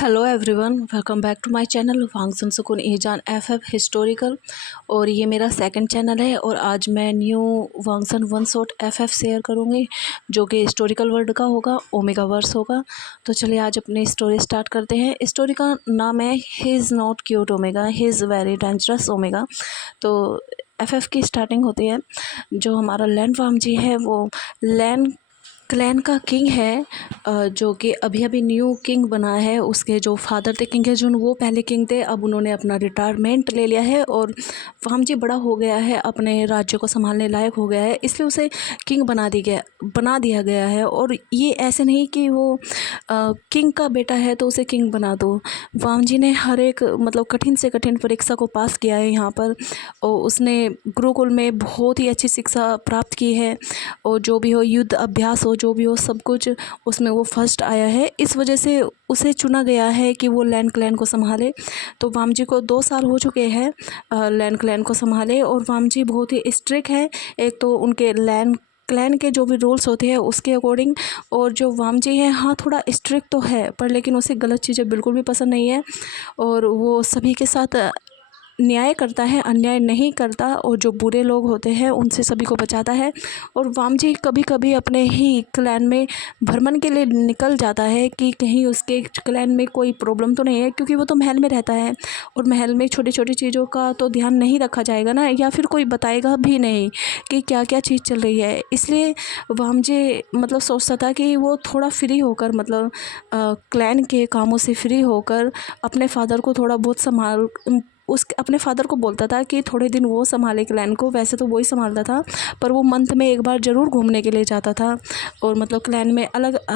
Hello everyone, welcome back to my channel वांगसुन सुकून ईजान एफएफ हिस्टोरिकल। और ये मेरा सेकंड चैनल है और आज मैं न्यू वांगसन वन शॉट एफएफ शेयर करूँगी जो कि हिस्टोरिकल वर्ड का होगा, ओमेगा वर्स होगा। तो चलिए आज अपनी स्टोरी स्टार्ट करते हैं। स्टोरी का नाम है he is not cute omega, he is very dangerous omega. तो एफएफ की स्टार्टिंग होती है। जो हमारा लैंड वार्म जी है वो लैंड क्लैन का किंग है, जो कि अभी अभी न्यू किंग बना है। उसके जो फादर थे किंग है जुन, वो पहले किंग थे। अब उन्होंने अपना रिटायरमेंट ले लिया है और वामजी बड़ा हो गया है, अपने राज्य को संभालने लायक हो गया है, इसलिए उसे किंग बना दिया गया है। और ये ऐसे नहीं कि वो किंग का बेटा है तो उसे किंग बना दो। वामजी ने हर एक मतलब कठिन से कठिन परीक्षा को पास किया है यहाँ पर, और उसने गुरुकुल में बहुत ही अच्छी शिक्षा प्राप्त की है। और जो भी हो, युद्ध अभ्यास हो, जो भी हो, सब कुछ उसमें वो फर्स्ट आया है। इस वजह से उसे चुना गया है कि वो लैंड क्लैन को संभाले। तो वामजी को 2 साल हो चुके हैं लैंड क्लैन को संभाले, और वामजी बहुत ही स्ट्रिक्ट है। एक तो उनके लैंड क्लैन के जो भी रूल्स होते हैं उसके अकॉर्डिंग। और जो वामजी है, हाँ थोड़ा स्ट्रिक्ट तो है, पर लेकिन उसे गलत चीज़ें बिल्कुल भी पसंद नहीं है। और वो सभी के साथ न्याय करता है, अन्याय नहीं करता। और जो बुरे लोग होते हैं उनसे सभी को बचाता है। और वामजी कभी कभी अपने ही क्लैन में भ्रमण के लिए निकल जाता है कि कहीं उसके क्लैन में कोई प्रॉब्लम तो नहीं है, क्योंकि वो तो महल में रहता है और महल में छोटी छोटी चीज़ों का तो ध्यान नहीं रखा जाएगा ना, या फिर कोई बताएगा भी नहीं कि क्या क्या चीज़ चल रही है। इसलिए वामजी मतलब सोचता था कि वो थोड़ा फ्री होकर, मतलब क्लैन के कामों से फ्री होकर अपने फादर को थोड़ा बहुत अपने फादर को बोलता था कि थोड़े दिन वो संभाले क्लैन को। वैसे तो वो ही संभालता था, पर वो मंथ में एक बार ज़रूर घूमने के लिए जाता था। और मतलब क्लैन में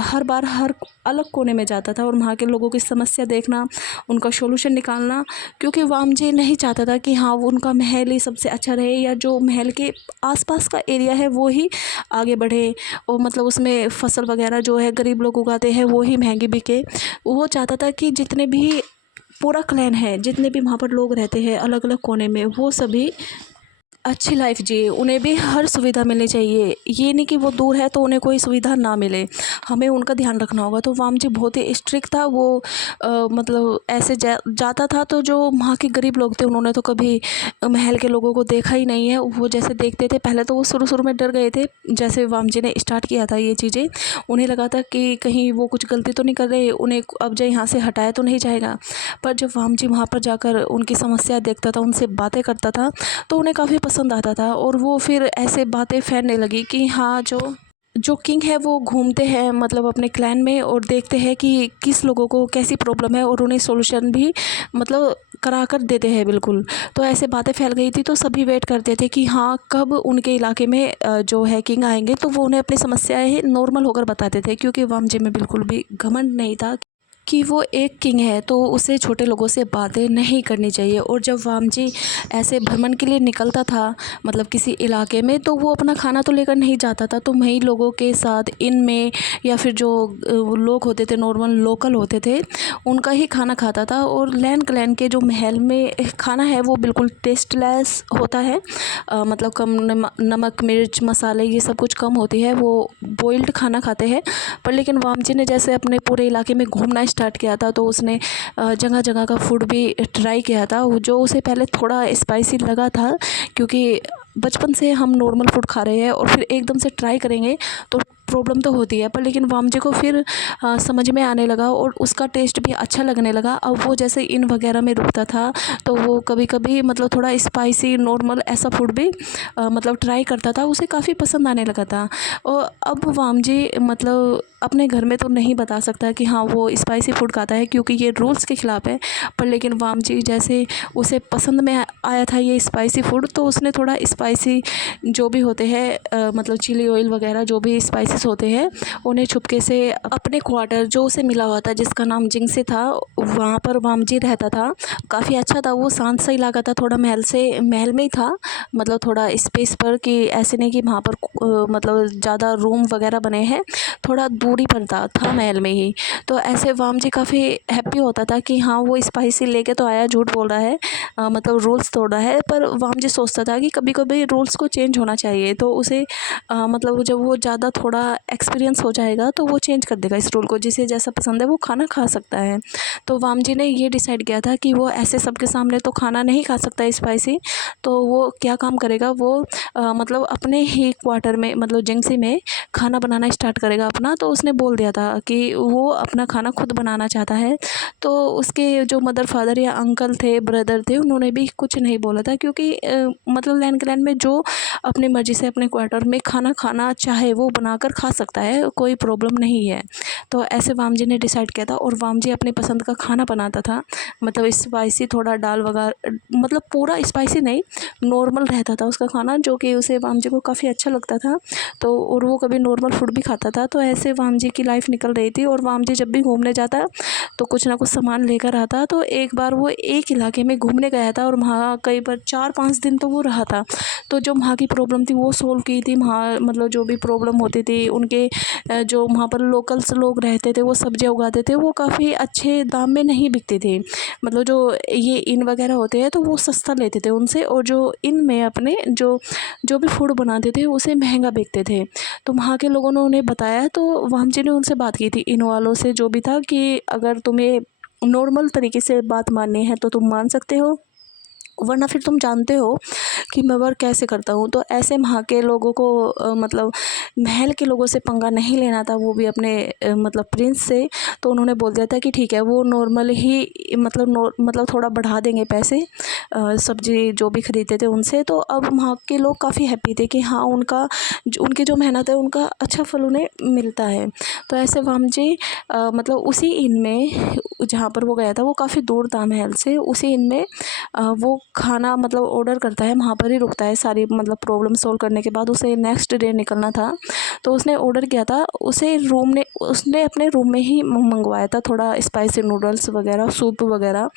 हर बार हर अलग कोने में जाता था और वहाँ के लोगों की समस्या देखना, उनका सोल्यूशन निकालना। क्योंकि वामजी नहीं चाहता था कि हाँ वो उनका महल ही सबसे अच्छा रहे, या जो महल के आसपास का एरिया है वो ही आगे बढ़े, और मतलब उसमें फसल वगैरह जो है गरीब लोग उगाते हैं वो ही महंगी बिके। वो चाहता था कि जितने भी पूरा क्लैन है, जितने भी वहाँ पर लोग रहते हैं अलग अलग कोने में, वो सभी अच्छी लाइफ जिए, उन्हें भी हर सुविधा मिलनी चाहिए। ये नहीं कि वो दूर है तो उन्हें कोई सुविधा ना मिले, हमें उनका ध्यान रखना होगा। तो वामजी बहुत ही स्ट्रिक्ट था। वो मतलब ऐसे जाता था तो जो वहाँ के गरीब लोग थे उन्होंने तो कभी महल के लोगों को देखा ही नहीं है। वो जैसे देखते थे, पहले तो वो शुरू शुरू में डर गए थे जैसे वामजी ने स्टार्ट किया था ये चीज़ें। उन्हें लगा था कि कहीं वो कुछ गलती तो नहीं कर रहे, उन्हें अब जो यहाँ से हटाया तो नहीं जाएगा। पर जब वामजी वहाँ पर जाकर उनकी समस्या देखता था, उनसे बातें करता था, तो उन्हें काफ़ी पसंद आता था। और वो फिर ऐसे बातें फैलने लगी कि हाँ जो जो किंग है वो घूमते हैं मतलब अपने क्लैन में और देखते हैं कि किस लोगों को कैसी प्रॉब्लम है, और उन्हें सॉल्यूशन भी मतलब करा कर देते हैं बिल्कुल। तो ऐसे बातें फैल गई थी, तो सभी वेट करते थे कि हाँ कब उनके इलाके में जो है किंग आएंगे, तो वो उन्हें अपनी समस्याएं नॉर्मल होकर बताते थे। क्योंकि वामजी में बिल्कुल भी घमंड नहीं था कि वो एक किंग है तो उसे छोटे लोगों से बातें नहीं करनी चाहिए। और जब वामजी ऐसे भ्रमण के लिए निकलता था मतलब किसी इलाके में, तो वो अपना खाना तो लेकर नहीं जाता था, तो वहीं लोगों के साथ इनमें या फिर जो लोग होते थे नॉर्मल लोकल होते थे उनका ही खाना खाता था। और लैंड क्लैन के जो महल में खाना है वो बिल्कुल टेस्टलेस होता है, मतलब कम नमक मिर्च मसाले ये सब कुछ कम होती है, वो बॉइल्ड खाना खाते हैं। पर लेकिन वामजी ने जैसे अपने पूरे इलाके में घूमना स्टार्ट किया था, तो उसने जगह जगह का फूड भी ट्राई किया था, जो उसे पहले थोड़ा स्पाइसी लगा था। क्योंकि बचपन से हम नॉर्मल फूड खा रहे हैं और फिर एकदम से ट्राई करेंगे तो प्रॉब्लम तो होती है। पर लेकिन वामजी को फिर समझ में आने लगा और उसका टेस्ट भी अच्छा लगने लगा। अब वो जैसे इन वगैरह में रुकता था तो वो कभी कभी मतलब थोड़ा स्पाइसी नॉर्मल ऐसा फूड भी मतलब ट्राई करता था, उसे काफ़ी पसंद आने लगा था। और अब वामजी मतलब अपने घर में तो नहीं बता सकता कि हाँ वो स्पाइसी फूड खाता है, क्योंकि ये रूल्स के ख़िलाफ़ है। पर लेकिन वामजी जैसे उसे पसंद में आया था ये स्पाइसी फूड, तो उसने थोड़ा स्पाइसी जो भी होते हैं मतलब चिली ऑयल वगैरह जो भी स्पाइसेस होते हैं उन्हें छुपके से अपने क्वार्टर जो उसे मिला हुआ था जिसका नाम जिंगसे था, वहाँ पर वामजी रहता था। काफ़ी अच्छा था वो, शांत सा इलाका था, थोड़ा महल में ही था, मतलब थोड़ा स्पेस पर, कि ऐसे नहीं कि वहाँ पर मतलब ज़्यादा रूम वगैरह बने हैं, थोड़ा दूरी पर था महल में ही। तो ऐसे वामजी काफ़ी हैप्पी होता था कि हाँ वो स्पाइसी लेके तो आया, झूठ बोल रहा है, मतलब रूल्स तोड़ रहा है। पर वामजी सोचता था कि कभी कभी रूल्स को चेंज होना चाहिए। तो उसे मतलब जब वो ज़्यादा थोड़ा एक्सपीरियंस हो जाएगा तो वो चेंज कर देगा इस रूल को, जिसे जैसा पसंद है वो खाना खा सकता है। तो वामजी ने ये डिसाइड किया था कि वो ऐसे सबके सामने तो खाना नहीं खा सकता स्पाइसी, तो वो क्या काम करेगा, वो मतलब अपने ही क्वार्टर में मतलब जिंगसी में खाना बनाना स्टार्ट करेगा अपना। तो उसने बोल दिया था कि वो अपना खाना खुद बनाना चाहता है। तो उसके जो मदर फादर या अंकल थे, ब्रदर थे, उन्होंने भी कुछ नहीं बोला था, क्योंकि मतलब लैंड क्लैन में जो अपनी मर्ज़ी से अपने क्वार्टर में खाना खाना चाहे वो बनाकर खा सकता है, कोई प्रॉब्लम नहीं है। तो ऐसे वामजी ने डिसाइड किया था, और वामजी अपनी पसंद का खाना बनाता था, मतलब स्पाइसी थोड़ा दाल वगैरह, मतलब पूरा स्पाइसी नहीं, नॉर्मल रहता था उसका खाना, जो कि उसे वामजी को काफ़ी अच्छा लगता था। तो और वो कभी नॉर्मल फूड भी खाता था। तो ऐसे वामजी की लाइफ निकल रही थी, और वामजी जब भी घूमने जाता तो कुछ ना कुछ सामान लेकर आता। तो एक बार वो एक इलाके में घूमने गया था, और वहाँ कई बार 4-5 दिन तो वो रहा था। तो जो वहाँ की प्रॉब्लम थी वो सोल्व की थी, वहाँ मतलब जो भी प्रॉब्लम होती थी उनके जो वहाँ पर लोकल्स लोग रहते थे वो सब्जियाँ उगाते थे, वो काफ़ी अच्छे दाम में नहीं बिकती थी। मतलब जो ये इन वगैरह होते हैं तो वो सस्ता लेते थे उनसे, और जो इन में अपने जो जो भी फूड बनाते थे उसे महंगा बेचते थे। तो वहाँ के लोगों ने उन्हें बताया, तो वामजी ने उनसे बात की थी इन वालों से जो भी था, कि अगर तुम्हें नॉर्मल तरीके से बात माननी है तो तुम मान सकते हो, वरना फिर तुम जानते हो कि मैं वर्क कैसे करता हूँ। तो ऐसे वहाँ के लोगों को मतलब महल के लोगों से पंगा नहीं लेना था, वो भी अपने मतलब प्रिंस से। तो उन्होंने बोल दिया था कि ठीक है, वो नॉर्मल ही मतलब थोड़ा बढ़ा देंगे पैसे सब्जी जो भी खरीदते थे उनसे। तो अब वहाँ के लोग काफ़ी हैप्पी थे कि हाँ, उनकी जो मेहनत है उनका अच्छा फल उन्हें मिलता है। तो ऐसे वामजी मतलब उसी इन में जहाँ पर वो गया था वो काफ़ी दूर था महल से, उसी इन में वो खाना मतलब ऑर्डर करता है, वहाँ पर ही रुकता है। सारी मतलब प्रॉब्लम सॉल्व करने के बाद उसे नेक्स्ट डे निकलना था, तो उसने ऑर्डर किया था, उसने अपने रूम में ही मंगवाया था थोड़ा स्पाइसी नूडल्स वगैरह, सूप वगैरह।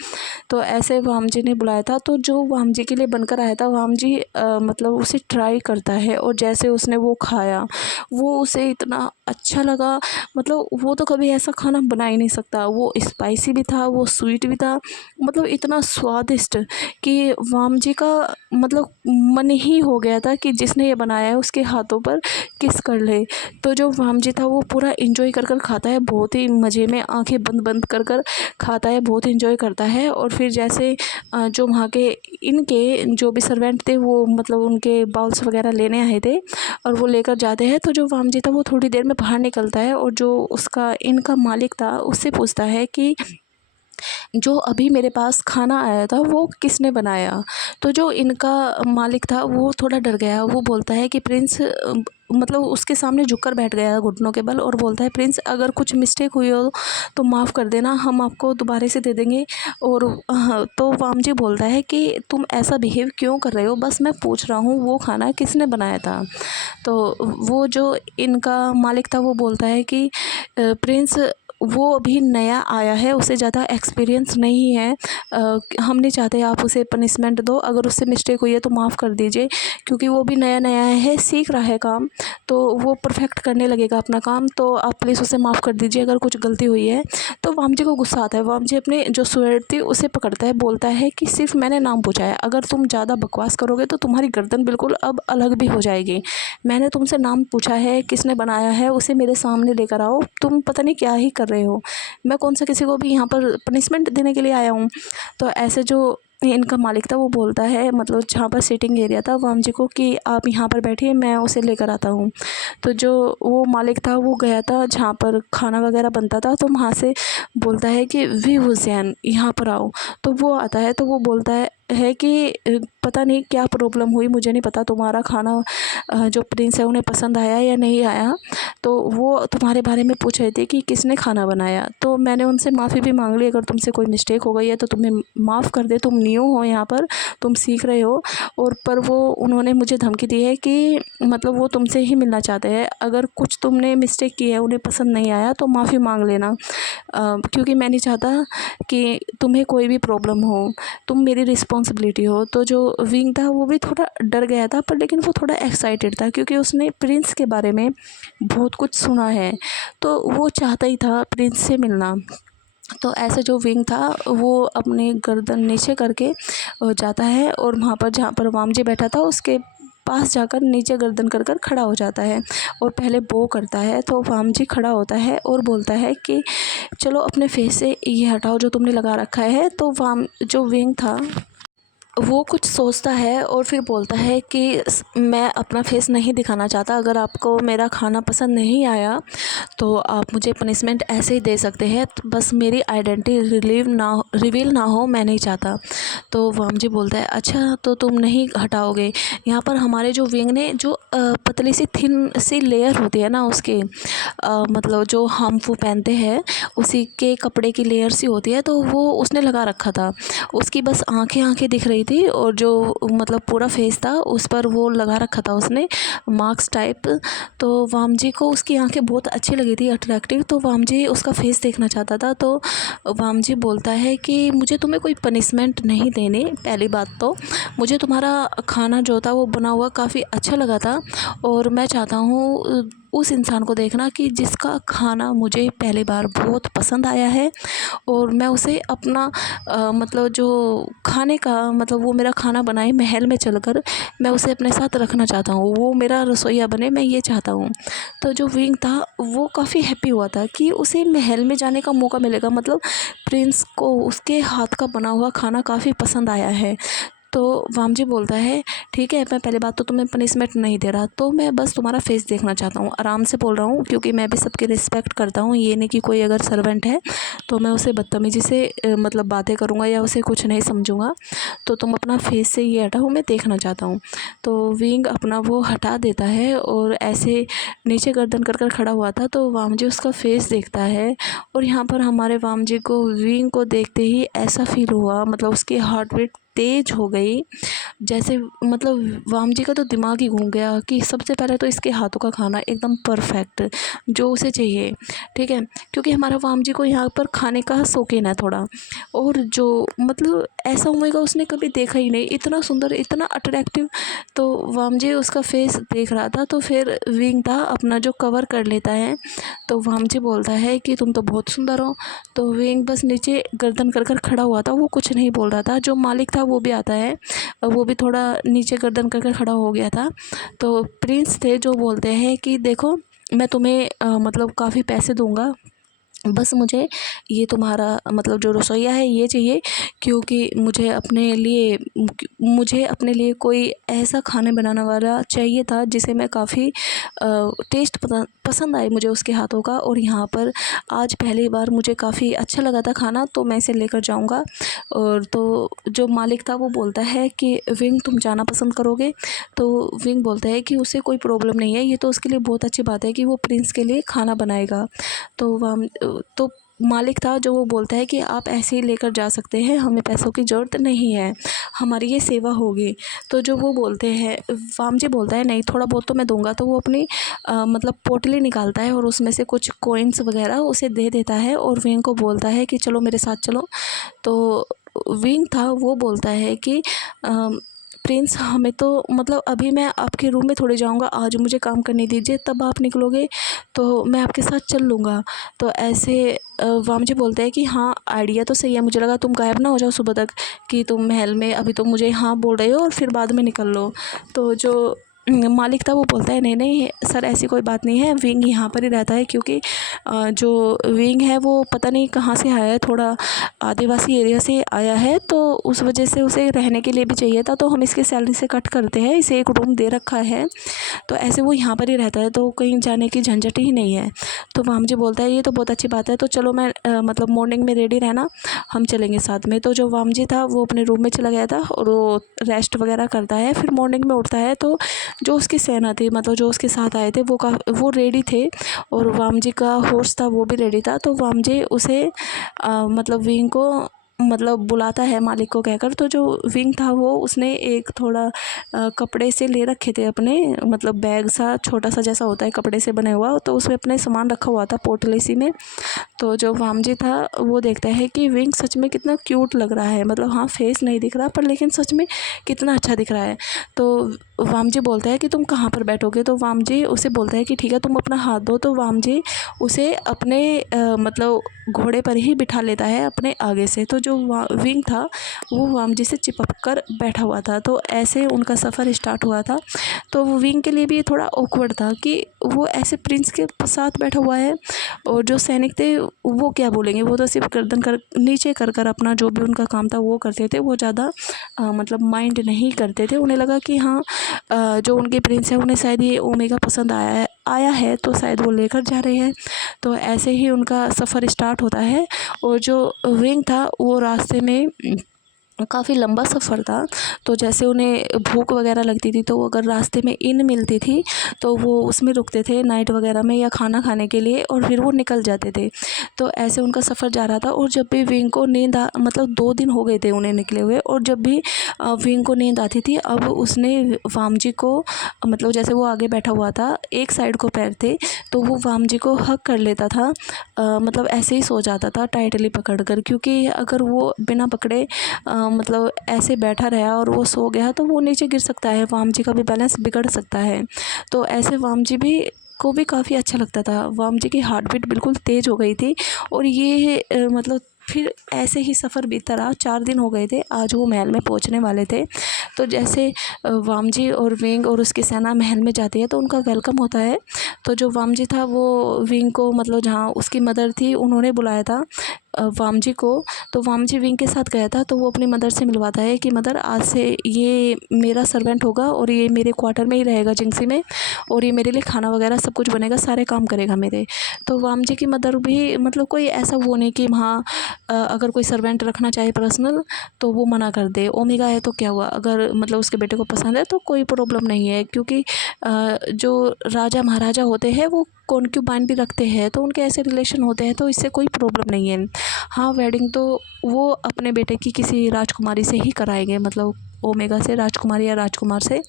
तो ऐसे वामजी ने बुलाया था, तो जो वामजी के लिए बनकर आया था, वामजी मतलब उसे ट्राई करता है, और जैसे उसने वो खाया वो उसे इतना अच्छा लगा। मतलब वो तो कभी ऐसा खाना बना ही नहीं सकता, वो स्पाइसी भी था, वो स्वीट भी था, मतलब इतना स्वादिष्ट कि वामजी का मतलब मन ही हो गया था कि जिसने ये बनाया है उसके हाथों पर किस कर ले। तो जो वामजी था वो पूरा इंजॉय कर कर खाता है, बहुत ही मज़े में आंखें बंद बंद कर कर खाता है, बहुत इंजॉय करता है। और फिर जैसे जो वहाँ के इनके जो भी सर्वेंट थे वो मतलब उनके बाउल्स वगैरह लेने आए थे, और वो लेकर जाते हैं। तो जो वामजी था वो थोड़ी देर में बाहर निकलता है, और जो उसका इनका मालिक था उससे पूछता है कि जो अभी मेरे पास खाना आया था वो किसने बनाया। तो जो इनका मालिक था वो थोड़ा डर गया, वो बोलता है कि प्रिंस मतलब उसके सामने झुककर बैठ गया घुटनों के बल, और बोलता है, प्रिंस अगर कुछ मिस्टेक हुई हो तो माफ़ कर देना, हम आपको दोबारा से दे देंगे। और तो वामजी बोलता है कि तुम ऐसा बिहेव क्यों कर रहे हो, बस मैं पूछ रहा हूँ वो खाना किसने बनाया था। तो वो जो इनका मालिक था वो बोलता है कि प्रिंस वो अभी नया आया है, उसे ज़्यादा एक्सपीरियंस नहीं है, हम नहीं चाहते आप उसे पनिशमेंट दो, अगर उससे मिस्टेक हुई है तो माफ़ कर दीजिए, क्योंकि वो भी नया नया है, सीख रहा है काम, तो वो परफेक्ट करने लगेगा अपना काम, तो आप प्लीज़ उसे माफ़ कर दीजिए अगर कुछ गलती हुई है। तो वामजी को गुस्सा आता है, वामजी अपने जो स्वेड थी उसे पकड़ता है, बोलता है कि सिर्फ मैंने नाम पूछा है, अगर तुम ज़्यादा बकवास करोगे तो तुम्हारी गर्दन बिल्कुल अब अलग भी हो जाएगी। मैंने तुमसे नाम पूछा है, किसने बनाया है उसे मेरे सामने लेकर आओ, तुम पता नहीं क्या ही कर रहे हो, मैं कौन सा किसी को भी यहाँ पर पनिशमेंट देने के लिए आया हूँ। तो ऐसे जो इनका मालिक था वो बोलता है, मतलब जहाँ पर सीटिंग एरिया था, वामजी को कि आप यहाँ पर बैठिए, मैं उसे लेकर आता हूँ। तो जो वो मालिक था वो गया था जहाँ पर खाना वगैरह बनता था, तो वहाँ से बोलता है कि वी हुसैन यहाँ पर आओ। तो वो आता है, तो वो बोलता है कि पता नहीं क्या प्रॉब्लम हुई, मुझे नहीं पता, तुम्हारा खाना जो प्रिंस है उन्हें पसंद आया या नहीं आया, तो वो तुम्हारे बारे में पूछ रहे थे कि किसने खाना बनाया। तो मैंने उनसे माफ़ी भी मांग ली, अगर तुमसे कोई मिस्टेक हो गई है तो तुम्हें माफ़ कर दे, तुम न्यू हो यहाँ पर, तुम सीख रहे हो। और पर वो उन्होंने मुझे धमकी दी है कि मतलब वो तुमसे ही मिलना चाहते हैं, अगर कुछ तुमने मिस्टेक की है, उन्हें पसंद नहीं आया तो माफ़ी मांग लेना, क्योंकि मैं नहीं चाहता कि तुम्हें कोई भी प्रॉब्लम हो, तुम मेरी रिस्पॉन्सिबिलिटी हो। तो जो विंग था वो भी थोड़ा डर गया था, पर लेकिन वो थोड़ा एक्साइटेड था, क्योंकि उसने प्रिंस के बारे में बहुत कुछ सुना है, तो वो चाहता ही था प्रिंस से मिलना। तो ऐसे जो विंग था वो अपनी गर्दन नीचे करके जाता है, और वहाँ पर जहाँ पर वामजी बैठा था उसके पास जाकर नीचे गर्दन कर कर खड़ा हो जाता है और पहले बो करता है। तो वाम जी खड़ा होता है और बोलता है कि चलो अपने फेस से ये हटाओ जो तुमने लगा रखा है। तो वाम जो विंग था वो कुछ सोचता है और फिर बोलता है कि मैं अपना फेस नहीं दिखाना चाहता, अगर आपको मेरा खाना पसंद नहीं आया तो आप मुझे पनिशमेंट ऐसे ही दे सकते हैं, तो बस मेरी आइडेंटिटी रिवील ना हो, मैं नहीं चाहता। तो वाम जी बोलता है अच्छा तो तुम नहीं हटाओगे। यहाँ पर हमारे जो विंग ने जो पतली सी थिन सी लेयर होती है ना उसके मतलब जो हम वो पहनते हैं उसी के कपड़े की लेयर सी होती है, तो वो उसने लगा रखा था। उसकी बस आंखें दिख रही थी और जो मतलब पूरा फेस था उस पर वो लगा रखा था उसने मास्क टाइप। तो वाम जी को उसकी आंखें बहुत अच्छी लगी थी, अट्रैक्टिव। तो वाम जी उसका फेस देखना चाहता था। तो वाम जी बोलता है कि मुझे तुम्हें कोई पनिशमेंट नहीं देनी, पहली बात तो मुझे तुम्हारा खाना जो था वो बना हुआ काफ़ी अच्छा लगा था और मैं चाहता हूँ उस इंसान को देखना कि जिसका खाना मुझे पहली बार बहुत पसंद आया है और मैं उसे अपना मतलब जो खाने का मतलब वो मेरा खाना बनाए महल में चलकर मैं उसे अपने साथ रखना चाहता हूँ, वो मेरा रसोइया बने, मैं ये चाहता हूँ। तो जो विंग था वो काफ़ी हैप्पी हुआ था कि उसे महल में जाने का मौका मिलेगा, मतलब प्रिंस को उसके हाथ का बना हुआ खाना काफ़ी पसंद आया है। तो वाम जी बोलता है ठीक है, मैं पहले बात तो तुम्हें पनिशमेंट नहीं दे रहा, तो मैं बस तुम्हारा फेस देखना चाहता हूँ, आराम से बोल रहा हूँ क्योंकि मैं भी सबकी रिस्पेक्ट करता हूँ। ये नहीं कि कोई अगर सर्वेंट है तो मैं उसे बदतमीज़ी से मतलब बातें करूँगा या उसे कुछ नहीं समझूंगा। तो तुम अपना फेस से ये हटाओ, मैं देखना चाहता हूँ। तो विंग अपना वो हटा देता है और ऐसे नीचे गर्दन कर कर खड़ा हुआ था। तो वाम जी उसका फेस देखता है और यहाँ पर हमारे वाम जी को विंग को देखते ही ऐसा फील हुआ, मतलब उसकी हार्ट बीट तेज हो गई, जैसे मतलब वाम जी का तो दिमाग ही घूम गया कि सबसे पहले तो इसके हाथों का खाना एकदम परफेक्ट जो उसे चाहिए, ठीक है, क्योंकि हमारा वाम जी को यहाँ पर खाने का शौकीन है थोड़ा, और जो मतलब ऐसा होएगा उसने कभी देखा ही नहीं, इतना सुंदर इतना अट्रैक्टिव। तो वाम जी उसका फेस देख रहा था। तो फिर विंग था अपना जो कवर कर लेता है। तो वाम जी बोलता है कि तुम तो बहुत सुंदर हो। तो विंग बस नीचे गर्दन कर कर खड़ा हुआ था, वो कुछ नहीं बोल रहा था। जो मालिक था वो भी आता है, वो भी थोड़ा नीचे गर्दन करके खड़ा हो गया था। तो प्रिंस थे जो बोलते हैं कि देखो मैं तुम्हें मतलब काफ़ी पैसे दूंगा, बस मुझे ये तुम्हारा मतलब जो रसोइया है ये चाहिए, क्योंकि मुझे अपने लिए कोई ऐसा खाने बनाने वाला चाहिए था जिसे मैं काफ़ी टेस्ट पसंद आए मुझे उसके हाथों का, और यहाँ पर आज पहली बार मुझे काफ़ी अच्छा लगा था खाना, तो मैं इसे लेकर जाऊँगा। और तो जो मालिक था वो बोलता है कि विंग तुम जाना पसंद करोगे। तो विंग बोलता है कि उसे कोई प्रॉब्लम नहीं है, ये तो उसके लिए बहुत अच्छी बात है कि वो प्रिंस के लिए खाना बनाएगा। तो तो मालिक था जो वो बोलता है कि आप ऐसे ही लेकर जा सकते हैं, हमें पैसों की ज़रूरत नहीं है, हमारी ये सेवा होगी। तो जो वो बोलते हैं वाम जी बोलता है नहीं थोड़ा बहुत तो मैं दूंगा। तो वो अपनी मतलब पोटली निकालता है और उसमें से कुछ कॉइन्स वगैरह उसे दे देता है और विंग को बोलता है कि चलो मेरे साथ चलो। तो विंग था वो बोलता है कि प्रिंस हमें तो मतलब अभी मैं आपके रूम में थोड़ी जाऊंगा, आज मुझे काम करने दीजिए, तब आप निकलोगे तो मैं आपके साथ चल लूँगा। तो ऐसे वाम जी बोलते हैं कि हाँ आइडिया तो सही है, मुझे लगा तुम गायब ना हो जाओ सुबह तक कि तुम महल में अभी तो मुझे हाँ बोल रहे हो और फिर बाद में निकल लो। तो जो मालिक था वो बोलता है नहीं नहीं सर ऐसी कोई बात नहीं है, विंग यहाँ पर ही रहता है, क्योंकि जो विंग है वो पता नहीं कहाँ से आया है, थोड़ा आदिवासी एरिया से आया है, तो उस वजह से उसे रहने के लिए भी चाहिए था, तो हम इसके सैलरी से कट करते हैं, इसे एक रूम दे रखा है, तो ऐसे वो यहाँ पर ही रहता है, तो कहीं जाने की झंझट ही नहीं है। तो वाम जी बोलता है ये तो बहुत अच्छी बात है, तो चलो मैं मतलब मॉर्निंग में रेडी रहना, हम चलेंगे साथ में। तो जो वाम जी था वो अपने रूम में चला गया था और वो रेस्ट वगैरह करता है, फिर मॉर्निंग में उठता है तो जो उसकी सेना थी मतलब जो उसके साथ आए थे वो रेडी थे और वाम जी का हॉर्स था वो भी रेडी था। तो वाम जी उसे मतलब विंग को मतलब बुलाता है मालिक को कहकर। तो जो विंग था वो उसने एक थोड़ा कपड़े से ले रखे थे अपने मतलब बैग सा छोटा सा जैसा होता है कपड़े से बने हुआ, तो उसमें अपने सामान रखा हुआ था पोटली सी में। तो जो वाम जी था वो देखता है कि विंग सच में कितना क्यूट लग रहा है, मतलब हाँ फेस नहीं दिख रहा पर लेकिन सच में कितना अच्छा दिख रहा है। तो वाम जी बोलता है कि तुम कहाँ पर बैठोगे। तो वाम जी उसे बोलता है कि ठीक है तुम अपना हाथ दो। तो वाम जी उसे अपने मतलब घोड़े पर ही बिठा लेता है अपने आगे से। तो जो विंग था वो वामजी से चिपक कर बैठा हुआ था। तो ऐसे उनका सफ़र स्टार्ट हुआ था। तो विंग के लिए भी थोड़ा ऑकवर्ड था कि वो ऐसे प्रिंस के साथ बैठा हुआ है और जो सैनिक थे वो क्या बोलेंगे, वो तो सिर्फ गर्दन कर नीचे कर कर अपना जो भी उनका काम था वो करते थे। वो ज़्यादा मतलब माइंड नहीं करते थे। उन्हें लगा कि हाँ जो उनके प्रिंस है उन्हें शायद ये ओमेगा पसंद आया है तो शायद वो लेकर जा रहे हैं। तो ऐसे ही उनका सफ़र स्टार्ट होता है। और जो विंग था वो रास्ते में काफ़ी लंबा सफ़र था। तो जैसे उन्हें भूख वगैरह लगती थी तो अगर रास्ते में इन मिलती थी तो वो उसमें रुकते थे नाइट वगैरह में या खाना खाने के लिए, और फिर वो निकल जाते थे। तो ऐसे उनका सफ़र जा रहा था। और जब भी विंग को नींद मतलब 2 दिन हो गए थे उन्हें निकले हुए, और जब भी विंग को नींद आती थी अब उसने वामजी को मतलब जैसे वो आगे बैठा हुआ था, एक साइड को पैर थे तो वो वामजी को हग कर लेता था। मतलब ऐसे ही सो जाता था टाइटली पकड़ कर, क्योंकि अगर वो बिना पकड़े मतलब ऐसे बैठा रहा और वो सो गया तो वो नीचे गिर सकता है, वामजी का भी बैलेंस बिगड़ सकता है। तो ऐसे वामजी भी को भी काफ़ी अच्छा लगता था। वामजी की हार्ट बीट बिल्कुल तेज़ हो गई थी। और ये मतलब फिर ऐसे ही सफ़र बीतता रहा। 4 दिन हो गए थे, आज वो महल में पहुंचने वाले थे। तो जैसे वामजी और विंग और उसकी सेना महल में जाती है तो उनका वेलकम होता है। तो जो वामजी था वो विंग को मतलब जहाँ उसकी मदर थी उन्होंने बुलाया था वामजी को। तो वामजी विंग के साथ गया था। तो वो अपनी मदर से मिलवाता है कि मदर आज से ये मेरा सर्वेंट होगा और ये मेरे क्वार्टर में ही रहेगा जिंगसी में, और ये मेरे लिए खाना वगैरह सब कुछ बनेगा, सारे काम करेगा मेरे। तो वामजी की मदर भी मतलब कोई ऐसा वो नहीं कि हाँ अगर कोई सर्वेंट रखना चाहे पर्सनल तो वो मना कर दे। ओमेगा है तो क्या हुआ, अगर मतलब उसके बेटे को पसंद है तो कोई प्रॉब्लम नहीं है, क्योंकि जो राजा महाराजा होते हैं वो कॉन्क्यूबाइन भी रखते हैं तो उनके ऐसे रिलेशन होते हैं, तो इससे कोई प्रॉब्लम नहीं है। हाँ वेडिंग तो वो अपने बेटे की किसी राजकुमारी से ही कराएंगे, मतलब ओमेगा से, राजकुमारी या राजकुमार से।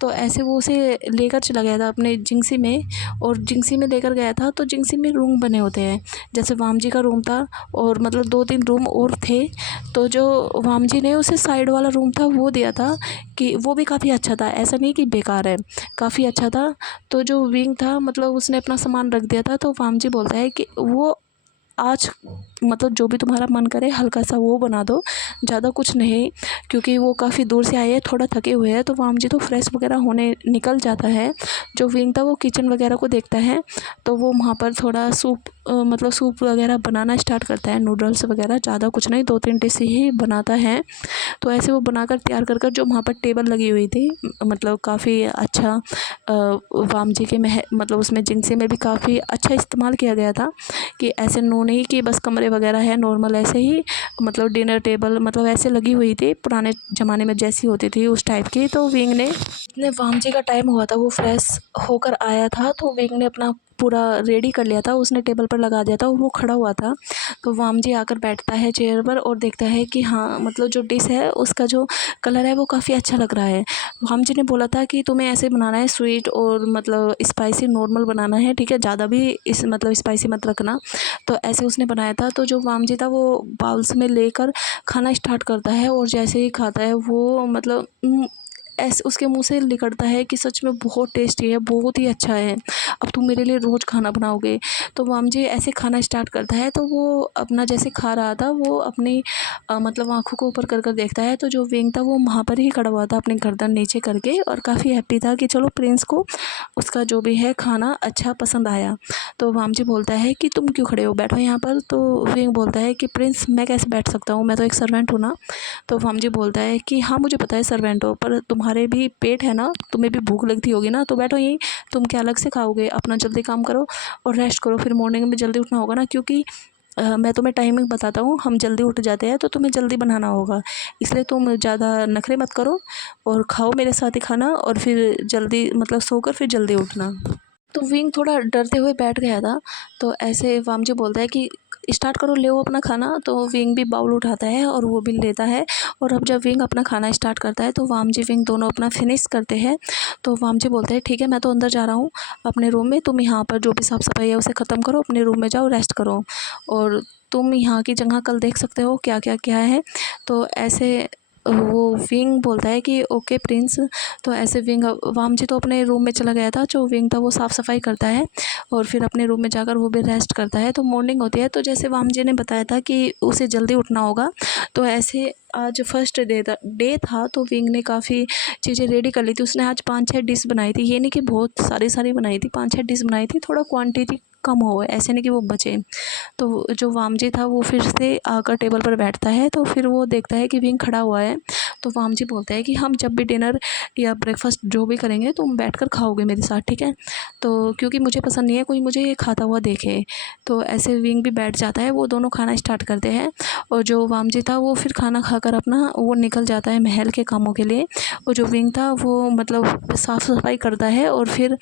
तो ऐसे वो उसे लेकर चला गया था अपने जिंगसी में। और जिंगसी में लेकर गया था तो जिंगसी में रूम बने होते हैं, जैसे वामजी का रूम था और मतलब 2-3 रूम और थे। तो जो वामजी ने उसे साइड वाला रूम था वो दिया था कि वो भी काफ़ी अच्छा था, ऐसा नहीं कि बेकार है, काफ़ी अच्छा था। तो जो विंग था मतलब उसने अपना सामान रख दिया था। तो वामजी बोलता है कि वो आज मतलब जो भी तुम्हारा मन करे हल्का सा वो बना दो, ज़्यादा कुछ नहीं, क्योंकि वो काफ़ी दूर से आए हैं, थोड़ा थके हुए हैं। तो वामजी तो फ्रेश वगैरह होने निकल जाता है। जो विंग था वो किचन वगैरह को देखता है तो वो वहाँ पर थोड़ा सूप मतलब सूप वगैरह बनाना स्टार्ट करता है, नूडल्स वगैरह, ज़्यादा कुछ नहीं, 2-3 डिश ही बनाता है। तो ऐसे वो बनाकर तैयार कर कर जो वहाँ पर टेबल लगी हुई थी, मतलब काफ़ी अच्छा वामजी के मतलब उसमें जिनसे में भी काफ़ी अच्छा इस्तेमाल किया गया था कि ऐसे नो नहीं कि बस कमरे वगैरह है नॉर्मल, ऐसे ही मतलब डिनर टेबल मतलब ऐसे लगी हुई थी पुराने ज़माने में जैसी होती थी उस टाइप की। तो विंग ने वामजी का टाइम हुआ था, वो फ्रेश होकर आया था तो विंग ने अपना पूरा रेडी कर लिया था, उसने टेबल पर लगा दिया था और वो खड़ा हुआ था। तो वामजी आकर बैठता है चेयर पर और देखता है कि हाँ मतलब जो डिश है उसका जो कलर है वो काफ़ी अच्छा लग रहा है। वामजी ने बोला था कि तुम्हें ऐसे बनाना है, स्वीट और मतलब स्पाइसी नॉर्मल बनाना है, ठीक है, ज़्यादा भी इस मतलब स्पाइसी मत रखना। तो ऐसे उसने बनाया था। तो जो वामजी था वो बाउल्स में लेकर खाना स्टार्ट करता है और जैसे ही खाता है वो मतलब ऐसे उसके मुंह से निकलता है कि सच में बहुत टेस्टी है, बहुत ही अच्छा है, अब तुम मेरे लिए रोज़ खाना बनाओगे। तो वामजी ऐसे खाना स्टार्ट करता है। तो वो अपना जैसे खा रहा था वो अपनी मतलब आँखों को ऊपर कर कर देखता है। तो जो विंग था वो वहाँ पर ही खड़ा हुआ था अपनी गर्दन नीचे करके और काफ़ी हैप्पी था कि चलो प्रिंस को उसका जो भी है खाना अच्छा पसंद आया। तो वामजी बोलता है कि तुम क्यों खड़े हो, बैठो यहाँ पर। तो विंग बोलता है कि प्रिंस मैं कैसे बैठ सकता हूँ, मैं तो एक सर्वेंट हूँ ना। तो वामजी बोलता है कि हाँ मुझे पता है सर्वेंट हो, पर तुम्हारे भी पेट है ना, तुम्हें भी भूख लगती होगी ना, तो बैठो यहीं, तुम क्या अलग से खाओगे, अपना जल्दी काम करो और रेस्ट करो, फिर मॉर्निंग में जल्दी उठना होगा ना, क्योंकि मैं तुम्हें टाइमिंग बताता हूँ, हम जल्दी उठ जाते हैं तो तुम्हें जल्दी बनाना होगा, इसलिए तुम ज़्यादा नखरे मत करो और खाओ मेरे साथ ही खाना और फिर जल्दी मतलब सोकर फिर जल्दी उठना। तो विंग थोड़ा डरते हुए बैठ गया था। तो ऐसे वामजी बोलता है कि स्टार्ट करो, ले अपना खाना। तो विंग भी बाउल उठाता है और वो भी लेता है। और अब जब विंग अपना खाना स्टार्ट करता है तो वामजी विंग दोनों अपना फिनिश करते हैं। तो वामजी बोलते हैं ठीक है मैं तो अंदर जा रहा हूँ अपने रूम में, तुम यहाँ पर जो भी साफ़ सफाई है उसे ख़त्म करो, अपने रूम में जाओ रेस्ट करो और तुम यहाँ की जगह कल देख सकते हो क्या क्या क्या है। तो ऐसे वो विंग बोलता है कि ओके प्रिंस। तो ऐसे विंग वामजी तो अपने रूम में चला गया था, जो विंग था वो साफ़ सफाई करता है और फिर अपने रूम में जाकर वो भी रेस्ट करता है। तो मॉर्निंग होती है, तो जैसे वामजी ने बताया था कि उसे जल्दी उठना होगा, तो ऐसे आज फर्स्ट डे था तो विंग ने काफ़ी चीज़ें रेडी कर ली थी। उसने आज 5-6 डिश बनाई थी, ये नहीं कि बहुत सारी बनाई थी, 5-6 डिश बनाई थी, थोड़ा क्वांटिटी कम हो, ऐसे नहीं कि वो बचे। तो जो वामजी था वो फिर से आकर टेबल पर बैठता है, तो फिर वो देखता है कि विंग खड़ा हुआ है। तो वामजी बोलता है कि हम जब भी डिनर या ब्रेकफास्ट जो भी करेंगे तुम बैठकर खाओगे मेरे साथ, ठीक है? तो क्योंकि मुझे पसंद नहीं है कोई मुझे ये खाता हुआ देखे। तो ऐसे विंग भी बैठ जाता है, वो दोनों खाना स्टार्ट करते हैं। और जो वामजी था वो फिर खाना खाकर अपना वो निकल जाता है महल के कामों के लिए। और जो विंग था वो मतलब साफ़ सफाई करता है और फिर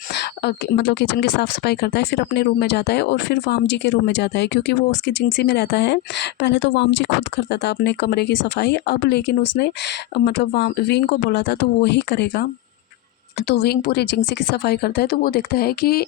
मतलब किचन की साफ़ सफाई करता है, फिर अपने रूम में जाता है और फिर वामजी के रूम में जाता है, क्योंकि वो उसकी जिंक्सी में रहता है। पहले तो वामजी खुद करता था अपने कमरे की सफाई, अब लेकिन उसने मतलब विंग को बोला था तो वो ही करेगा। तो विंग पूरी जिंक्सी की सफाई करता है, तो वो देखता है कि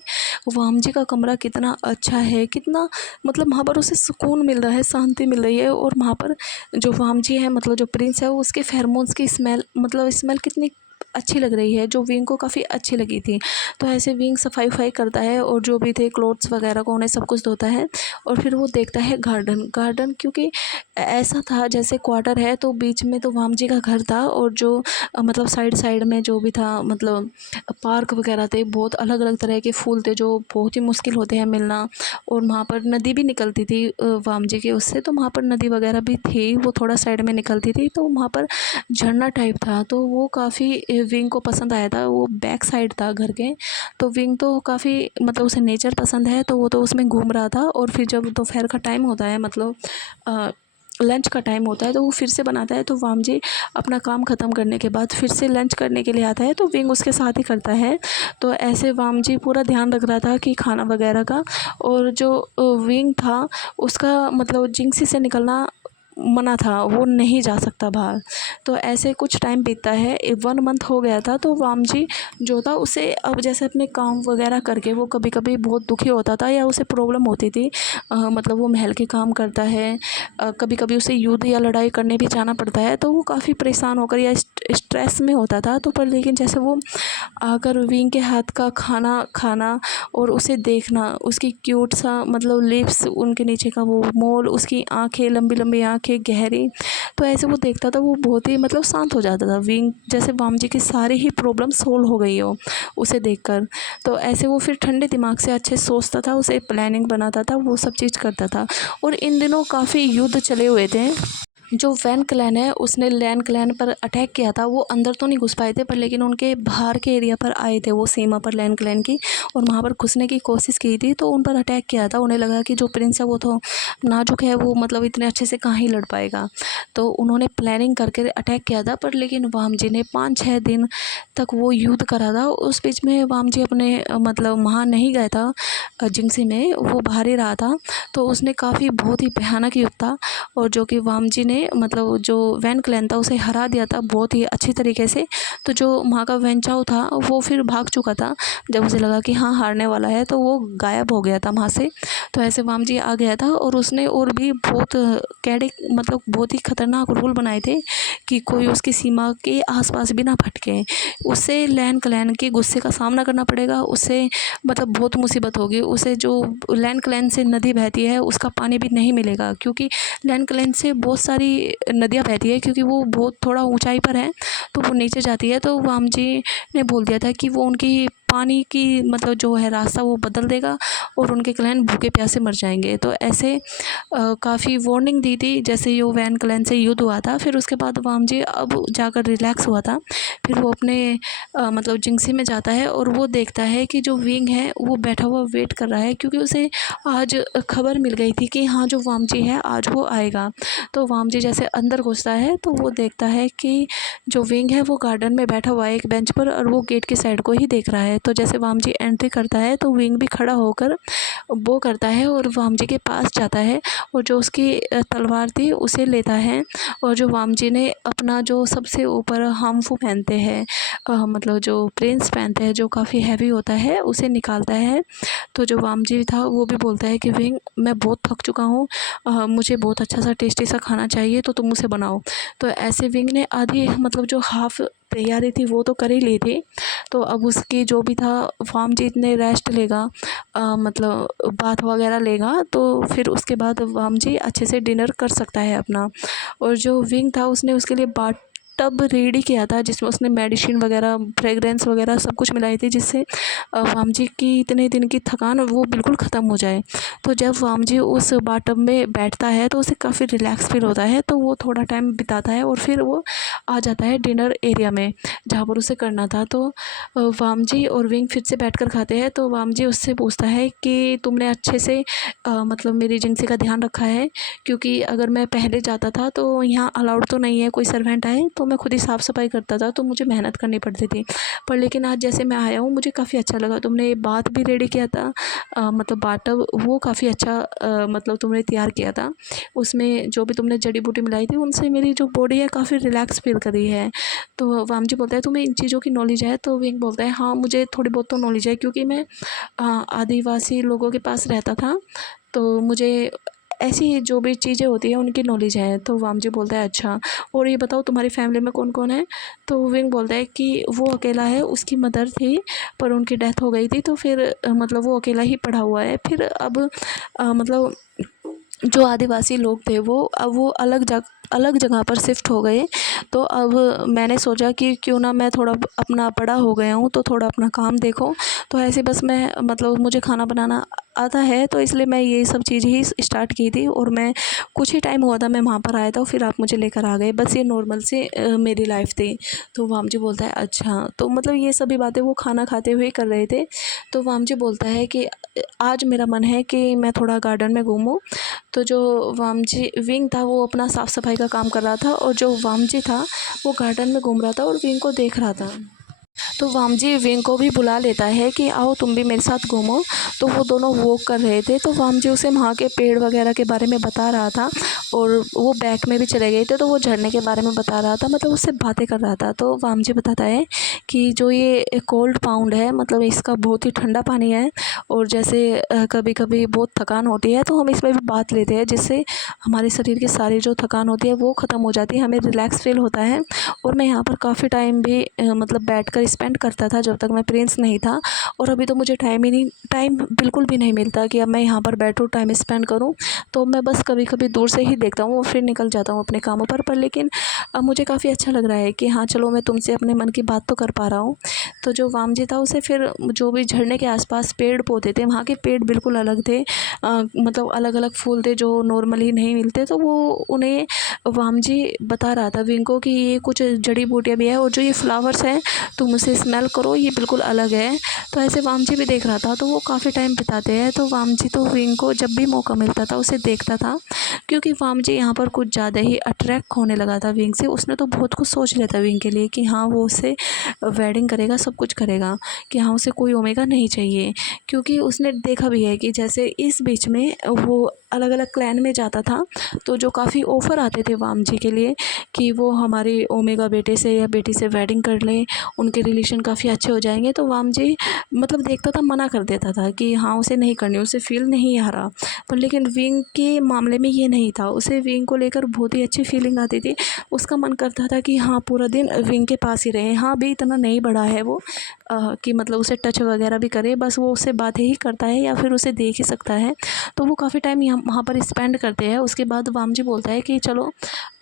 वामजी का कमरा कितना अच्छा है, कितना मतलब वहाँ पर उसे सुकून मिल रहा है, शांति मिल रही है। और वहाँ पर जो वामजी है मतलब जो प्रिंस है उसके फेरोमोन्स की स्मेल मतलब स्मेल कितनी अच्छी लग रही है, जो विंग को काफ़ी अच्छी लगी थी। तो ऐसे विंग सफाई वफाई करता है और जो भी थे क्लोथ्स वगैरह को उन्हें सब कुछ धोता है। और फिर वो देखता है गार्डन क्योंकि ऐसा था जैसे क्वार्टर है, तो बीच में तो वामजी का घर था और जो मतलब साइड साइड में जो भी था मतलब पार्क वगैरह थे, बहुत अलग अलग तरह के फूल थे जो बहुत ही मुश्किल होते हैं मिलना। और वहाँ पर नदी भी निकलती थी वामजी के उससे, तो वहाँ पर नदी वगैरह भी थी, वो थोड़ा साइड में निकलती थी, तो वहाँ पर झरना टाइप था। तो वो काफ़ी विंग को पसंद आया था, वो बैक साइड था घर के। तो विंग तो काफ़ी मतलब उसे नेचर पसंद है, तो वो तो उसमें घूम रहा था। और फिर जब दोपहर का टाइम होता है मतलब लंच का टाइम होता है, तो वो फिर से बनाता है। तो वामजी अपना काम ख़त्म करने के बाद फिर से लंच करने के लिए आता है, तो विंग उसके साथ ही करता है। तो ऐसे वामजी पूरा ध्यान रख रहा था कि खाना वगैरह का। और जो विंग था उसका मतलब जिंक्सी से निकलना मना था, वो नहीं जा सकता बाहर। तो ऐसे कुछ टाइम बीतता है, 1 मंथ हो गया था। तो वामजी जो था उसे अब जैसे अपने काम वगैरह करके वो कभी कभी बहुत दुखी होता था या उसे प्रॉब्लम होती थी। मतलब वो महल के काम करता है, कभी कभी उसे युद्ध या लड़ाई करने भी जाना पड़ता है, तो वो काफ़ी परेशान होकर या स्ट्रेस में होता था। तो पर लेकिन जैसे वो आकर विंग के हाथ का खाना खाना और उसे देखना, उसकी क्यूट सा मतलब लिप्स, उनके नीचे का वो मोल, उसकी आंखें लंबी लंबी आंखें गहरी, तो ऐसे वो देखता था, वो बहुत ही मतलब शांत हो जाता था। विंग जैसे वामजी की सारी ही प्रॉब्लम सोल्व हो गई हो उसे देखकर। तो ऐसे वो फिर ठंडे दिमाग से अच्छे सोचता था, उसे प्लानिंग बनाता था, वो सब चीज़ करता था। और इन दिनों काफ़ी युद्ध चले हुए थे। जो वैन क्लैन है उसने लैन क्लैन पर अटैक किया था, वो अंदर तो नहीं घुस पाए थे पर लेकिन उनके बाहर के एरिया पर आए थे वो सीमा पर लैन क्लैन की, और वहाँ पर घुसने की कोशिश की थी। तो उन पर अटैक किया था, उन्हें लगा कि जो प्रिंस है वो तो नाजुक है, वो मतलब इतने अच्छे से कहाँ ही लड़ पाएगा। तो उन्होंने प्लानिंग करके अटैक किया था, पर लेकिन वामजी ने 5-6 दिन तक वो युद्ध करा था। उस बीच में वामजी अपने मतलब वहाँ नहीं गया था जिंक्सी में, वो बाहर ही रहा था। तो उसने काफ़ी बहुत ही भयानक युद्ध था, और जो कि वामजी ने मतलब जो वैन क्लैन था उसे हरा दिया था बहुत ही अच्छी तरीके से। तो जो वहाँ का वैन चाओ था वो फिर भाग चुका था, जब उसे लगा कि हाँ हारने वाला है, तो वो गायब हो गया था वहाँ से। तो ऐसे वामजी आ गया था, और उसने और भी बहुत कैडे मतलब बहुत ही खतरनाक रूल बनाए थे कि कोई उसकी सीमा के आसपास भी ना भटके। उसे लैन क्लैन के गुस्से का सामना करना पड़ेगा, उसे मतलब बहुत मुसीबत होगी। उसे जो लैन क्लैन से नदी बहती है उसका पानी भी नहीं मिलेगा, क्योंकि लैन क्लैन से बहुत सारी नदियाँ बहती है, क्योंकि वो बहुत थोड़ा ऊंचाई पर है, तो वो नीचे जाती है। तो वामजी ने बोल दिया था कि वो उनकी पानी की मतलब जो है रास्ता वो बदल देगा, और उनके क्लैन भूखे प्यासे मर जाएंगे। तो ऐसे काफ़ी वार्निंग दी थी। जैसे यो वैन क्लैन से युद्ध हुआ था, फिर उसके बाद वामजी अब जाकर रिलैक्स हुआ था। फिर वो अपने मतलब जिंक्सी में जाता है, और वो देखता है कि जो विंग है वो बैठा हुआ वेट कर रहा है, क्योंकि उसे आज खबर मिल गई थी कि हाँ जो वामजी है आज वो आएगा। तो वामजी जैसे अंदर घुसता है, तो वो देखता है कि जो विंग है वो गार्डन में बैठा हुआ है एक बेंच पर, और वो गेट की साइड को ही देख रहा है। तो जैसे वामजी एंट्री करता है तो विंग भी खड़ा होकर वो करता है और वामजी के पास जाता है और जो उसकी तलवार थी उसे लेता है और जो वामजी ने अपना जो सबसे ऊपर हम वो पहनते हैं मतलब जो प्रिंस पहनते हैं जो काफ़ी हैवी होता है उसे निकालता है। तो जो वामजी था वो भी बोलता है कि विंग मैं बहुत थक चुका हूँ, मुझे बहुत अच्छा सा टेस्टी सा खाना चाहिए तो तुम उसे बनाओ। तो ऐसे विंग ने आधी मतलब जो हाफ़ तैयारी थी वो तो कर ही ली थी। तो अब उसकी जो भी था वामजी इतने रेस्ट लेगा, मतलब बाथ वगैरह लेगा तो फिर उसके बाद वामजी अच्छे से डिनर कर सकता है अपना। और जो विंग था उसने उसके लिए बाथ टब रेडी किया था जिसमें उसने मेडिसिन वगैरह फ्रेगरेंस वगैरह सब कुछ मिलाई थी जिससे वामजी की इतने दिन की थकान वो बिल्कुल ख़त्म हो जाए। तो जब वामजी उस बाथ टब में बैठता है तो उसे काफ़ी रिलैक्स फील होता है, तो वो थोड़ा टाइम बिताता है और फिर वो आ जाता है डिनर एरिया में जहाँ पर उसे करना था। तो वामजी और विंग फिर से बैठकर खाते हैं। तो वामजी उससे पूछता है कि तुमने अच्छे से मतलब मेरी जिनसी का ध्यान रखा है, क्योंकि अगर मैं पहले जाता था तो यहाँ अलाउड तो नहीं है कोई सर्वेंट आए, तो मैं खुद ही साफ़ सफाई करता था तो मुझे मेहनत करनी पड़ती थी, पर लेकिन आज जैसे मैं आया हूँ मुझे काफ़ी अच्छा लगा। तुमने ये बात भी रेडी किया था, मतलब बाटब वो काफ़ी अच्छा मतलब तुमने तैयार किया था, उसमें जो भी तुमने जड़ी बूटी मिलाई थी उनसे मेरी जो बॉडी है काफ़ी रिलैक्स फील कर रही है। तो वामजी बोलता है तुम्हें इन चीज़ों की नॉलेज है? तो विंग बोलता है हाँ मुझे थोड़ी बहुत तो नॉलेज है, क्योंकि मैं आदिवासी लोगों के पास रहता था तो मुझे ऐसी जो भी चीज़ें होती हैं उनकी नॉलेज है। तो वामजी बोलता है अच्छा, और ये बताओ तुम्हारी फैमिली में कौन कौन है? तो विंग बोलता है कि वो अकेला है, उसकी मदर थी पर उनकी डेथ हो गई थी तो फिर मतलब वो अकेला ही पड़ा हुआ है। फिर अब मतलब जो आदिवासी लोग थे वो अब वो अलग जगह पर शिफ्ट हो गए। तो अब मैंने सोचा कि क्यों ना मैं थोड़ा अपना बड़ा हो गया हूँ तो थोड़ा अपना काम देखो, तो ऐसे बस मैं मतलब मुझे खाना बनाना आता है तो इसलिए मैं ये सब चीज़ ही स्टार्ट की थी, और मैं कुछ ही टाइम हुआ था मैं वहाँ पर आया था फिर आप मुझे लेकर आ गए, बस ये नॉर्मल सी मेरी लाइफ थी। तो वामजी बोलता है अच्छा, तो मतलब ये सभी बातें वो खाना खाते हुए कर रहे थे। तो वामजी बोलता है कि आज मेरा मन है कि मैं थोड़ा गार्डन में घूमूं। तो जो वामजी विंग था वो अपना साफ़ सफाई का काम कर रहा था और जो वामजी था वो गार्डन में घूम रहा था और विंग को देख रहा था। तो वामजी विंग को भी बुला लेता है कि आओ तुम भी मेरे साथ घूमो। तो वो दोनों वॉक कर रहे थे तो वामजी उसे वहाँ के पेड़ वगैरह के बारे में बता रहा था, और वो बैक में भी चले गए थे तो वो झरने के बारे में बता रहा था, मतलब उससे बातें कर रहा था। तो वामजी बताता है कि जो ये कोल्ड पाउंड है मतलब इसका बहुत ही ठंडा पानी है, और जैसे कभी कभी बहुत थकान होती है तो हम इसमें भी बात लेते हैं जिससे हमारे शरीर की सारी जो थकान होती है वो ख़त्म हो जाती है, हमें रिलैक्स फील होता है। और मैं यहाँ पर काफ़ी टाइम भी मतलब बैठकर स्पेंड करता था जब तक मैं प्रिंस नहीं था, और अभी तो मुझे टाइम बिल्कुल भी नहीं मिलता कि अब मैं यहाँ पर बैठूँ टाइम स्पेंड करूँ। तो मैं बस कभी कभी दूर से ही देखता हूँ और फिर निकल जाता हूँ अपने कामों पर लेकिन अब मुझे काफ़ी अच्छा लग रहा है कि हाँ चलो मैं तुमसे अपने मन की बात तो कर पा रहा हूँ। तो जो वामजी था उसे फिर जो भी झरने के आसपास पेड़ पौधे थे वहाँ के पेड़ बिल्कुल अलग थे, मतलब अलग अलग फूल थे जो नॉर्मली नहीं मिलते, तो वो उन्हें वामजी बता रहा था विंग को कि ये कुछ जड़ी बूटियाँ भी है और जो ये फ्लावर्स हैं तुम उसे स्मेल करो ये बिल्कुल अलग है। तो ऐसे वामजी भी देख रहा था तो वो काफ़ी टाइम बिताते हैं। तो वामजी तो विंग को जब भी मौका मिलता था उसे देखता था, क्योंकि वामजी यहाँ पर कुछ ज़्यादा ही अट्रैक्ट होने लगा था विंग से। उसने तो बहुत कुछ सोच लिया था विंग के लिए कि हाँ वो उससे वेडिंग करेगा, सब कुछ करेगा, कि हाँ उसे कोई ओमेगा नहीं चाहिए, क्योंकि उसने देखा भी है कि जैसे इस बीच में वो अलग अलग क्लैन में जाता था तो जो काफ़ी ऑफ़र आते थे वामजी के लिए कि वो हमारे ओमेगा बेटे से या बेटी से वेडिंग कर लें, उनके रिलेशन काफ़ी अच्छे हो जाएंगे। तो वामजी मतलब देखता था, मना कर देता था कि हाँ उसे नहीं करनी, उसे फील नहीं आ रहा। पर लेकिन विंग के मामले में ये नहीं था, उसे विंग को लेकर बहुत ही अच्छी फीलिंग आती थी। उसका मन करता था कि हाँ पूरा दिन विंग के पास ही रहे। हाँ भी इतना नहीं बड़ा है वो कि मतलब उसे टच वगैरह भी करे, बस वो उससे बातें ही करता है या फिर उसे देख ही सकता है। तो वो काफ़ी टाइम यहाँ वहाँ पर स्पेंड करते हैं। उसके बाद वामजी बोलता है कि चलो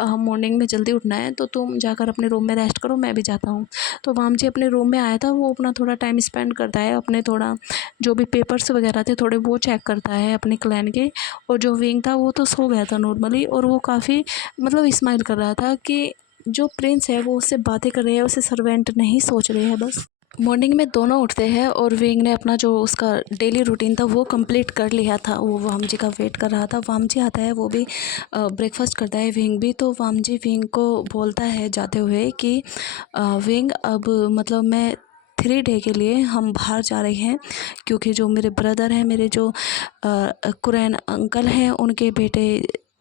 मॉर्निंग में जल्दी उठना है तो तुम जाकर अपने रूम में रेस्ट करो, मैं भी जाता हूँ। तो वामजी अपने रूम में आया था, वो अपना थोड़ा टाइम स्पेंड करता है, अपने थोड़ा जो भी पेपर्स वगैरह थे थोड़े वो चेक करता है अपने क्लैन के। और जो विंग था वो तो सो गया था नॉर्मली, और वो काफ़ी मतलब स्माइल कर रहा था कि जो प्रिंस है वो उससे बातें कर रहे हैं, उसे सर्वेंट नहीं सोच रहे हैं बस। मॉर्निंग में दोनों उठते हैं और विंग ने अपना जो उसका डेली रूटीन था वो कंप्लीट कर लिया था, वो वामजी का वेट कर रहा था। वामजी आता है, वो भी ब्रेकफास्ट करता है, विंग भी। तो वामजी विंग को बोलता है जाते हुए कि विंग अब मतलब मैं 3 डे के लिए हम बाहर जा रहे हैं, क्योंकि जो मेरे ब्रदर हैं, मेरे जो कुरैन अंकल हैं, उनके बेटे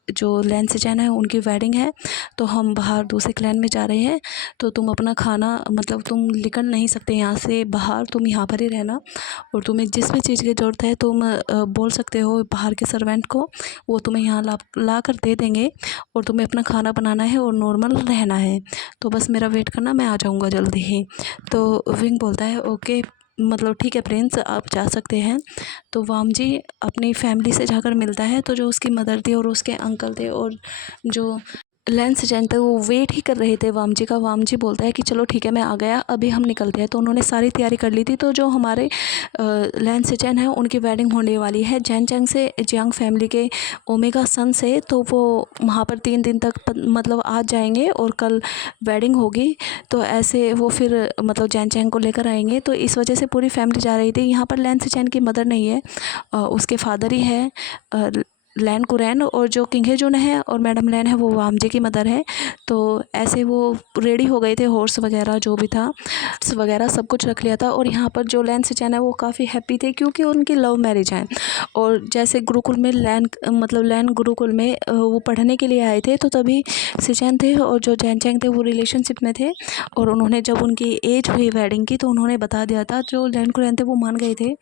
जो लैन सेजैन है उनकी वेडिंग है। तो हम बाहर दूसरे क्लैन में जा रहे हैं। तो तुम अपना खाना मतलब तुम निकल नहीं सकते यहाँ से बाहर, तुम यहाँ पर ही रहना। और तुम्हें जिस भी चीज़ की ज़रूरत है तुम बोल सकते हो बाहर के सर्वेंट को, वो तुम्हें यहाँ ला कर दे देंगे। और तुम्हें अपना खाना बनाना है और नॉर्मल रहना है। तो बस मेरा वेट करना, मैं आ जाऊँगा जल्दी ही। तो विंग बोलता है ओके, मतलब ठीक है प्रिंस, आप जा सकते हैं। तो वामजी अपनी फैमिली से जाकर मिलता है। तो जो उसकी मदर थी और उसके अंकल थे और जो लैन सेजैन थे वो वेट ही कर रहे थे वामजी का। वामजी बोलता है कि चलो ठीक है, मैं आ गया, अभी हम निकलते हैं। तो उन्होंने सारी तैयारी कर ली थी। तो जो हमारे लैन सेजैन है उनकी वेडिंग होने वाली है जैनचैंग से, जियांग फैमिली के ओमेगा सन से। तो वो वहाँ पर 3 दिन तक मतलब आज जाएंगे और कल वेडिंग होगी। तो ऐसे वो फिर मतलब जैनचैंग को लेकर आएंगे। तो इस वजह से पूरी फैमिली जा रही थी। यहाँ पर लैन सेजैन की मदर नहीं है, उसके फादर ही है, लैन कुरैन। और जो किंग हेजुन है और मैडम लैन है वो वामजे की मदर है। तो ऐसे वो रेडी हो गए थे, हॉर्स वगैरह जो भी था वगैरह सब कुछ रख लिया था। और यहाँ पर जो लैन सेजैन है वो काफ़ी हैप्पी थे, क्योंकि उनकी लव मैरिज है। और जैसे गुरुकुल में लैन गुरुकुल में वो पढ़ने के लिए आए थे, तो तभी सेजैन थे और जो जैनचैंग थे वो रिलेशनशिप में थे। और उन्होंने जब उनकी एज हुई वेडिंग की तो उन्होंने बता दिया था। जो लैन कुरैन थे वो मान गए थे।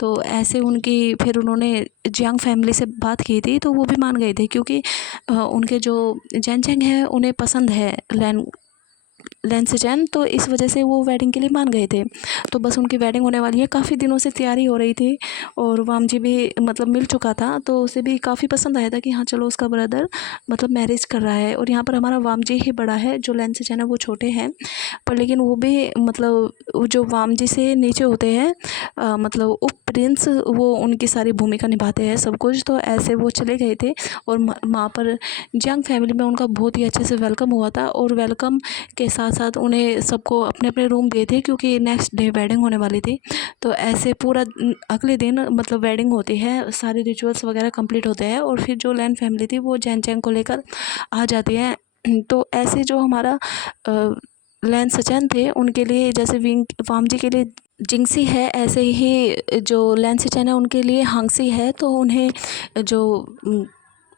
तो ऐसे उनकी फिर उन्होंने जियांग फैमिली से बात की थी, तो वो भी मान गए थे, क्योंकि उनके जो जैनचैंग है उन्हें पसंद है लैन सेजैन। तो इस वजह से वो वेडिंग के लिए मान गए थे। तो बस उनकी वेडिंग होने वाली है, काफ़ी दिनों से तैयारी हो रही थी। और वामजी भी मतलब मिल चुका था, तो उसे भी काफ़ी पसंद आया था कि हाँ चलो उसका ब्रदर मतलब मैरिज कर रहा है। और यहाँ पर हमारा वामजी ही बड़ा है, जो लैन सेजैन है वो छोटे हैं। पर लेकिन वो भी मतलब जो वामजी से नीचे होते हैं, मतलब उप प्रिंस, वो उनकी सारी भूमिका निभाते हैं सब कुछ। तो ऐसे वो चले गए थे। और वहाँ पर जियांग फैमिली में उनका बहुत ही अच्छे से वेलकम हुआ था। और वेलकम के साथ साथ उन्हें सबको अपने अपने रूम दिए थे, क्योंकि नेक्स्ट डे वेडिंग होने वाली थी। तो ऐसे पूरा अगले दिन मतलब वेडिंग होती है, सारे रिचुअल्स वगैरह कंप्लीट होते हैं। और फिर जो लैन फैमिली थी वो जैनचैंग को लेकर आ जाती है। तो ऐसे जो हमारा लैन सेजैन थे उनके लिए, जैसे विंग वामजी के लिए जिंगसी है, ऐसे ही जो लैन सेजैन है उनके लिए हांगसी है। तो उन्हें जो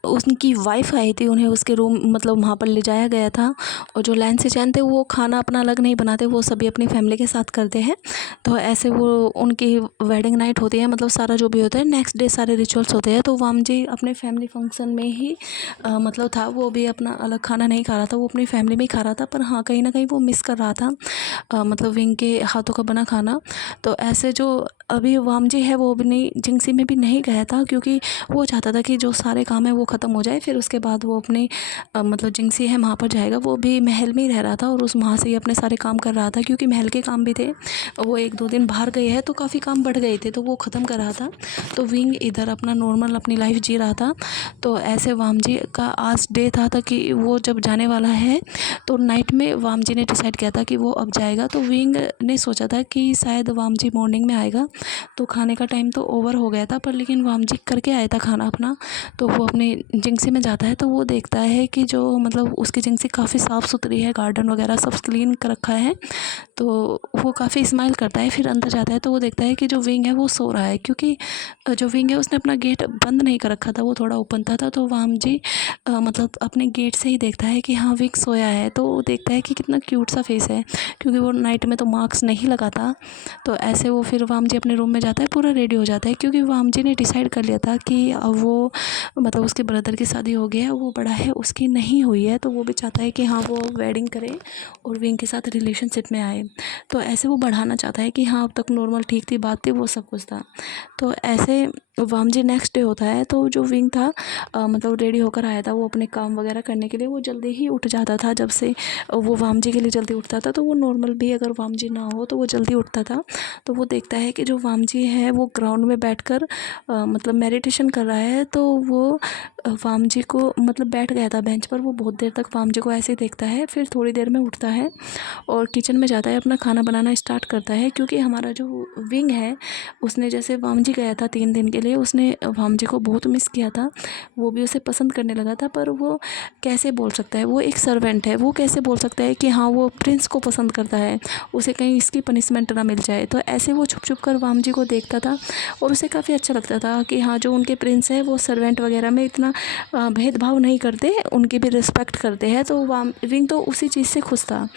उनकी वाइफ आई थी, उन्हें उसके रूम मतलब वहाँ पर ले जाया गया था। और जो लैन सेजैन थे वो खाना अपना अलग नहीं बनाते, वो सभी अपनी फैमिली के साथ करते हैं। तो ऐसे वो उनकी वेडिंग नाइट होती है, मतलब सारा जो भी होता है नेक्स्ट डे सारे रिचुअल्स होते हैं। तो वामजी अपने फैमिली फंक्शन में ही मतलब था, वो भी अपना अलग खाना नहीं खा रहा था, वो अपनी फैमिली में ही खा रहा था। पर हाँ कहीं ना कहीं वो मिस कर रहा था मतलब विंग के हाथों का बना खाना। तो ऐसे जो अभी वामजी है वो अपनी जिंगसी में भी नहीं गया था, क्योंकि वो चाहता था कि जो सारे काम है वो ख़त्म हो जाए, फिर उसके बाद वो अपने मतलब जिंगसी है वहाँ पर जाएगा। वो भी महल में ही रह रहा था और उस वहाँ से ही अपने सारे काम कर रहा था, क्योंकि महल के काम भी थे। वो 1-2 दिन बाहर गए हैं तो काफ़ी काम बढ़ गए थे, तो वो ख़त्म कर रहा था। तो विंग इधर अपना नॉर्मल अपनी लाइफ जी रहा था। तो ऐसे वामजी का आज डे था कि वो जब जाने वाला है, तो नाइट में वामजी ने डिसाइड किया था कि वो अब जाएगा। तो विंग ने सोचा था कि शायद वामजी मॉर्निंग में आएगा, तो खाने का टाइम तो ओवर हो गया था। पर लेकिन वामजी करके आया था खाना अपना। तो वो अपनी जिंगसी में जाता है, तो वो देखता है कि जो मतलब उसकी जिंगसी काफ़ी साफ़ सुथरी है, गार्डन वगैरह सब क्लीन कर रखा है। तो वो काफ़ी स्माइल करता है। फिर अंदर जाता है तो वो देखता है कि जो विंग है वो सो रहा है, क्योंकि जो विंग है उसने अपना गेट बंद नहीं कर रखा था, वो थोड़ा ओपन था। तो वामजी मतलब अपने गेट से ही देखता है कि हाँ विंग सोया है। तो वो देखता है कि कितना क्यूट सा फेस है, क्योंकि वो नाइट में तो मास्क नहीं लगाता। तो ऐसे वो फिर वामजी अपने रूम में जाता है, पूरा रेडी हो जाता है, क्योंकि वामजी ने डिसाइड कर लिया था कि अब वो मतलब उसके ब्रदर की शादी हो गई है, वो बड़ा है, उसकी नहीं हुई है। तो वो भी चाहता है कि हाँ वो वेडिंग करे और विंग के साथ रिलेशनशिप में आए। तो ऐसे वो बढ़ाना चाहता है कि हाँ अब तक नॉर्मल ठीक थी, बात थी, वो सब कुछ था। तो ऐसे वामजी नेक्स्ट डे होता है, तो जो विंग था मतलब रेडी होकर आया था, वो अपने काम वगैरह करने के लिए वो जल्दी ही उठ जाता था। जब से वो वामजी के लिए जल्दी उठता था, तो वो नॉर्मल भी अगर वामजी ना हो तो वो जल्दी उठता था। तो वो देखता है कि जो वामजी है वो ग्राउंड में बैठकर मतलब मेडिटेशन कर रहा है। तो वो वामजी को मतलब बैठ गया था बेंच पर, वो बहुत देर तक वामजी को ऐसे ही देखता है। फिर थोड़ी देर में उठता है और किचन में जाता है, अपना खाना बनाना स्टार्ट करता है। क्योंकि हमारा जो विंग है उसने जैसे वामजी गया था 3 दिन के लिए पहले उसने वामजी को बहुत मिस किया था, वो भी उसे पसंद करने लगा था, पर वो कैसे बोल सकता है, वो एक सर्वेंट है, वो कैसे बोल सकता है कि हाँ वो प्रिंस को पसंद करता है, उसे कहीं इसकी पनिशमेंट ना मिल जाए। तो ऐसे वो छुप छुप कर वामजी को देखता था और उसे काफ़ी अच्छा लगता था कि हाँ जो उनके प्रिंस है वो सर्वेंट वगैरह में इतना भेदभाव नहीं करते, उनकी भी रिस्पेक्ट करते हैं। तो विंग तो उसी चीज़ से खुश था।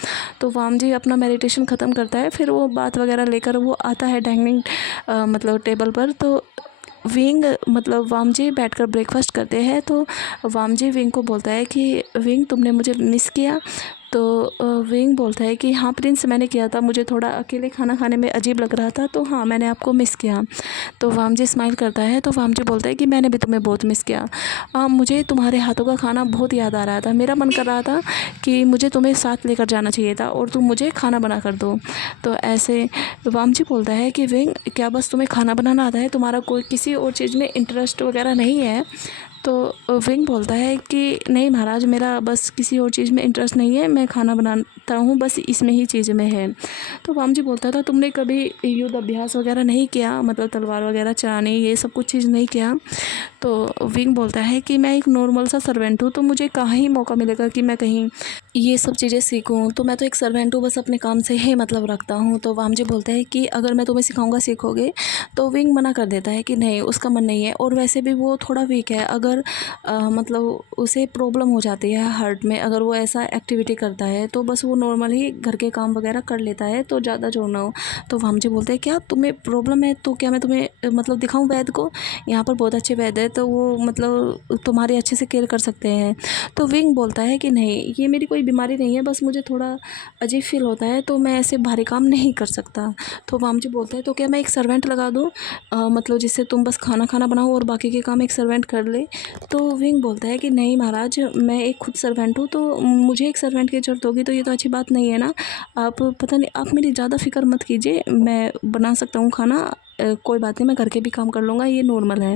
तो वामजी अपना मेडिटेशन ख़त्म करता है, फिर वो बात वगैरह लेकर वो आता है डाइनिंग मतलब टेबल पर। तो विंग मतलब वामजी बैठकर ब्रेकफास्ट करते हैं। तो वामजी विंग को बोलता है कि विंग तुमने मुझे मिस किया। तो विंग बोलता है कि हाँ प्रिंस मैंने किया था, मुझे थोड़ा अकेले खाना खाने में अजीब लग रहा था, तो हाँ मैंने आपको मिस किया। तो वामजी स्माइल करता है। तो वामजी बोलता है कि मैंने भी तुम्हें बहुत मिस किया, मुझे तुम्हारे हाथों का खाना बहुत याद आ रहा था, मेरा मन कर रहा था कि मुझे तुम्हें साथ लेकर जाना चाहिए था और तुम मुझे खाना बना कर दो। तो ऐसे वामजी बोलता है कि विंग क्या बस तुम्हें खाना बनाना आता है, तुम्हारा कोई किसी और चीज़ में इंटरेस्ट वगैरह नहीं है? तो विंग बोलता है कि नहीं महाराज, मेरा बस किसी और चीज़ में इंटरेस्ट नहीं है, मैं खाना बनाता हूँ बस इसमें ही चीज़ में है। तो वामजी बोलता था तुमने कभी युद्ध अभ्यास वगैरह नहीं किया, मतलब तलवार वगैरह चलानी ये सब कुछ चीज़ नहीं किया? तो विंग बोलता है कि मैं एक नॉर्मल सा सर्वेंट हूँ, तो मुझे कहाँ ही मौका मिलेगा कि मैं कहीं ये सब चीज़ें सीखूँ, तो मैं तो एक सर्वेंट हूँ, बस अपने काम से ही मतलब रखता हूँ। तो वामजी बोलता है कि अगर मैं तुम्हें सिखाऊंगा सीखोगे? तो विंग मना कर देता है कि नहीं, उसका मन नहीं है, और वैसे भी वो थोड़ा वीक है, अगर मतलब उसे प्रॉब्लम हो जाती है हार्ट में अगर वो ऐसा एक्टिविटी करता है, तो बस वो नॉर्मल ही घर के काम वगैरह कर लेता है, तो ज़्यादा जोर ना हो। तो वामजी बोलते हैं क्या तुम्हें प्रॉब्लम है, तो क्या मैं तुम्हें मतलब दिखाऊँ वैद्य को? यहाँ पर बहुत अच्छे वैद्य है, तो वो मतलब तुम्हारी अच्छे से केयर कर सकते हैं। तो विंग बोलता है कि नहीं, ये मेरी कोई बीमारी नहीं है, बस मुझे थोड़ा अजीब फील होता है, तो मैं ऐसे भारी काम नहीं कर सकता। तो वामजी बोलता है तो क्या मैं एक सर्वेंट लगा दूँ, मतलब जिससे तुम बस खाना खाना बनाओ और बाकी के काम एक सर्वेंट कर ले? तो विंग बोलता है कि नहीं महाराज, मैं एक खुद सर्वेंट हूँ, तो मुझे एक सर्वेंट की ज़रूरत होगी तो ये तो अच्छी बात नहीं है ना। आप पता नहीं, आप मेरी ज़्यादा फिक्र मत कीजिए, मैं बना सकता हूँ खाना, कोई बात नहीं, मैं घर के भी काम कर लूँगा, ये नॉर्मल है।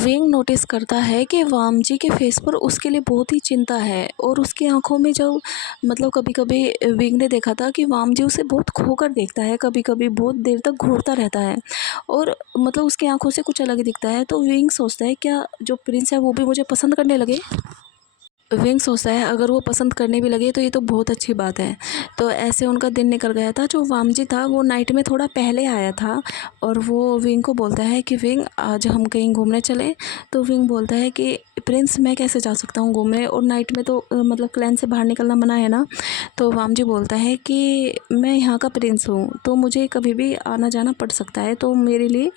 विंग नोटिस करता है कि वामजी के फेस पर उसके लिए बहुत ही चिंता है, और उसकी आंखों में जो मतलब कभी कभी विंग ने देखा था कि वामजी उसे बहुत खोकर देखता है, कभी कभी बहुत देर तक घूरता रहता है, और मतलब उसकी आंखों से कुछ अलग ही दिखता है। तो विंग सोचता है क्या जो प्रिंस है वो भी मुझे पसंद करने लगे? विंग सोचता है अगर वो पसंद करने भी लगे तो ये तो बहुत अच्छी बात है। तो ऐसे उनका दिन निकल गया था। जो वामजी था वो नाइट में थोड़ा पहले आया था, और वो विंग को बोलता है कि विंग आज हम कहीं घूमने चलें? तो विंग बोलता है कि प्रिंस मैं कैसे जा सकता हूँ घूमने, और नाइट में तो मतलब क्लैन से बाहर निकलना मना है ना। तो वामजी बोलता है कि मैं यहाँ का प्रिंस हूँ, तो मुझे कभी भी आना जाना पड़ सकता है, तो मेरे लिए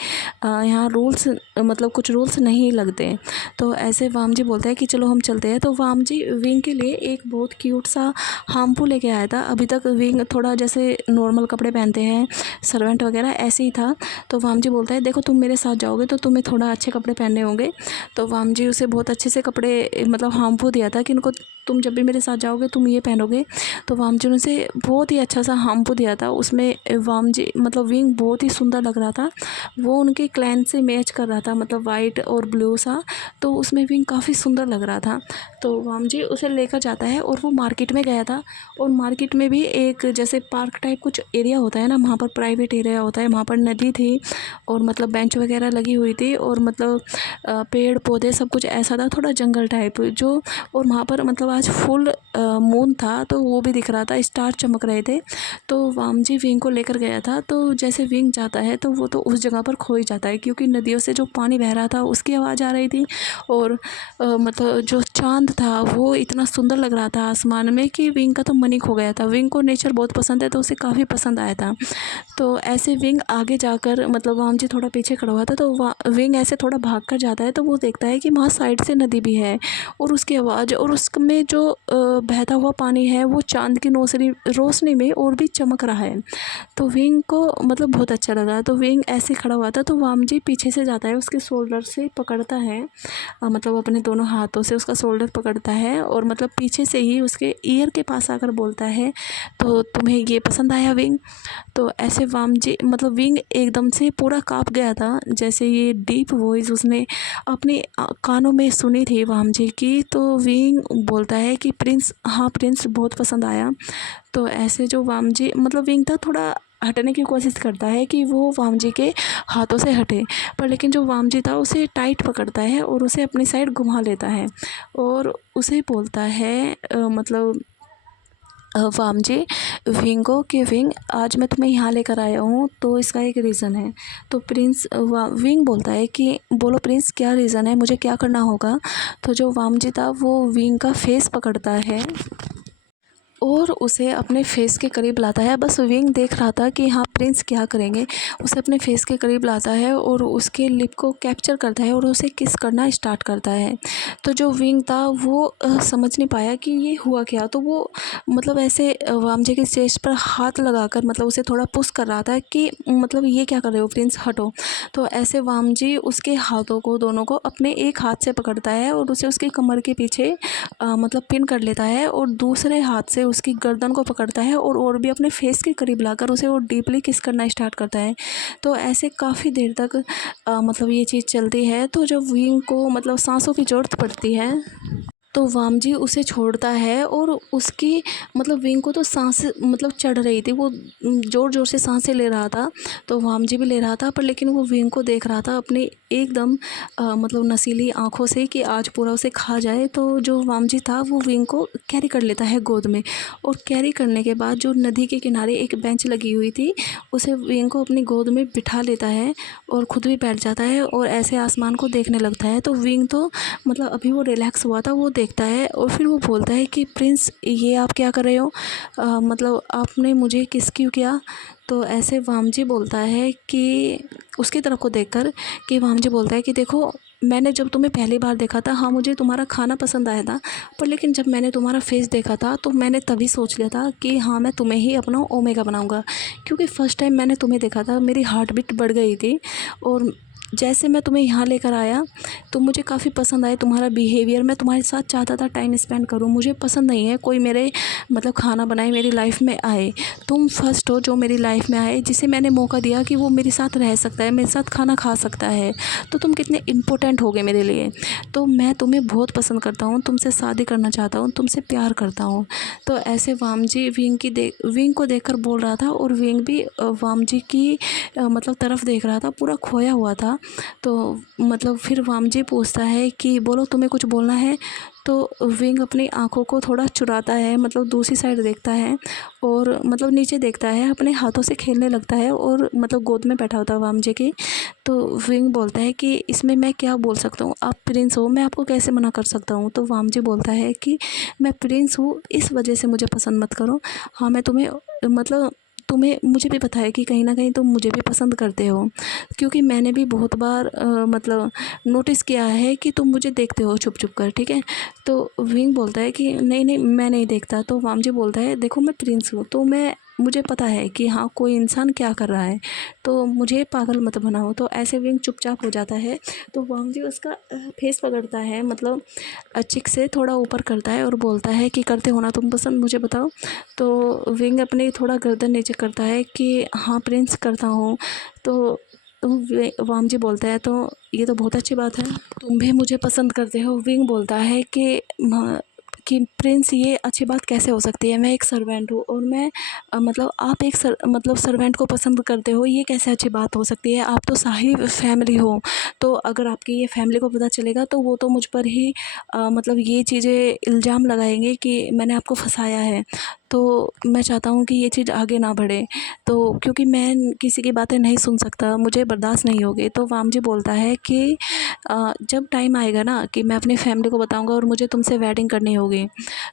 यहाँ रूल्स मतलब कुछ रूल्स नहीं लगते। तो ऐसे वामजी बोलता है कि चलो हम चलते हैं। तो वामजी विंग के लिए एक बहुत क्यूट सा हाम्पू लेके आया था। अभी तक विंग थोड़ा जैसे नॉर्मल कपड़े पहनते हैं सर्वेंट वगैरह, ऐसे ही था। तो वामजी बोलता है देखो तुम मेरे साथ जाओगे तो तुम्हें थोड़ा अच्छे कपड़े पहनने होंगे। तो वामजी उसे बहुत अच्छे से कपड़े मतलब हाम्पू दिया था कि इनको तुम जब भी मेरे साथ जाओगे तुम ये पहनोगे। तो वामजी ने उसे बहुत ही अच्छा सा हाम्पू दिया था, उसमें वामजी मतलब विंग बहुत ही सुंदर लग रहा था, वो उनके क्लैन से मैच कर रहा था, मतलब वाइट और ब्लू सा। तो उसमें विंग काफ़ी सुंदर लग रहा था। तो वामजी उसे लेकर जाता है, और वो मार्केट में गया था, और मार्केट में भी एक जैसे पार्क टाइप कुछ एरिया होता है ना, वहाँ पर प्राइवेट एरिया होता है, वहाँ पर नदी थी, और मतलब बेंच वगैरह लगी हुई थी, और मतलब पेड़ पौधे सब कुछ ऐसा था, थोड़ा जंगल टाइप जो, और वहाँ पर मतलब आज फुल मून था, तो वो भी दिख रहा था, स्टार चमक रहे थे। तो वामजी विंग को लेकर गया था। तो जैसे विंग जाता है तो वो तो उस जगह पर खो ही जाता है, क्योंकि नदियों से जो पानी बह रहा था उसकी आवाज़ आ रही थी, और मतलब जो चाँद था वो इतना सुंदर लग रहा था आसमान में कि विंग का तो मन ही खो गया था। विंग को नेचर बहुत पसंद है, तो उसे काफ़ी पसंद आया था। तो ऐसे विंग आगे जाकर मतलब वामजी थोड़ा पीछे खड़ा हुआ था, तो विंग ऐसे थोड़ा भाग कर जाता है, तो वो देखता है कि वहाँ साइड से नदी भी है, और उसकी आवाज़ और उसमें जो बहता हुआ पानी है वो चाँद की रोशनी में और भी चमक रहा है। तो विंग को मतलब बहुत अच्छा लगा। तो विंग ऐसे खड़ा हुआ था, तो वामजी पीछे से जाता है, उसके शोल्डर से पकड़ता है, मतलब अपने दोनों हाथों से उसका शोल्डर पकड़ता है, और मतलब पीछे से ही उसके ईयर के पास आकर बोलता है तो तुम्हें ये पसंद आया विंग? तो ऐसे वामजी मतलब विंग एकदम से पूरा काँप गया था, जैसे ये डीप वॉइस उसने अपने कानों में सुनी थी वामजी की। तो विंग बोलता है कि प्रिंस, हाँ प्रिंस बहुत पसंद आया। तो ऐसे जो वामजी मतलब विंग था थोड़ा हटने की कोशिश करता है कि वो वामजी के हाथों से हटे, पर लेकिन जो वामजी था उसे टाइट पकड़ता है और उसे अपनी साइड घुमा लेता है और उसे बोलता है वामजी विंग को कि विंग आज मैं तुम्हें यहाँ लेकर आया हूँ तो इसका एक रीज़न है। तो विंग बोलता है कि बोलो प्रिंस क्या रीज़न है, मुझे क्या करना होगा। तो जो वामजी था वो विंग का फेस पकड़ता है और उसे अपने फेस के करीब लाता है। बस विंग देख रहा था कि हाँ प्रिंस क्या करेंगे। उसे अपने फेस के करीब लाता है और उसके लिप को कैप्चर करता है और उसे किस करना स्टार्ट करता है। तो जो विंग था वो समझ नहीं पाया कि ये हुआ क्या। तो वो ऐसे वामजे के चेस्ट पर हाथ लगाकर उसे थोड़ा पुश कर रहा था कि ये क्या कर रहे हो प्रिंस, हटो। तो ऐसे वामजी उसके हाथों को दोनों को अपने एक हाथ से पकड़ता है और उसे उसकी कमर के पीछे पिन कर लेता है और दूसरे हाथ से उसकी गर्दन को पकड़ता है और भी अपने फेस के करीब लाकर उसे वो डीपली किस करना स्टार्ट करता है। तो ऐसे काफ़ी देर तक ये चीज़ चलती है। तो जब विंग को सांसों की ज़रूरत पड़ती है तो वामजी उसे छोड़ता है और उसकी विंग को तो सांस चढ़ रही थी, वो ज़ोर ज़ोर से सांसें ले रहा था। तो वामजी भी ले रहा था, पर लेकिन वो विंग को देख रहा था अपनी एकदम नसीली आँखों से कि आज पूरा उसे खा जाए। तो जो वामजी था वो विंग को कैरी कर लेता है गोद में और कैरी करने के बाद जो नदी के किनारे एक बेंच लगी हुई थी उसे विंग को अपनी गोद में बिठा लेता है और ख़ुद भी बैठ जाता है और ऐसे आसमान को देखने लगता है। तो विंग तो अभी वो रिलैक्स हुआ था, वो देखता है और फिर वो बोलता है कि प्रिंस ये आप क्या कर रहे हो, आपने मुझे किस क्यों किया। तो ऐसे वामजी बोलता है कि उसकी तरफ को देखकर कि वामजी बोलता है कि देखो मैंने जब तुम्हें पहली बार देखा था, हाँ मुझे तुम्हारा खाना पसंद आया था, पर लेकिन जब मैंने तुम्हारा फेस देखा था तो मैंने तभी सोच लिया था कि हाँ मैं तुम्हें ही अपना ओमेगा बनाऊंगा। क्योंकि फ़र्स्ट टाइम मैंने तुम्हें देखा था मेरी हार्ट बीट बढ़ गई थी और जैसे मैं तुम्हें यहाँ लेकर आया तो मुझे काफ़ी पसंद आया तुम्हारा बिहेवियर। मैं तुम्हारे साथ चाहता था टाइम स्पेंड करूँ। मुझे पसंद नहीं है कोई मेरे खाना बनाए मेरी लाइफ में आए। तुम फर्स्ट हो जो मेरी लाइफ में आए, जिसे मैंने मौका दिया कि वो मेरे साथ रह सकता है, मेरे साथ खाना खा सकता है। तो तुम कितने इम्पोर्टेंट हो गए मेरे लिए। तो मैं तुम्हें बहुत पसंद करता हूँ, तुमसे शादी करना चाहता हूँ, तुमसे प्यार करता हूँ। तो ऐसे वामजी विंग को देखकर बोल रहा था और विंग भी वामजी की तरफ देख रहा था, पूरा खोया हुआ था। तो फिर वामजी पूछता है कि बोलो तुम्हें कुछ बोलना है। तो विंग अपनी आँखों को थोड़ा चुराता है, दूसरी साइड देखता है और नीचे देखता है, अपने हाथों से खेलने लगता है और गोद में बैठा होता है वामजी की। तो विंग बोलता है कि इसमें मैं क्या बोल सकता हूँ, आप प्रिंस हो, मैं आपको कैसे मना कर सकता हूँ। तो वामजी बोलता है कि मैं प्रिंस हूँ, इस वजह से मुझे पसंद मत करो। हाँ मैं तुम्हें तुम्हें मुझे भी पता है कि कहीं ना कहीं तुम मुझे भी पसंद करते हो, क्योंकि मैंने भी बहुत बार नोटिस किया है कि तुम मुझे देखते हो छुप छुप कर, ठीक है। तो विंग बोलता है कि नहीं नहीं मैं नहीं देखता। तो वामजी बोलता है देखो मैं प्रिंस हूँ, तो मुझे पता है कि हाँ कोई इंसान क्या कर रहा है, तो मुझे पागल मत बनाओ। तो ऐसे विंग चुपचाप हो जाता है। तो वामजी उसका फेस पकड़ता है, चिक से थोड़ा ऊपर करता है और बोलता है कि करते हो ना तुम पसंद, मुझे बताओ। तो विंग अपनी थोड़ा गर्दन नीचे करता है कि हाँ प्रिंस करता हूँ। तो वामजी बोलता है तो ये तो बहुत अच्छी बात है, तुम भी मुझे पसंद करते हो। विंग बोलता है कि प्रिंस ये अच्छी बात कैसे हो सकती है, मैं एक सर्वेंट हूँ और मैं आप एक सर्वेंट को पसंद करते हो, ये कैसे अच्छी बात हो सकती है। आप तो शाही फैमिली हो, तो अगर आपकी ये फैमिली को पता चलेगा तो वो तो मुझ पर ही ये चीज़ें इल्ज़ाम लगाएंगे कि मैंने आपको फंसाया है। तो मैं चाहता हूँ कि ये चीज़ आगे ना बढ़े, तो क्योंकि मैं किसी की बातें नहीं सुन सकता, मुझे बर्दाश्त नहीं होगी। तो वामजी बोलता है कि जब टाइम आएगा ना कि मैं अपनी फैमिली को बताऊंगा और मुझे तुमसे वेडिंग करनी होगी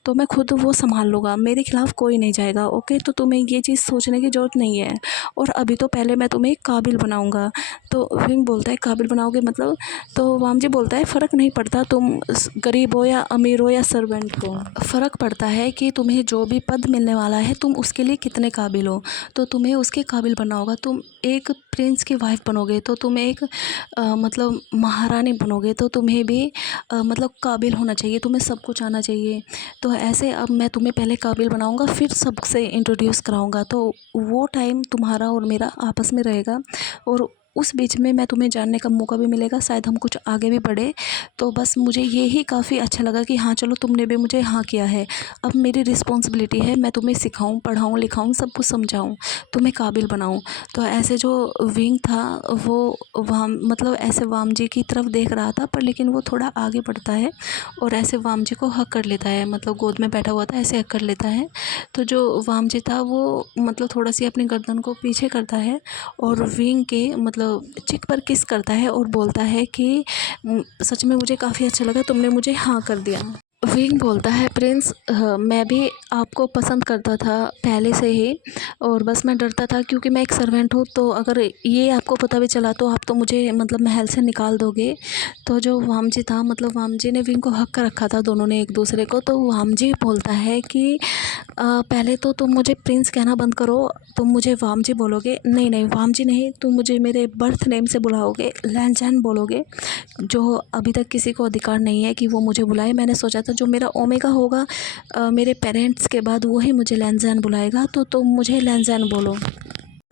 तो मैं खुद वो संभाल लूँगा, मेरे खिलाफ़ कोई नहीं जाएगा, ओके। तो तुम्हें ये चीज़ सोचने की ज़रूरत नहीं है और अभी तो पहले मैं तुम्हें काबिल बनाऊँगा। तो विंग बोलता है काबिल बनाओगे मतलब। तो वामजी बोलता है फ़र्क नहीं पड़ता तुम गरीब हो या अमीर हो या सर्वेंट हो, फ़र्क पड़ता है कि तुम्हें जो भी पद मिलने वाला है तुम उसके लिए कितने काबिल हो। तो तुम्हें उसके काबिल बनना होगा। तुम एक प्रिंस की वाइफ बनोगे तो तुम एक महारानी बनोगे, तो तुम्हें भी काबिल होना चाहिए, तुम्हें सब कुछ आना चाहिए। तो ऐसे अब मैं तुम्हें पहले काबिल बनाऊंगा फिर सबसे इंट्रोड्यूस कराऊंगा, तो वो टाइम तुम्हारा और मेरा आपस में रहेगा और उस बीच में मैं तुम्हें जानने का मौका भी मिलेगा, शायद हम कुछ आगे भी बढ़े। तो बस मुझे ये ही काफ़ी अच्छा लगा कि हाँ चलो तुमने भी मुझे हाँ किया है। अब मेरी रिस्पॉन्सिबिलिटी है मैं तुम्हें सिखाऊँ, पढ़ाऊँ, लिखाऊँ, सब कुछ समझाऊँ, तुम्हें काबिल बनाऊँ। तो ऐसे जो विंग था वो वाम मतलब ऐसे वाम जी की तरफ देख रहा था, पर लेकिन वो थोड़ा आगे बढ़ता है और ऐसे वाम जी को हक कर लेता है, मतलब गोद में बैठा हुआ था ऐसे हक कर लेता है। तो जो वाम जी था वो मतलब थोड़ा सी अपनी गर्दन को पीछे करता है और विंग के मतलब चिक पर किस करता है और बोलता है कि सच में मुझे काफ़ी अच्छा लगा, तुमने मुझे हाँ कर दिया। विंग बोलता है प्रिंस, मैं भी आपको पसंद करता था पहले से ही, और बस मैं डरता था क्योंकि मैं एक सर्वेंट हूँ, तो अगर ये आपको पता भी चला तो आप तो मुझे मतलब महल से निकाल दोगे। तो जो वामजी था मतलब वामजी ने विंग को हक कर रखा था दोनों ने एक दूसरे को। तो वामजी बोलता है कि पहले तो तुम मुझे प्रिंस कहना बंद करो, तुम मुझे वामजी बोलोगे। नहीं नहीं वामजी नहीं, तुम मुझे मेरे बर्थ नेम से बुलाओगे, लैंजैन बोलोगे, जो अभी तक किसी को अधिकार नहीं है कि वो मुझे बुलाए। मैंने सोचा था जो मेरा ओमेगा होगा मेरे पेरेंट्स के बाद वही मुझे लैंजैन बुलाएगा, तो तुम मुझे लैंजैन बोलो।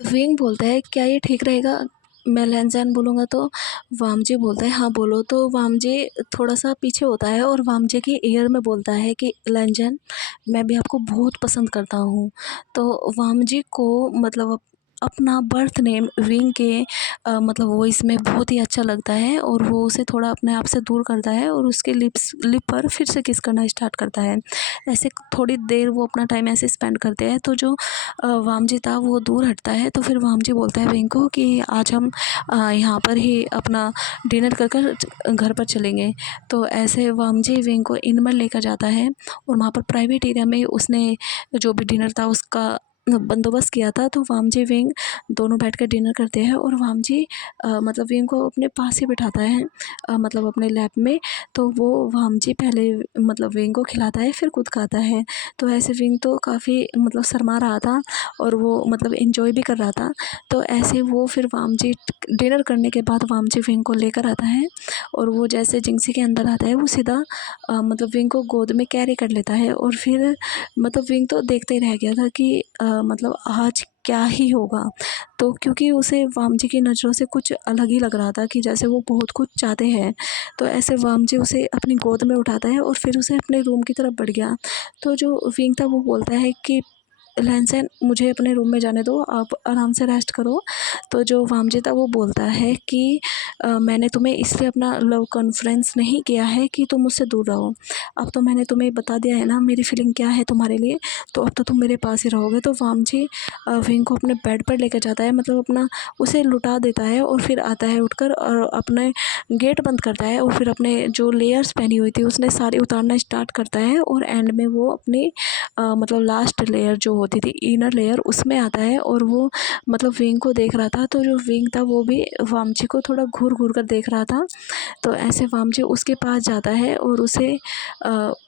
विंग बोलता है क्या ये ठीक रहेगा, मैं लैंजैन बोलूँगा तो? वामजी बोलता है हाँ बोलो। तो वामजी थोड़ा सा पीछे होता है और वामजी की ईयर में बोलता है कि लैंजैन, मैं भी आपको बहुत पसंद करता हूँ। तो वामजी को मतलब अपना बर्थ नेम विंग के मतलब वॉइस में बहुत ही अच्छा लगता है और वो उसे थोड़ा अपने आप से दूर करता है और उसके लिप पर फिर से किस करना स्टार्ट करता है। ऐसे थोड़ी देर वो अपना टाइम ऐसे स्पेंड करते हैं। तो जो वामजी था वो दूर हटता है। तो फिर वामजी बोलता है विंग को कि आज हम यहाँ पर ही अपना डिनर कर कर घर पर चलेंगे। तो ऐसे वामजी विंग को इन में लेकर जाता है और वहाँ पर प्राइवेट एरिया में उसने जो भी डिनर था उसका बंदोबस्त किया था। तो वामजी विंग दोनों बैठ कर डिनर करते हैं और वामजी मतलब विंग को अपने पास ही बिठाता है मतलब अपने लैप में। तो वो वामजी पहले मतलब विंग को खिलाता है फिर खुद खाता है। तो ऐसे विंग तो काफ़ी मतलब शर्मा रहा था और वो मतलब एंजॉय भी कर रहा था। तो ऐसे वो फिर वामजी डिनर करने के बाद वामजी विंग को लेकर आता है और वो जैसे जिंगसी के अंदर आता है वो सीधा मतलब विंग को गोद में कैरी कर लेता है। और फिर मतलब विंग तो देखते ही रह गया था कि मतलब आज क्या ही होगा। तो क्योंकि उसे वामजी की नज़रों से कुछ अलग ही लग रहा था कि जैसे वो बहुत कुछ चाहते हैं। तो ऐसे वामजी उसे अपनी गोद में उठाता है और फिर उसे अपने रूम की तरफ बढ़ गया। तो जो विंग था वो बोलता है कि लैंसन मुझे अपने रूम में जाने दो, आप आराम से रेस्ट करो। तो जो वामजी था वो बोलता है कि मैंने तुम्हें इसलिए अपना लव कॉन्फ्रेंस नहीं किया है कि तुम मुझसे दूर रहो। अब तो मैंने तुम्हें बता दिया है ना मेरी फीलिंग क्या है तुम्हारे लिए, तो अब तो तुम मेरे पास ही रहोगे। तो वामजी विंग को अपने बेड पर लेकर जाता है, मतलब अपना उसे लुटा देता है और फिर आता है उठकर और अपने गेट बंद करता है और फिर अपने जो लेयर्स पहनी हुई थी उसने सारी उतारना स्टार्ट करता है। और एंड में वो अपनी मतलब लास्ट लेयर जो होती थी इनर लेयर उसमें आता है और वो मतलब विंग को देख रहा था। तो जो विंग था वो भी वामजी को थोड़ा घूर घूर कर देख रहा था। तो ऐसे वामजी उसके पास जाता है और उसे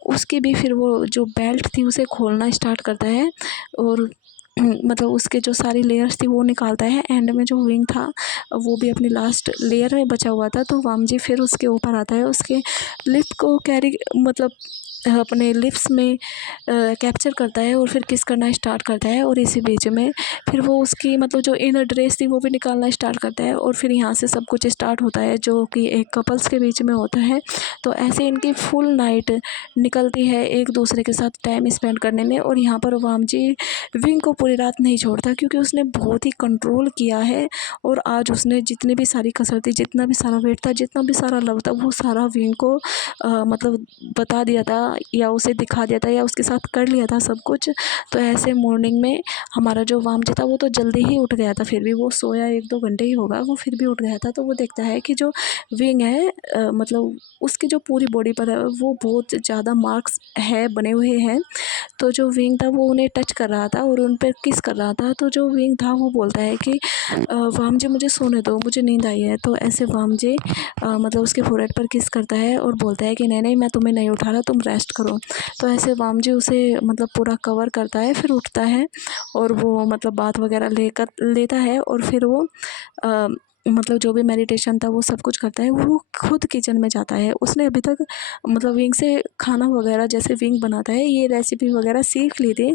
उसकी भी फिर वो जो बेल्ट थी उसे खोलना स्टार्ट करता है और मतलब उसके जो सारी लेयर्स थी वो निकालता है। एंड में जो विंग था वो भी अपनी लास्ट लेयर में बचा हुआ था। तो वामजी फिर उसके ऊपर आता है, उसके लिप को कैरी मतलब अपने लिप्स में कैप्चर करता है और फिर किस करना स्टार्ट करता है। और इसी बीच में फिर वो उसकी मतलब जो इनर ड्रेस थी वो भी निकालना स्टार्ट करता है और फिर यहाँ से सब कुछ स्टार्ट होता है जो कि एक कपल्स के बीच में होता है। तो ऐसे इनकी फुल नाइट निकलती है एक दूसरे के साथ टाइम स्पेंड करने में। और यहाँ पर वामजी विंग को पूरी रात नहीं छोड़ता क्योंकि उसने बहुत ही कंट्रोल किया है और आज उसने जितनी भी सारी कसर थी, जितना भी सारा वेट था, जितना भी सारा लव था, वो सारा विंग को मतलब बता दिया था या उसे दिखा दिया था या उसके साथ कर लिया था सब कुछ। तो ऐसे मॉर्निंग में हमारा जो वामजी था वो तो जल्दी ही उठ गया था, फिर भी वो सोया 1-2 घंटे ही होगा, वो फिर भी उठ गया था। तो वो देखता है कि जो विंग है मतलब उसकी जो पूरी बॉडी पर है वो बहुत ज़्यादा मार्क्स है बने हुए हैं। तो जो विंग था वो उन्हें टच कर रहा था और उन पर किस कर रहा था। तो जो विंग था वो बोलता है कि वामजी मुझे सोने दो, मुझे नींद आई है। तो ऐसे वामजी मतलब उसके फोrehead पर किस करता है और बोलता है कि नहीं नहीं मैं तुम्हें नहीं उठा रहा, तुम रेस्ट करो। तो ऐसे वामजी उसे मतलब पूरा कवर करता है, फिर उठता है और वो मतलब बात वगैरह लेता है और फिर वो मतलब जो भी मेडिटेशन था वो सब कुछ करता है। वो खुद किचन में जाता है, उसने अभी तक मतलब विंग से खाना वगैरह जैसे विंग बनाता है ये रेसिपी वगैरह सीख ली थी।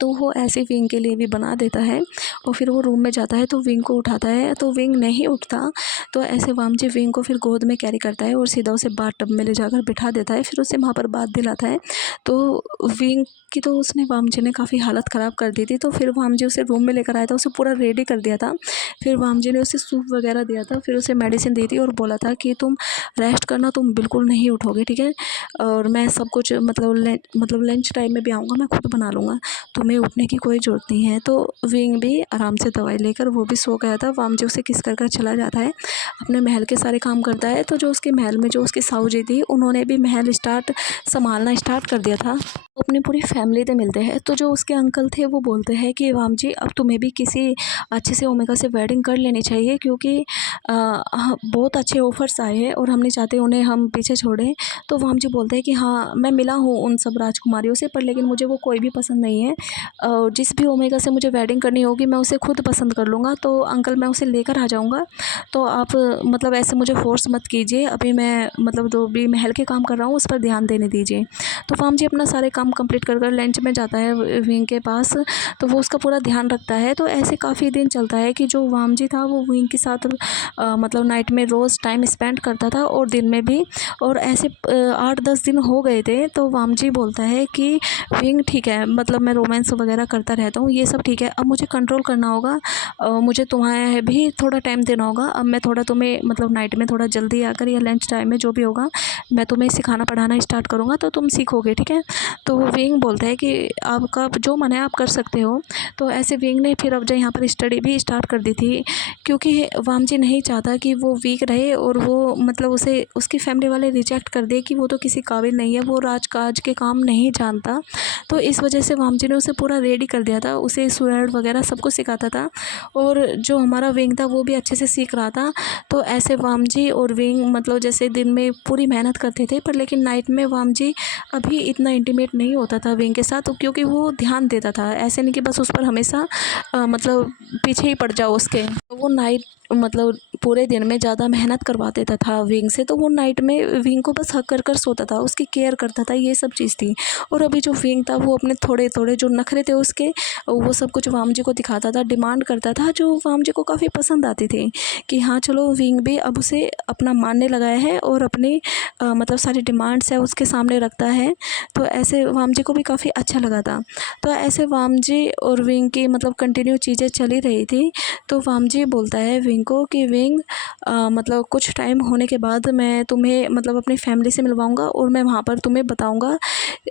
तो वो ऐसे विंग के लिए भी बना देता है और फिर वो रूम में जाता है तो विंग को उठाता है तो विंग नहीं उठता। तो ऐसे वामजी विंग को फिर गोद में कैरी करता है और सीधा उसे बाथ टब में ले जाकर बिठा देता है, फिर उसे वहाँ पर बाथ दिलाता है। तो विंग की तो उसने वामजी ने काफ़ी हालत ख़राब कर दी थी, तो फिर वामजी उसे रूम में लेकर आया था, उसे पूरा रेडी कर दिया था। फिर वामजी ने उसे सूप वगैरह दिया था, फिर उसे मेडिसिन दी थी और बोला था कि तुम रेस्ट करना, तुम बिल्कुल नहीं उठोगे, ठीक है, और मैं सब कुछ मतलब लंच टाइम में भी आऊँगा, मैं खुद बना लूँगा, तुम्हें उठने की कोई ज़रूरत नहीं है। तो विंग भी आराम से दवाई लेकर वो भी सो गया था। वामजी उसे किस कर चला जाता है, अपने महल के सारे काम करता है। तो जो उसके महल में जो उसकी साहू जी थी, उन्होंने भी महल संभालना स्टार्ट कर दिया था। वो अपनी पूरी फैमिली से मिलते हैं। तो जो उसके अंकल थे वो बोलते हैं कि वामजी अब तुम्हें भी किसी अच्छे से ओमेगा से वेडिंग कर लेनी चाहिए, क्योंकि बहुत अच्छे ऑफर्स आए हैं और हम नहीं चाहते उन्हें हम पीछे छोड़ें। तो वामजी बोलते हैं कि हाँ, मैं मिला हूँ उन सब राजकुमारियों से, पर लेकिन मुझे वो कोई भी पसंद नहीं है। जिस भी ओमेगा से मुझे वेडिंग करनी होगी मैं उसे खुद पसंद कर लूँगा। तो अंकल मैं उसे लेकर आ जाऊँगा, तो आप मतलब ऐसे मुझे फ़ोर्स मत कीजिए। अभी मैं मतलब जो भी महल के काम कर रहा हूँ उस पर ध्यान देने दीजिए। तो वामजी अपना सारे काम कंप्लीट कर लंच में जाता है विंग के पास, तो वो उसका पूरा ध्यान रखता है। तो ऐसे काफ़ी दिन चलता है कि जो वामजी था वो विंग के साथ मतलब नाइट में रोज़ टाइम स्पेंड करता था और दिन में भी। और ऐसे 8-10 दिन हो गए थे। तो वामजी बोलता है कि विंग ठीक है, मतलब मैं रोमांस वगैरह करता रहता हूँ, ये सब ठीक है, अब मुझे कंट्रोल करना होगा, मुझे तुम्हें भी थोड़ा टाइम देना होगा। अब मैं थोड़ा तुम्हें मतलब नाइट में थोड़ा जल्दी आकर या लंच टाइम में जो भी होगा मैं तुम्हें सिखाना पढ़ाना स्टार्ट करूँगा, तो तुम सीखोगे, ठीक है। तो विंग बोलता है कि आपका जो मन है आप कर सकते हो। तो ऐसे विंग ने फिर अब जो यहाँ पर स्टडी भी स्टार्ट कर दी थी, क्योंकि वामजी नहीं चाहता कि वो वीक रहे और वो मतलब उसे उसकी फैमिली वाले रिजेक्ट कर दे कि वो तो किसी काबिल नहीं है, वो राजकाज के काम नहीं जानता। तो इस वजह से वामजी ने उसे पूरा रेडी कर दिया था, उसे स्वर्ड वगैरह सब कुछ सिखाता था और जो हमारा विंग था वो भी अच्छे से सीख रहा था। तो ऐसे वामजी और विंग मतलब जैसे दिन में पूरी मेहनत करते थे, पर लेकिन नाइट में वामजी अभी इतना इंटीमेट नहीं होता था विंग के साथ, क्योंकि वो ध्यान देता था, ऐसे नहीं कि बस उस पर हमेशा मतलब पीछे ही पड़ जाओ उसके। तो वो नाइट मतलब पूरे दिन में ज़्यादा मेहनत करवा देता था विंग से, तो वो नाइट में विंग को बस हक कर सोता था, उसकी केयर करता था, ये सब चीज़ थी। और अभी जो विंग था वो अपने थोड़े थोड़े जो नखरे थे उसके, वो सब कुछ वामजी को दिखाता था, डिमांड करता था, जो वामजी को काफ़ी पसंद आती थी कि हाँ चलो विंग भी अब उसे अपना मानने लगा है और अपनी मतलब सारी डिमांड्स है उसके सामने रखता है। तो ऐसे वामजी को भी काफ़ी अच्छा लगा था। तो ऐसे वामजी और विंग की मतलब कंटिन्यू चीज़ें चली रही थी। तो वामजी बोलता है विंग को कि विंग मतलब कुछ टाइम होने के बाद मैं तुम्हें मतलब अपनी फैमिली से मिलवाऊंगा और मैं वहाँ पर तुम्हें बताऊंगा,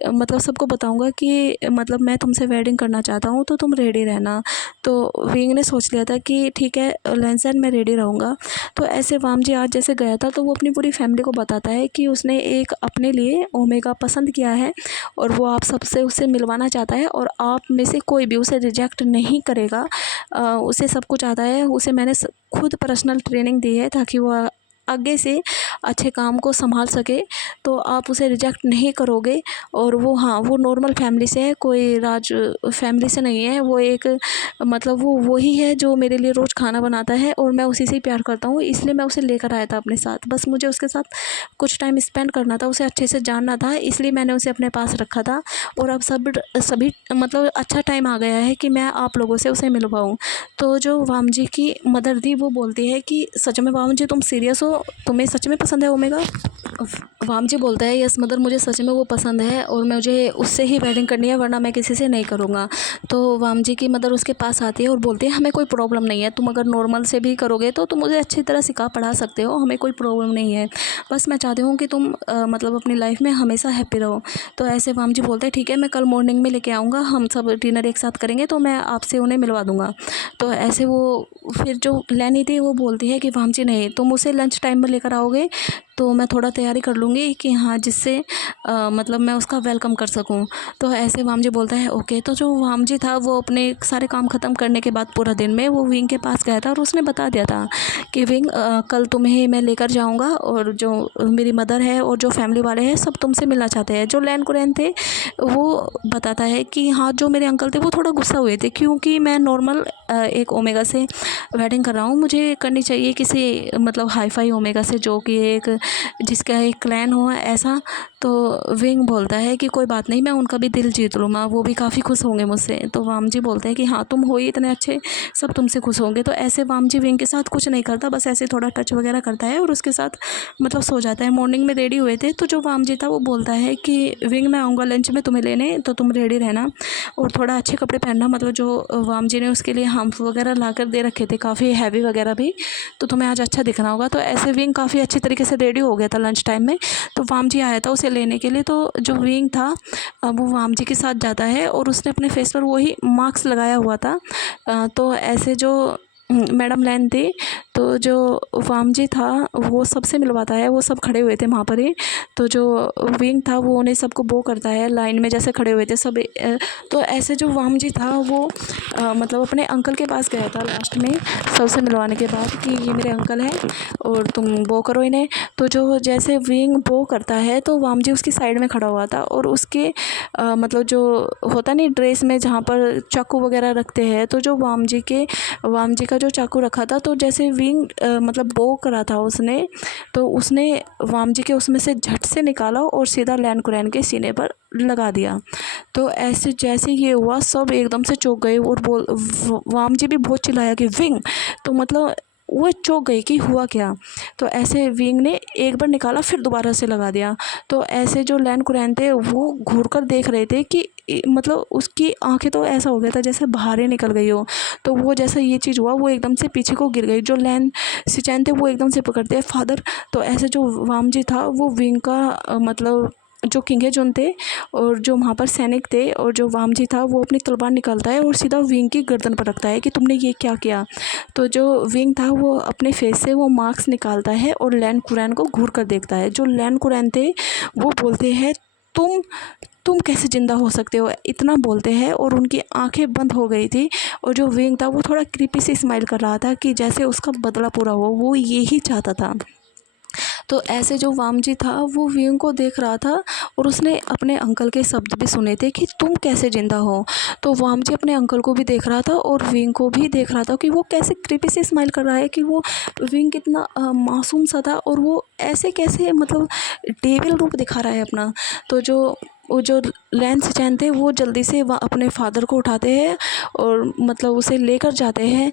मतलब सबको बताऊंगा कि मतलब मैं तुमसे वेडिंग करना चाहता हूँ, तो तुम रेडी रहना। तो विंग ने सोच लिया था कि ठीक है लैंसन, मैं रेडी रहूँगा। तो ऐसे वामजी आज जैसे गया था तो वो अपनी पूरी फैमिली को बताता है कि उसने एक अपने लिए ओमेगा पसंद किया है और वो आप सबसे उससे मिलवाना चाहता है और आप में से कोई भी उसे रिजेक्ट नहीं करेगा। उसे सब कुछ आता है, उसे मैंने खुद पर्सनल ट्रेनिंग दी है ताकि वो आगे से अच्छे काम को संभाल सके। तो आप उसे रिजेक्ट नहीं करोगे। और वो हाँ, वो नॉर्मल फैमिली से है, कोई राज फैमिली से नहीं है, वो एक मतलब वो वही है जो मेरे लिए रोज़ खाना बनाता है और मैं उसी से ही प्यार करता हूँ, इसलिए मैं उसे लेकर आया था अपने साथ। बस मुझे उसके साथ कुछ टाइम स्पेंड करना था, उसे अच्छे से जानना था, इसलिए मैंने उसे अपने पास रखा था। और अब सभी मतलब अच्छा टाइम आ गया है कि मैं आप लोगों से उसे मिलवाऊँ। तो जो वामजी की मदर थी वो बोलती है कि सच में वामजी तुम सीरियस हो, तुम्हें सच में पसंद है ओमेगा? वामजी बोलता है यस मदर, मुझे सच में वो पसंद है और मुझे उससे ही वेडिंग करनी है, वरना मैं किसी से नहीं करूँगा। तो वामजी की मदर उसके पास आती है और बोलती है हमें कोई प्रॉब्लम नहीं है, तुम अगर नॉर्मल से भी करोगे तो तुम मुझे अच्छी तरह सिखा पढ़ा सकते हो, हमें कोई प्रॉब्लम नहीं है, बस मैं चाहती हूँ कि तुम मतलब अपनी लाइफ में हमेशा हैप्पी रहो। तो ऐसे वामजी बोलते हैं ठीक है, मैं कल मॉर्निंग में लेके आऊँगा, हम सब डिनर एक साथ करेंगे, तो मैं आपसे उन्हें मिलवा दूँगा। तो ऐसे वो फिर जो लैनी थी वो बोलती है कि वामजी नहीं, तुम उसे लंच टाइम में लेकर आओगे तो मैं थोड़ा तैयारी कर लूँगी कि हाँ, जिससे मतलब मैं उसका वेलकम कर सकूँ। तो ऐसे वामजी बोलता है ओके। तो जो वामजी था वो अपने सारे काम ख़त्म करने के बाद पूरा दिन में वो विंग के पास गया था और उसने बता दिया था कि विंग कल तुम्हें मैं लेकर जाऊँगा और जो मेरी मदर है और जो फैमिली वाले हैं सब तुमसे मिलना चाहते हैं। जो लैन कुरैन थे वो बताता है कि हाँ, जो मेरे अंकल थे वो थोड़ा गुस्सा हुए थे क्योंकि मैं नॉर्मल एक ओमेगा से वेडिंग कर रहा हूँ, मुझे करनी चाहिए किसी मतलब हाई फाई ओमेगा से जो कि एक जिसका एक क्लैन हो ऐसा। तो विंग बोलता है कि कोई बात नहीं, मैं उनका भी दिल जीत लूँगा, वो भी काफ़ी खुश होंगे मुझसे। तो वामजी बोलते हैं कि हाँ तुम हो ही इतने अच्छे, सब तुमसे खुश होंगे। तो ऐसे वामजी विंग के साथ कुछ नहीं करता, बस ऐसे थोड़ा टच वगैरह करता है और उसके साथ मतलब सो जाता है। मॉर्निंग में रेडी हुए थे तो जो वामजी था वो बोलता है कि विंग मैं आऊँगा लंच में तुम्हें लेने, तो तुम रेडी रहना और थोड़ा अच्छे कपड़े पहनना। मतलब जो वामजी ने उसके लिए हम्प वगैरह ला कर दे रखे थे, काफ़ी हैवी वगैरह भी, तो तुम्हें आज अच्छा दिखना होगा। तो ऐसे विंग काफ़ी अच्छी तरीके से रेडी हो गया था लंच टाइम में। तो वामजी आया था उसे लेने के लिए। तो जो विंग था वो वामजी के साथ जाता है और उसने अपने फेस पर वही मास्क लगाया हुआ था। तो ऐसे जो मैडम लैन थी, तो जो वामजी था वो सबसे मिलवाता है, वो सब खड़े हुए थे वहाँ पर ही। तो जो विंग था वो उन्हें सबको बो करता है, लाइन में जैसे खड़े हुए थे सब। तो ऐसे जो वामजी था वो मतलब अपने अंकल के पास गया था लास्ट में सबसे मिलवाने के बाद कि ये मेरे अंकल हैं और तुम बो करो इन्हें। तो जो जैसे विंग बो करता है तो वामजी उसकी साइड में खड़ा हुआ था और उसके मतलब जो होता नहीं ड्रेस में जहाँ पर चाकू वगैरह रखते हैं, तो जो वामजी का जो चाकू रखा था, तो जैसे विंग मतलब बो करा था उसने, तो उसने वामजी के उसमें से झट से निकाला और सीधा लैन कुरैन के सीने पर लगा दिया। तो ऐसे जैसे ये हुआ सब एकदम से चौंक गए और वामजी भी बहुत चिल्लाया कि विंग, तो मतलब वो चौंक गई कि हुआ क्या। तो ऐसे विंग ने एक बार निकाला फिर दोबारा से लगा दिया। तो ऐसे जो लैन कुरैन थे वो घूर कर देख रहे थे कि मतलब उसकी आंखें तो ऐसा हो गया था जैसे बाहर ही निकल गई हो। तो वो जैसा ये चीज़ हुआ वो एकदम से पीछे को गिर गई। जो लैन सिचैन थे वो एकदम से पकड़ते हैं फादर। तो ऐसे जो वामजी था वो विंग का मतलब जो किंगे जुन थे और जो वहाँ पर सैनिक थे, और जो वामजी था वो अपनी तलवार निकालता है और सीधा विंग की गर्दन पर रखता है कि तुमने ये क्या किया। तो जो विंग था वो अपने फेस से वो मास्क निकालता है और लैन कुरैन को घूर कर देखता है। जो लैन कुरैन थे वो बोलते हैं तुम कैसे ज़िंदा हो सकते हो, इतना बोलते हैं और उनकी आंखें बंद हो गई थी। और जो विंग था वो थोड़ा क्रीपी से स्माइल कर रहा था कि जैसे उसका बदला पूरा हो, वो ये ही चाहता था। तो ऐसे जो वामजी था वो विंग को देख रहा था और उसने अपने अंकल के शब्द भी सुने थे कि तुम कैसे ज़िंदा हो। तो वामजी अपने अंकल को भी देख रहा था और विंग को भी देख रहा था कि वो कैसे क्रीपी से स्माइल कर रहा है, कि वो विंग कितना मासूम सा था और वो ऐसे कैसे मतलब डेविल रूप दिखा रहा है अपना। तो वो जो लैन सिचैन थे वो जल्दी से अपने फादर को उठाते हैं और मतलब उसे लेकर जाते हैं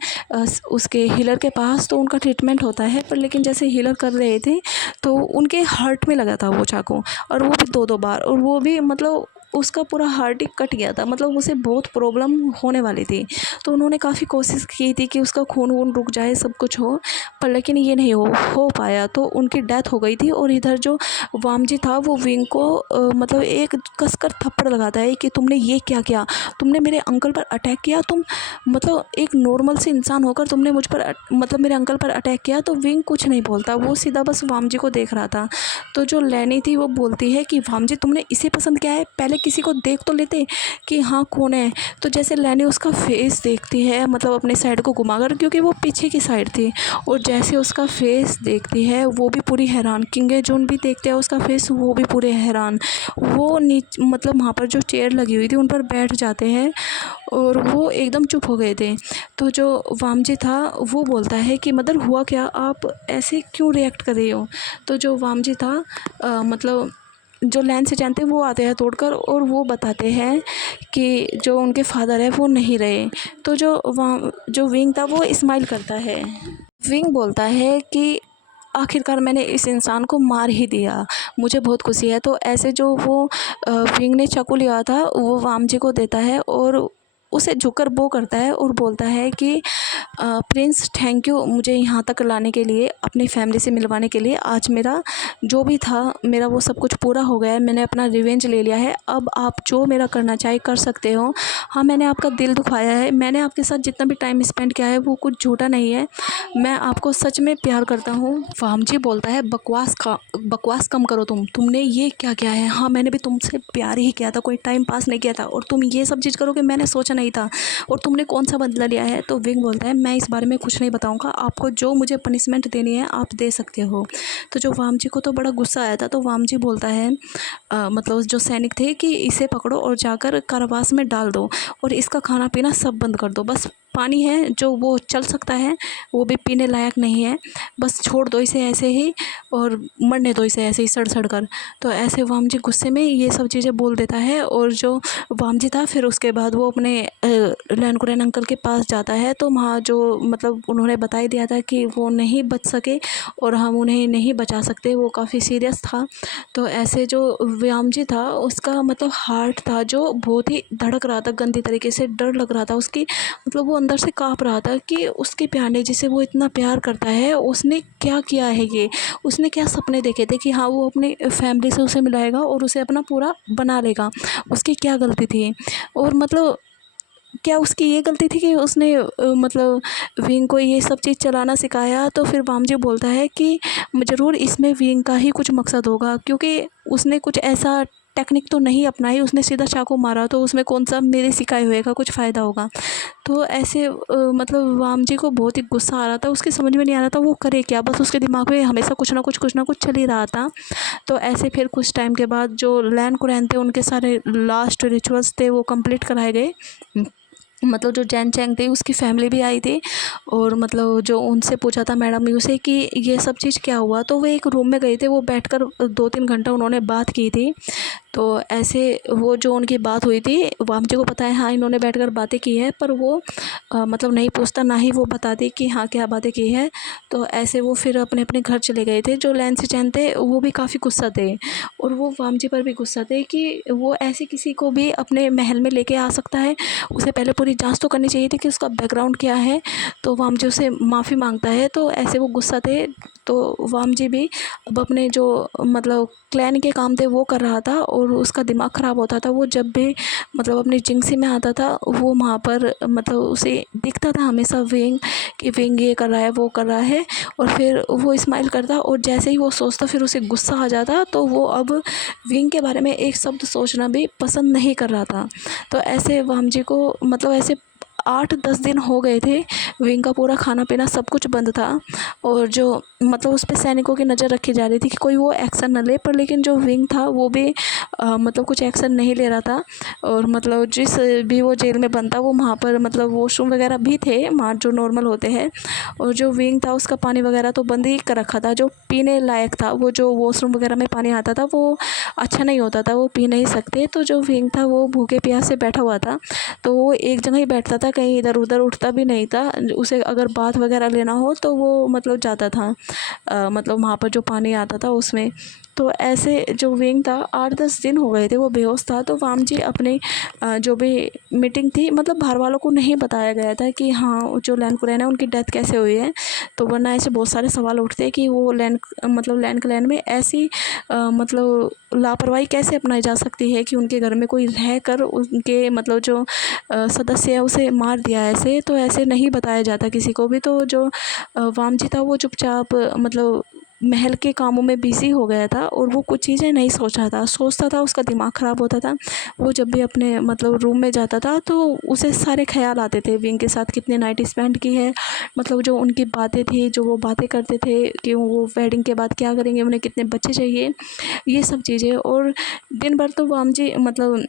उसके हीलर के पास। तो उनका ट्रीटमेंट होता है, पर लेकिन जैसे हीलर कर रहे थे तो उनके हार्ट में लगा था वो चाकू, और वो भी दो बार, और वो भी मतलब उसका पूरा हार्ट ही कट गया था। मतलब उसे बहुत प्रॉब्लम होने वाली थी। तो उन्होंने काफ़ी कोशिश की थी कि उसका खून वून रुक जाए, सब कुछ हो, पर लेकिन ये नहीं हो पाया। तो उनकी डेथ हो गई थी। और इधर जो वामजी था वो विंग को मतलब एक कसकर थप्पड़ लगाता है कि तुमने ये क्या किया, तुमने मेरे अंकल पर अटैक किया, तुम मतलब एक नॉर्मल से इंसान होकर तुमने मुझ पर मतलब मेरे अंकल पर अटैक किया। तो विंग कुछ नहीं बोलता, वो सीधा बस वामजी को देख रहा था। तो जो लैनी थी वो बोलती है कि वामजी तुमने इसे पसंद किया है, पहले किसी को देख तो लेते कि हाँ कौन है। तो जैसे लैनी उसका फेस देखती है मतलब अपने साइड को घुमाकर, क्योंकि वो पीछे की साइड थी, और जैसे उसका फेस देखती है वो भी पूरी हैरान, किंगे जून भी देखते हैं उसका फेस, वो भी पूरे हैरान। वो मतलब वहाँ पर जो चेयर लगी हुई थी उन पर बैठ जाते हैं और वो एकदम चुप हो गए थे। तो जो वामजी था वो बोलता है कि मदर हुआ क्या, आप ऐसे क्यों रिएक्ट कर रही हो। तो जो वामजी था मतलब जो लैन से जानते वो आते हैं तोड़कर, और वो बताते हैं कि जो उनके फादर है वो नहीं रहे। तो जो विंग था वो स्माइल करता है। विंग बोलता है कि आखिरकार मैंने इस इंसान को मार ही दिया, मुझे बहुत खुशी है। तो ऐसे जो वो विंग ने चाकू लिया था वो वामजी को देता है और उसे झुककर बो करता है और बोलता है कि प्रिंस थैंक यू मुझे यहाँ तक लाने के लिए, अपनी फैमिली से मिलवाने के लिए। आज मेरा जो भी था मेरा वो सब कुछ पूरा हो गया है, मैंने अपना रिवेंज ले लिया है। अब आप जो मेरा करना चाहे कर सकते हो। हाँ मैंने आपका दिल दुखाया है, मैंने आपके साथ जितना भी टाइम स्पेंड किया है वो कुछ झूठा नहीं है, मैं आपको सच में प्यार करता हूँ। वामजी बोलता है बकवास कम करो, तुमने ये क्या किया है। हाँ मैंने भी तुमसे प्यार ही किया था, कोई टाइम पास नहीं किया था, और तुम ये सब चीज़ करोगे मैंने सोचा नहीं था, और तुमने कौन सा बदला लिया है। तो विंग बोलता है मैं इस बारे में कुछ नहीं बताऊंगा, आपको जो मुझे पनिशमेंट देनी है आप दे सकते हो। तो जो वामजी को तो बड़ा गुस्सा आया था, तो वामजी बोलता है मतलब जो सैनिक थे कि इसे पकड़ो और जाकर कारावास में डाल दो और इसका खाना पीना सब बंद कर दो, बस पानी है जो वो चल सकता है, वो भी पीने लायक नहीं है, बस छोड़ दो इसे ऐसे ही और मरने दो इसे ऐसे ही सड़ सड़ कर। तो ऐसे वाम जी गुस्से में ये सब चीज़ें बोल देता है। और जो वाम जी था फिर उसके बाद वो अपने लैनकुरैन अंकल के पास जाता है। तो वहाँ जो मतलब उन्होंने बता ही दिया था कि वो नहीं बच सके और हम उन्हें नहीं बचा सकते, वो काफ़ी सीरियस था। तो ऐसे जो व्याम जी था उसका मतलब हार्ट था जो बहुत ही धड़क रहा था, गंदी तरीके से डर लग रहा था उसकी, मतलब वो अंदर से काँप रहा था कि उसके प्यारे जिसे वो इतना प्यार करता है उसने क्या किया है, ये उसने क्या सपने देखे थे कि हाँ वो अपनी फैमिली से उसे मिलाएगा और उसे अपना पूरा बना लेगा, उसकी क्या गलती थी। और मतलब क्या उसकी ये गलती थी कि उसने मतलब विंग को ये सब चीज़ चलाना सिखाया। तो फिर वामजी बोलता है कि ज़रूर इसमें विंग का ही कुछ मकसद होगा, क्योंकि उसने कुछ ऐसा टेक्निक तो नहीं अपनाई, उसने सीधा चाकू मारा तो उसमें कौन सा मेरे सिखाए हुए का कुछ फ़ायदा होगा। तो ऐसे मतलब वामजी को बहुत ही गुस्सा आ रहा था, उसकी समझ में नहीं आ रहा था वो करे क्या, बस उसके दिमाग में हमेशा कुछ ना कुछ चल ही रहा था। तो ऐसे फिर कुछ टाइम के बाद जो लैन कुरैन थे उनके सारे लास्ट रिचुअल्स थे वो कंप्लीट कराए गए। मतलब जो जैन चैंग थी उसकी फैमिली भी आई थी और मतलब जो उनसे पूछा था मैडम यू से कि ये सब चीज़ क्या हुआ, तो वो एक रूम में गए थे, वो बैठकर 2-3 घंटा उन्होंने बात की थी। तो ऐसे वो जो उनकी बात हुई थी वाम जी को पता है, हाँ इन्होंने बैठकर बातें की है, पर वो मतलब नहीं पूछता, ना ही वो बताती कि हाँ क्या बातें की है। तो ऐसे वो फिर अपने अपने घर चले गए थे। जो लैन से चैन थे वो भी काफ़ी गुस्सा थे और वो वाम जी पर भी गुस्सा थे कि वो ऐसे किसी को भी अपने महल में लेके आ सकता है, उसे पहले पूरी जांच तो करनी चाहिए थी कि उसका बैकग्राउंड क्या है। तो वाम जी उसे माफ़ी मांगता है, तो ऐसे वो गुस्सा थे। तो वाम जी भी अब अपने जो मतलब क्लैन के काम थे वो कर रहा था और उसका दिमाग ख़राब होता था। वो जब भी मतलब अपनी जिंगसी में आता था वो वहाँ पर मतलब उसे दिखता था हमेशा विंग, कि विंग ये कर रहा है वो कर रहा है, और फिर वो स्माइल करता और जैसे ही वो सोचता फिर उसे गुस्सा आ जाता। तो वो अब विंग के बारे में एक शब्द सोचना भी पसंद नहीं कर रहा था। तो ऐसे वाम जी को मतलब ऐसे 8-10 दिन हो गए थे, विंग का पूरा खाना पीना सब कुछ बंद था और जो मतलब उस पे सैनिकों की नज़र रखी जा रही थी कि कोई वो एक्शन न ले, पर लेकिन जो विंग था वो भी मतलब कुछ एक्शन नहीं ले रहा था। और मतलब जिस भी वो जेल में बंद था वो वहाँ पर मतलब वॉशरूम वगैरह भी थे वहाँ जो नॉर्मल होते हैं, और जो विंग था उसका पानी वगैरह तो बंद ही कर रखा था, जो पीने लायक था। वो जो वॉशरूम वगैरह में पानी आता था वो अच्छा नहीं होता था, वो पी नहीं सकते। तो जो विंग था वो भूखे प्यास से बैठा हुआ था, तो वो एक जगह ही बैठता था, कहीं इधर उधर उठता भी नहीं था। उसे अगर बात वगैरह लेना हो तो वो मतलब जाता था मतलब वहाँ पर जो पानी आता था उसमें। तो ऐसे जो विंग था 8-10 दिन हो गए थे वो बेहोश था। तो वाम जी अपने जो भी मीटिंग थी मतलब बाहर वालों को नहीं बताया गया था कि हाँ जो लैन कुरैन है उनकी डेथ कैसे हुई है। तो वरना ऐसे बहुत सारे सवाल उठते कि वो लैन मतलब लैन क्लैन में ऐसी मतलब लापरवाही कैसे अपनाई जा सकती है कि उनके घर में कोई रह कर उनके मतलब जो सदस्य है उसे मार दिया ऐसे। तो ऐसे नहीं बताया जाता किसी को भी। तो जो वाम जी था वो चुपचाप मतलब महल के कामों में बिज़ी हो गया था और वो कुछ चीज़ें नहीं सोचता था, उसका दिमाग ख़राब होता था। वो जब भी अपने मतलब रूम में जाता था तो उसे सारे ख्याल आते थे विंग के साथ कितने नाइट स्पेंड की है, मतलब जो उनकी बातें थी, जो वो बातें करते थे कि वो वेडिंग के बाद क्या करेंगे, उन्हें कितने बच्चे चाहिए, ये सब चीज़ें। और दिन भर तो वाम जी मतलब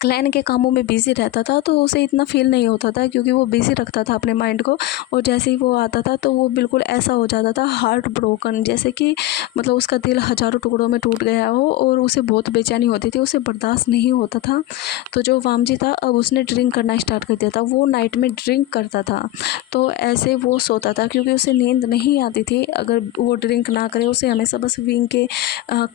क्लैन के कामों में बिज़ी रहता था, तो उसे इतना फ़ील नहीं होता था क्योंकि वो बिज़ी रखता था अपने माइंड को। और जैसे ही वो आता था तो वो बिल्कुल ऐसा हो जाता था हार्ट ब्रोकन, जैसे कि मतलब उसका दिल हज़ारों टुकड़ों में टूट गया हो और उसे बहुत बेचैनी होती थी, उसे बर्दाश्त नहीं होता था। तो जो वामजी था अब उसने ड्रिंक करना स्टार्ट कर दिया था, वो नाइट में ड्रिंक करता था। तो ऐसे वो सोता था क्योंकि उसे नींद नहीं आती थी अगर वो ड्रिंक ना करे, उसे हमेशा बस विंग के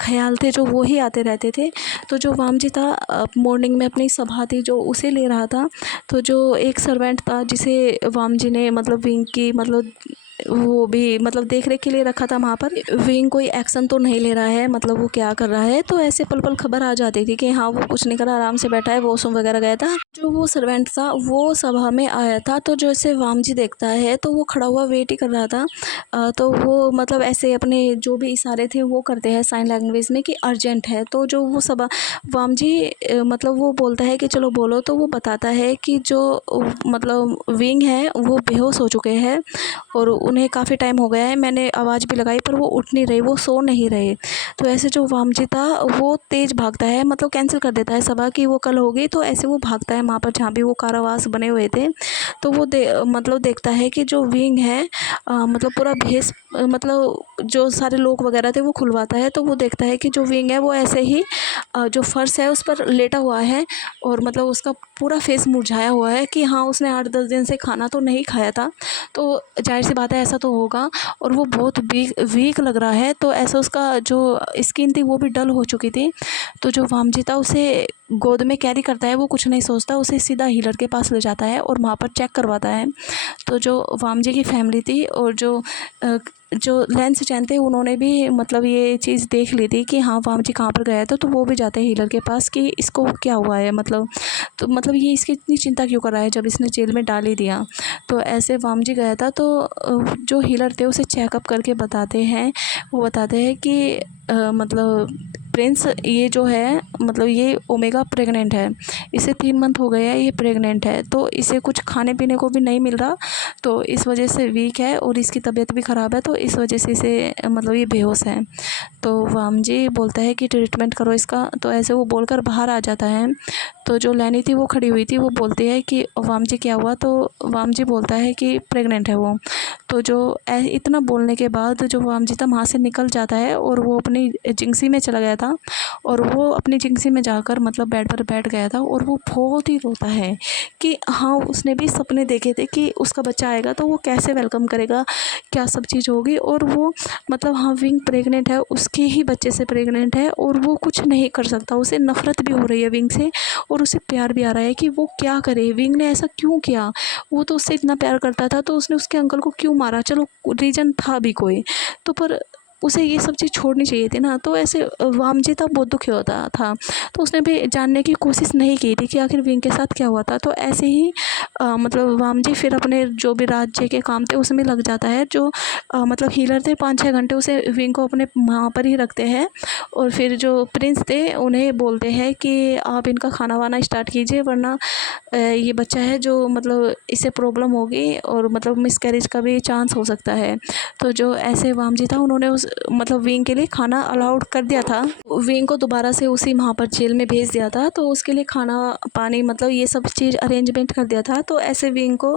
ख्याल थे जो वो ही आते रहते थे। तो जो वामजी था मॉर्निंग में अपनी सभा थी जो उसे ले रहा था। तो जो एक सर्वेंट था जिसे वाम जी ने मतलब विंग की मतलब वो भी मतलब देख रेख के लिए रखा था वहाँ पर, विंग कोई एक्शन तो नहीं ले रहा है, मतलब वो क्या कर रहा है। तो ऐसे पल पल खबर आ जाती थी कि हाँ वो कुछ नहीं कर रहा, आराम से बैठा है, वॉशरूम वगैरह गया था। जो वो सर्वेंट था वो सभा में आया था, तो जैसे वाम जी देखता है तो वो खड़ा हुआ वेट ही कर रहा था। तो वो मतलब ऐसे अपने जो भी इशारे थे वो करते हैं साइन लैंग्वेज में कि अर्जेंट है। तो जो वो सभा वाम जी मतलब वो बोलता है कि चलो बोलो। तो वो बताता है कि जो मतलब विंग है वो बेहोश हो चुके हैं और उन्हें काफ़ी टाइम हो गया है, मैंने आवाज़ भी लगाई पर वो उठ नहीं रहे, वो सो नहीं रहे। तो ऐसे जो वामजी था वो तेज़ भागता है, मतलब कैंसिल कर देता है सभा कि वो कल होगी, तो ऐसे वो भागता है वहाँ पर जहाँ भी वो कारावास बने हुए थे। तो वो मतलब देखता है कि जो विंग है मतलब पूरा भेस मतलब जो सारे लोग वगैरह थे वो खुलवाता है। तो वो देखता है कि जो विंग है वो ऐसे ही जो फर्श है उस पर लेटा हुआ है और मतलब उसका पूरा फेस मुरझाया हुआ है कि हाँ उसने 8-10 दिन से खाना तो नहीं खाया था, तो जाहिर सी बात है ऐसा तो होगा। और वो बहुत वीक वीक लग रहा है, तो ऐसा उसका जो स्किन थी वो भी डल हो चुकी थी। तो जो वामजी था उसे गोद में कैरी करता है, वो कुछ नहीं सोचता, उसे सीधा हीलर के पास ले जाता है और वहाँ पर चेक करवाता है। तो जो वामजी की फैमिली थी और जो लेंस चैन थे उन्होंने भी मतलब ये चीज़ देख ली थी कि हाँ वामजी कहाँ पर गया था। तो वो भी जाते हैं हीलर के पास कि इसको क्या हुआ है, मतलब तो मतलब ये इसकी इतनी चिंता क्यों कर रहा है जब इसने जेल में डाल ही दिया। तो ऐसे वामजी गया था, तो जो हीलर थे उसे चेकअप करके बताते हैं, वो बताते हैं कि मतलब प्रिंस ये जो है मतलब ये ओमेगा प्रेग्नेंट है, इसे 3 मंथ हो गए हैं, ये प्रेग्नेंट है, तो इसे कुछ खाने पीने को भी नहीं मिल रहा, तो इस वजह से वीक है और इसकी तबीयत भी ख़राब है, तो इस वजह से इसे मतलब ये बेहोश है। तो वामजी बोलता है कि ट्रीटमेंट करो इसका, तो ऐसे वो बोलकर बाहर आ जाता है। तो जो लैनी थी वो खड़ी हुई थी, वो बोलती है कि वामजी क्या हुआ, तो वामजी बोलता है कि प्रेग्नेंट है वो। तो जो इतना बोलने के बाद जो वामजी था वहाँ से निकल जाता है और वो अपनी जिंगसी में चला गया था, और वो अपनी जिंगसी में जाकर मतलब बेड पर बैठ गया था और वो बहुत ही रोता है कि हाँ उसने भी सपने देखे थे कि उसका बच्चा आएगा तो वो कैसे वेलकम करेगा, क्या सब चीज़ होगी। और वो मतलब हाँ विंग प्रेग्नेंट है, उसके ही बच्चे से प्रेग्नेंट है और वो कुछ नहीं कर सकता, उसे नफ़रत भी हो रही है विंग से और उसे प्यार भी आ रहा है कि वो क्या करे, विंग ने ऐसा क्यों किया, वो तो उससे इतना प्यार करता था, तो उसने उसके अंकल को क्यों मारा, चलो रीज़न था भी कोई तो, पर उसे ये सब चीज़ छोड़नी चाहिए थी ना। तो ऐसे वामजी था बहुत दुखी होता था, तो उसने भी जानने की कोशिश नहीं की थी कि आखिर विंग के साथ क्या हुआ था। तो ऐसे ही मतलब वामजी फिर अपने जो भी राज्य के काम थे उसमें लग जाता है। जो मतलब हीलर थे 5-6 घंटे उसे विंग को अपने वहाँ पर ही रखते हैं और फिर जो प्रिंस थे उन्हें बोलते हैं कि आप इनका खाना वाना स्टार्ट कीजिए, वरना ये बच्चा है जो मतलब इससे प्रॉब्लम होगी और मतलब मिसकैरेज का भी चांस हो सकता है। तो जो ऐसे वामजी था उन्होंने उस मतलब विंग के लिए खाना अलाउड कर दिया था, विंग को दोबारा से उसी वहाँ पर जेल में भेज दिया था, तो उसके लिए खाना पानी मतलब ये सब चीज़ अरेंजमेंट कर दिया था। तो ऐसे विंग को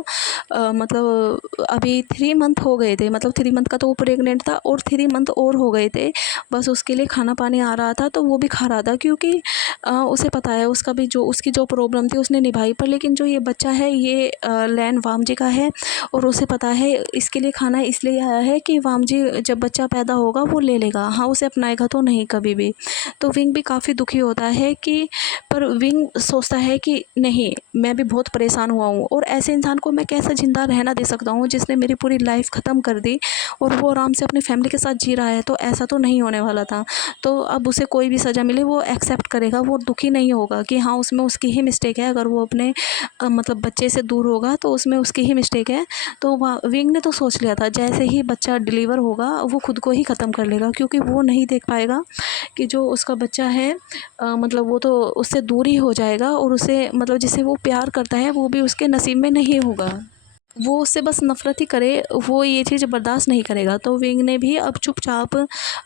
मतलब अभी 3 मंथ हो गए थे, मतलब 3 मंथ का तो वो प्रेग्नेंट था और 3 मंथ और हो गए थे, बस उसके लिए खाना पानी आ रहा था, तो वो भी खा रहा था क्योंकि उसे पता है उसका भी जो उसकी जो प्रॉब्लम थी उसने निभाई। पर लेकिन जो ये बच्चा है ये लैन वामजी का है और उसे पता है इसके लिए खाना इसलिए आया है कि वामजी जब बच्चा पैदा होगा वो ले लेगा, हाँ उसे अपनाएगा तो नहीं कभी भी। तो विंग भी काफ़ी दुखी होता है कि पर विंग सोचता है कि नहीं मैं भी बहुत परेशान हुआ हूँ और ऐसे इंसान को मैं कैसे ज़िंदा रहना दे सकता हूँ जिसने मेरी पूरी लाइफ ख़त्म कर दी और वो आराम से अपनी फैमिली के साथ जी रहा है, तो ऐसा तो नहीं होने वाला था। तो अब उसे कोई भी सज़ा मिले वो एक्सेप्ट करेगा, वो दुखी नहीं होगा कि हाँ उसमें उसकी ही मिस्टेक है, अगर वो अपने मतलब बच्चे से दूर होगा तो उसमें उसकी ही मिस्टेक है। तो विंग ने तो सोच लिया था जैसे ही बच्चा डिलीवर होगा वो खुद को ही ख़त्म कर लेगा, क्योंकि वो नहीं देख पाएगा कि जो उसका बच्चा है मतलब वो तो उससे दूर ही हो जाएगा और उसे मतलब जिसे वो प्यार करता है वो भी उसके नसीब में नहीं होगा, वो उससे बस नफ़रत ही करे, वो ये चीज़ बर्दाश्त नहीं करेगा। तो विंग ने भी अब चुपचाप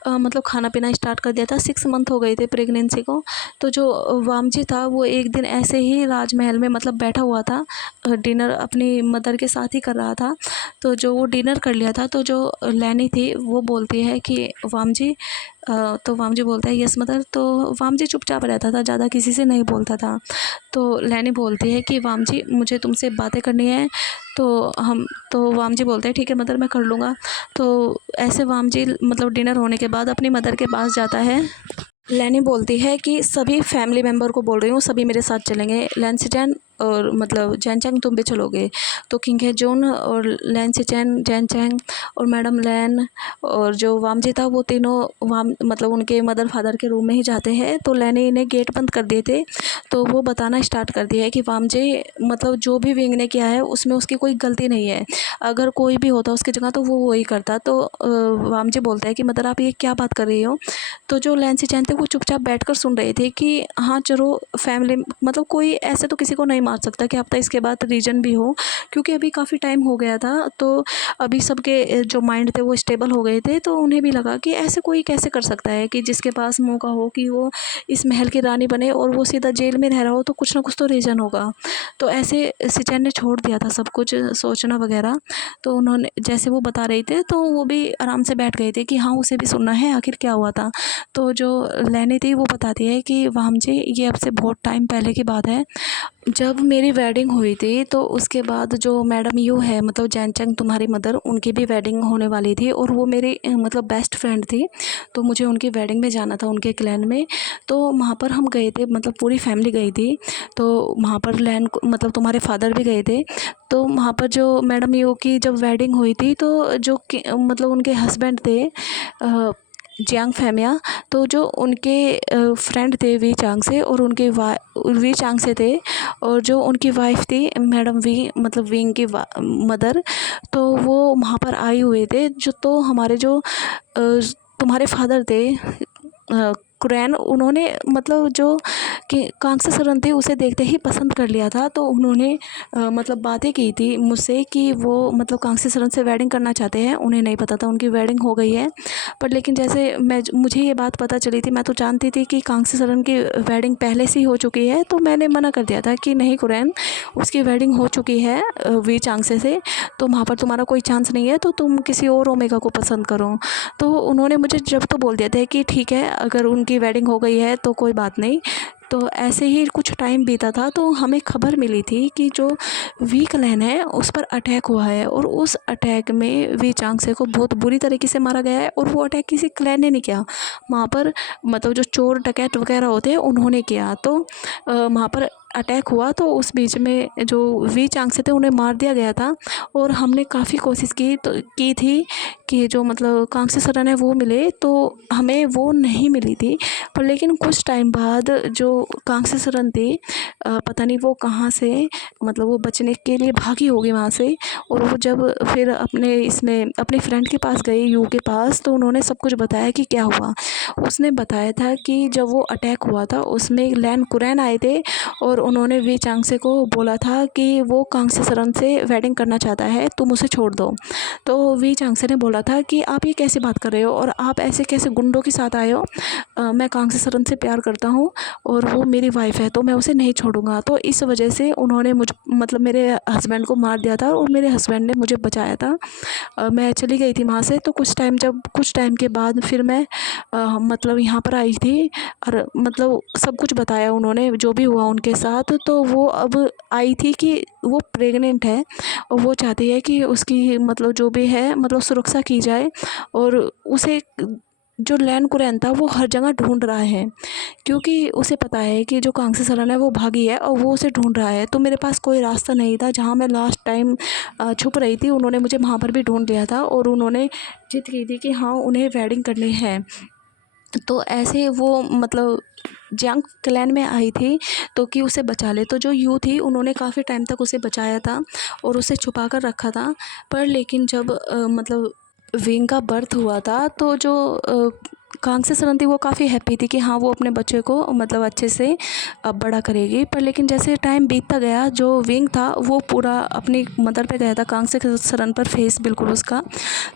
मतलब खाना पीना स्टार्ट कर दिया था। 6 मंथ हो गए थे प्रेगनेंसी को। तो जो वामजी था वो एक दिन ऐसे ही राजमहल में मतलब बैठा हुआ था, डिनर अपनी मदर के साथ ही कर रहा था। तो जो वो डिनर कर लिया था, तो जो लैनी थी वो बोलती है कि वामजी तो वामजी बोलता है यस मदर। तो वामजी चुपचाप रहता था, ज़्यादा किसी से नहीं बोलता था। तो लैनी बोलती है कि वामजी मुझे तुमसे बातें करनी है, तो वामजी बोलते हैं ठीक है मदर मैं कर लूँगा। तो ऐसे वामजी मतलब डिनर होने के बाद अपनी मदर के पास जाता है। लैनी बोलती है कि सभी फैमिली मेम्बर को बोल रही हूँ सभी मेरे साथ चलेंगे, लैंसिचैन और मतलब जैन चैंग तुम भी चलोगे। तो किंग है जोन और लैंसिचैन जैन चैंग और मैडम लैन और जो वामजी था वो तीनों वाम मतलब उनके मदर फादर के रूम में ही जाते हैं। तो लैनी ने गेट बंद कर दिए थे, तो वो बताना स्टार्ट कर दिया है कि वामजी मतलब जो भी विंग ने किया है उसमें उसकी कोई गलती नहीं है, अगर कोई भी होता उसकी जगह तो वो वही करता। तो वामजी बोलता है कि मदर आप ये क्या बात कर रही हो। तो जो लैंसी चैन थे वो चुपचाप बैठकर सुन रहे थे कि हाँ चलो फैमिली मतलब कोई ऐसे तो किसी को नहीं मार सकता, क्या पता इसके बाद रीज़न भी हो, क्योंकि अभी काफ़ी टाइम हो गया था। तो अभी सबके जो माइंड थे वो स्टेबल हो गए थे, तो उन्हें भी लगा कि ऐसे कोई कैसे कर सकता है कि जिसके पास मौका हो कि वो इस महल की रानी बने और वो सीधा जेल में रह रहा हो, तो कुछ ना कुछ तो रीज़न होगा। तो ऐसे सिचन ने छोड़ दिया था सब कुछ सोचना वगैरह। तो उन्होंने जैसे वो बता रहे थे तो वो भी आराम से बैठ गए थे कि हाँ, उसे भी सुनना है आखिर क्या हुआ था। तो जो लैनी थी वो बताती है कि वाहम जी, ये अब से बहुत टाइम पहले की बात है, जब मेरी वेडिंग हुई थी तो उसके बाद जो मैडम यू है, मतलब जैनचंग तुम्हारी मदर, उनकी भी वेडिंग होने वाली थी और वो मेरी मतलब बेस्ट फ्रेंड थी। तो मुझे उनकी वेडिंग में जाना था, उनके क्लैन में। तो वहाँ पर हम गए थे, मतलब पूरी फैमिली गई थी। तो वहाँ पर मतलब तुम्हारे फादर भी गए थे। तो वहाँ पर जो मैडम यू की जब वेडिंग हुई थी तो जो मतलब उनके हस्बैंड थे जियांग फैमिया, तो जो उनके फ्रेंड थे वी चांग से, और उनके वी चांग से थे, और जो उनकी वाइफ थी मैडम वी, मतलब विंग की मदर, तो वो वहाँ पर आए हुए थे। जो तो हमारे जो तुम्हारे फादर थे कुरैन, उन्होंने मतलब जो कि कांगसे सरन थे उसे देखते ही पसंद कर लिया था। तो उन्होंने मतलब बातें की थी मुझसे कि वो मतलब कांगसे सरन से वेडिंग करना चाहते हैं। उन्हें नहीं पता था उनकी वेडिंग हो गई है, पर लेकिन जैसे मुझे ये बात पता चली थी, मैं तो जानती थी कि कांगसे सरन की वेडिंग पहले से ही हो चुकी है। तो मैंने मना कर दिया था कि नहीं कुरैन, उसकी वेडिंग हो चुकी है वी चांगसे से, तो वहाँ पर तुम्हारा कोई चांस नहीं है, तो तुम किसी और ओमेगा को पसंद करो। तो उन्होंने मुझे जब तो बोल दिया था कि ठीक है, अगर उनकी वेडिंग हो गई है तो कोई बात नहीं। तो ऐसे ही कुछ टाइम बीता था तो हमें खबर मिली थी कि जो वी क्लैन है उस पर अटैक हुआ है, और उस अटैक में वी चांगसे को बहुत बुरी तरीके से मारा गया है। और वो अटैक किसी क्लैन ने नहीं किया, वहाँ पर मतलब जो चोर डकैत वगैरह होते हैं उन्होंने किया। तो वहाँ पर अटैक हुआ, तो उस बीच में जो वी चांगसे थे उन्हें मार दिया गया था। और हमने काफ़ी कोशिश की थी कि जो मतलब कांगसे सरन है वो मिले, तो हमें वो नहीं मिली थी। पर लेकिन कुछ टाइम बाद जो कांगसे सरन थी, पता नहीं वो कहाँ से, मतलब वो बचने के लिए भागी होगी वहाँ से। और वो जब फिर अपने फ्रेंड के पास गई, यू के पास, तो उन्होंने सब कुछ बताया कि क्या हुआ। उसने बताया था कि जब वो अटैक हुआ था उसमें लैन कुरैन आए थे, और उन्होंने वी चांगसे को बोला था कि वो कांगसे सरन से वेडिंग करना चाहता है, तुम उसे छोड़ दो। तो वी चांगसे ने बोला था कि आप ये कैसे बात कर रहे हो, और आप ऐसे कैसे गुंडों के साथ आए हो। मैं कांगसे सरन से प्यार करता हूँ और वो मेरी वाइफ है, तो मैं उसे नहीं छोड़ूंगा। तो इस वजह से उन्होंने मतलब मेरे हस्बैंड को मार दिया था, और मेरे हस्बैंड ने मुझे बचाया था। मैं चली गई थी वहाँ से। तो कुछ टाइम के बाद फिर मैं मतलब यहाँ पर आई थी, और मतलब सब कुछ बताया उन्होंने जो भी हुआ उनके साथ। तो वो अब आई थी कि वो प्रेग्नेंट है, और वो चाहती है कि उसकी मतलब जो भी है मतलब सुरक्षा की जाए। और उसे जो लैन कुरैन था वो हर जगह ढूंढ रहा है, क्योंकि उसे पता है कि जो कांगसे सरन है वो भागी है और वो उसे ढूंढ रहा है। तो मेरे पास कोई रास्ता नहीं था, जहाँ मैं लास्ट टाइम छुप रही थी उन्होंने मुझे वहाँ पर भी ढूंढ लिया था, और उन्होंने जिद की थी कि हाँ उन्हें वेडिंग करनी है। तो ऐसे वो मतलब जियांग क्लैन में आई थी तो कि उसे बचा ले। तो जो यू थी उन्होंने काफ़ी टाइम तक उसे बचाया था और उसे छुपा कर रखा था। पर लेकिन जब मतलब विंग का बर्थ हुआ था, तो जो कांगसे सरन थी वो काफ़ी हैप्पी थी कि हाँ वो अपने बच्चे को मतलब अच्छे से अब बड़ा करेगी। पर लेकिन जैसे टाइम बीतता गया, जो विंग था वो पूरा अपनी मदर पे गया था, कांगसे सरन पर फेस बिल्कुल उसका।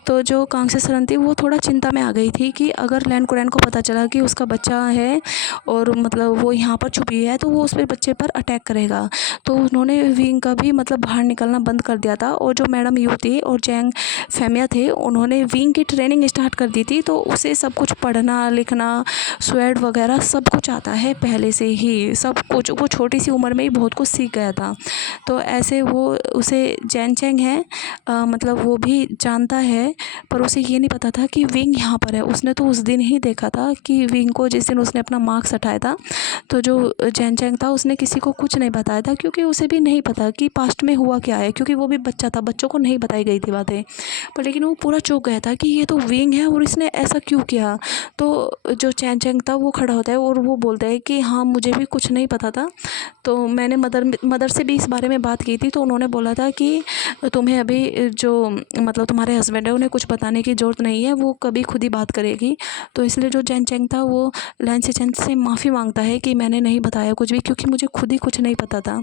तो जो कांगसे सरन थी वो थोड़ा चिंता में आ गई थी कि अगर लैन कुरैन को पता चला कि उसका बच्चा है और मतलब वो यहाँ पर छुपी है, तो वो उस बच्चे पर अटैक करेगा। तो उन्होंने विंग का भी मतलब बाहर निकलना बंद कर दिया था। और जो मैडम यू थी और जैंग फैमिया थे उन्होंने विंग की ट्रेनिंग स्टार्ट कर दी थी। तो उसे सब कुछ पढ़ना लिखना स्वेड वगैरह सब कुछ आता है पहले से ही, सब कुछ वो छोटी सी उम्र में ही बहुत कुछ सीख गया था। तो ऐसे वो उसे जैनचेंग है मतलब वो भी जानता है, पर उसे ये नहीं पता था कि विंग यहाँ पर है। उसने तो उस दिन ही देखा था कि विंग को, जिस दिन उसने अपना मार्क्स हटाया था, तो जो जैनचेंग था उसने किसी को कुछ नहीं बताया था, क्योंकि उसे भी नहीं पता कि पास्ट में हुआ क्या है, क्योंकि वो भी बच्चा था, बच्चों को नहीं बताई गई थी बातें। पर लेकिन वो पूरा चौंक गया था कि ये तो विंग है और इसने ऐसा क्यों किया। तो जो चैन चैंग था वो खड़ा होता है और वो बोलता है कि हाँ मुझे भी कुछ नहीं पता था। तो मैंने मदर से भी इस बारे में बात की थी, तो उन्होंने बोला था कि तुम्हें अभी जो मतलब तुम्हारे हस्बैंड है उन्हें कुछ बताने की ज़रूरत नहीं है, वो कभी खुद ही बात करेगी। तो इसलिए जो चैन चैंग था वो लैन सिचेन से माफ़ी मांगता है कि मैंने नहीं बताया कुछ भी, क्योंकि मुझे खुद ही कुछ नहीं पता था।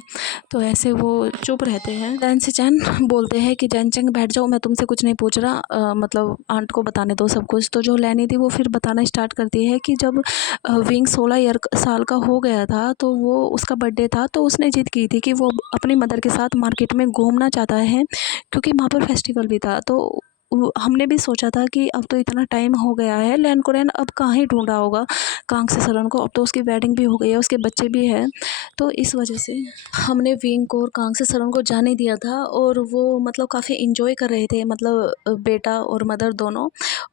तो ऐसे वो चुप रहते हैं। लैन सिचेन बोलते हैं कि चैन चैंग बैठ जाओ, मैं तुमसे कुछ नहीं पूछ रहा, मतलब आंट को बताने दो सब कुछ। तो जो लैनी थी वो फिर बताना स्टार्ट करती है कि जब विंग 16 साल का हो गया था तो वो उसका बर्थडे था, तो उसने जिद की थी कि वो अपनी मदर के साथ मार्केट में घूमना चाहता है, क्योंकि वहाँ पर फेस्टिवल भी था। तो हमने भी सोचा था कि अब तो इतना टाइम हो गया है, लैन कुरैन अब कहाँ ही ढूंढा होगा कांग से सलन को, अब तो उसकी वेडिंग भी हो गई है, उसके बच्चे भी हैं। तो इस वजह से हमने विंग को और कांग से सलन को जाने दिया था, और वो मतलब काफ़ी इंजॉय कर रहे थे, मतलब बेटा और मदर दोनों,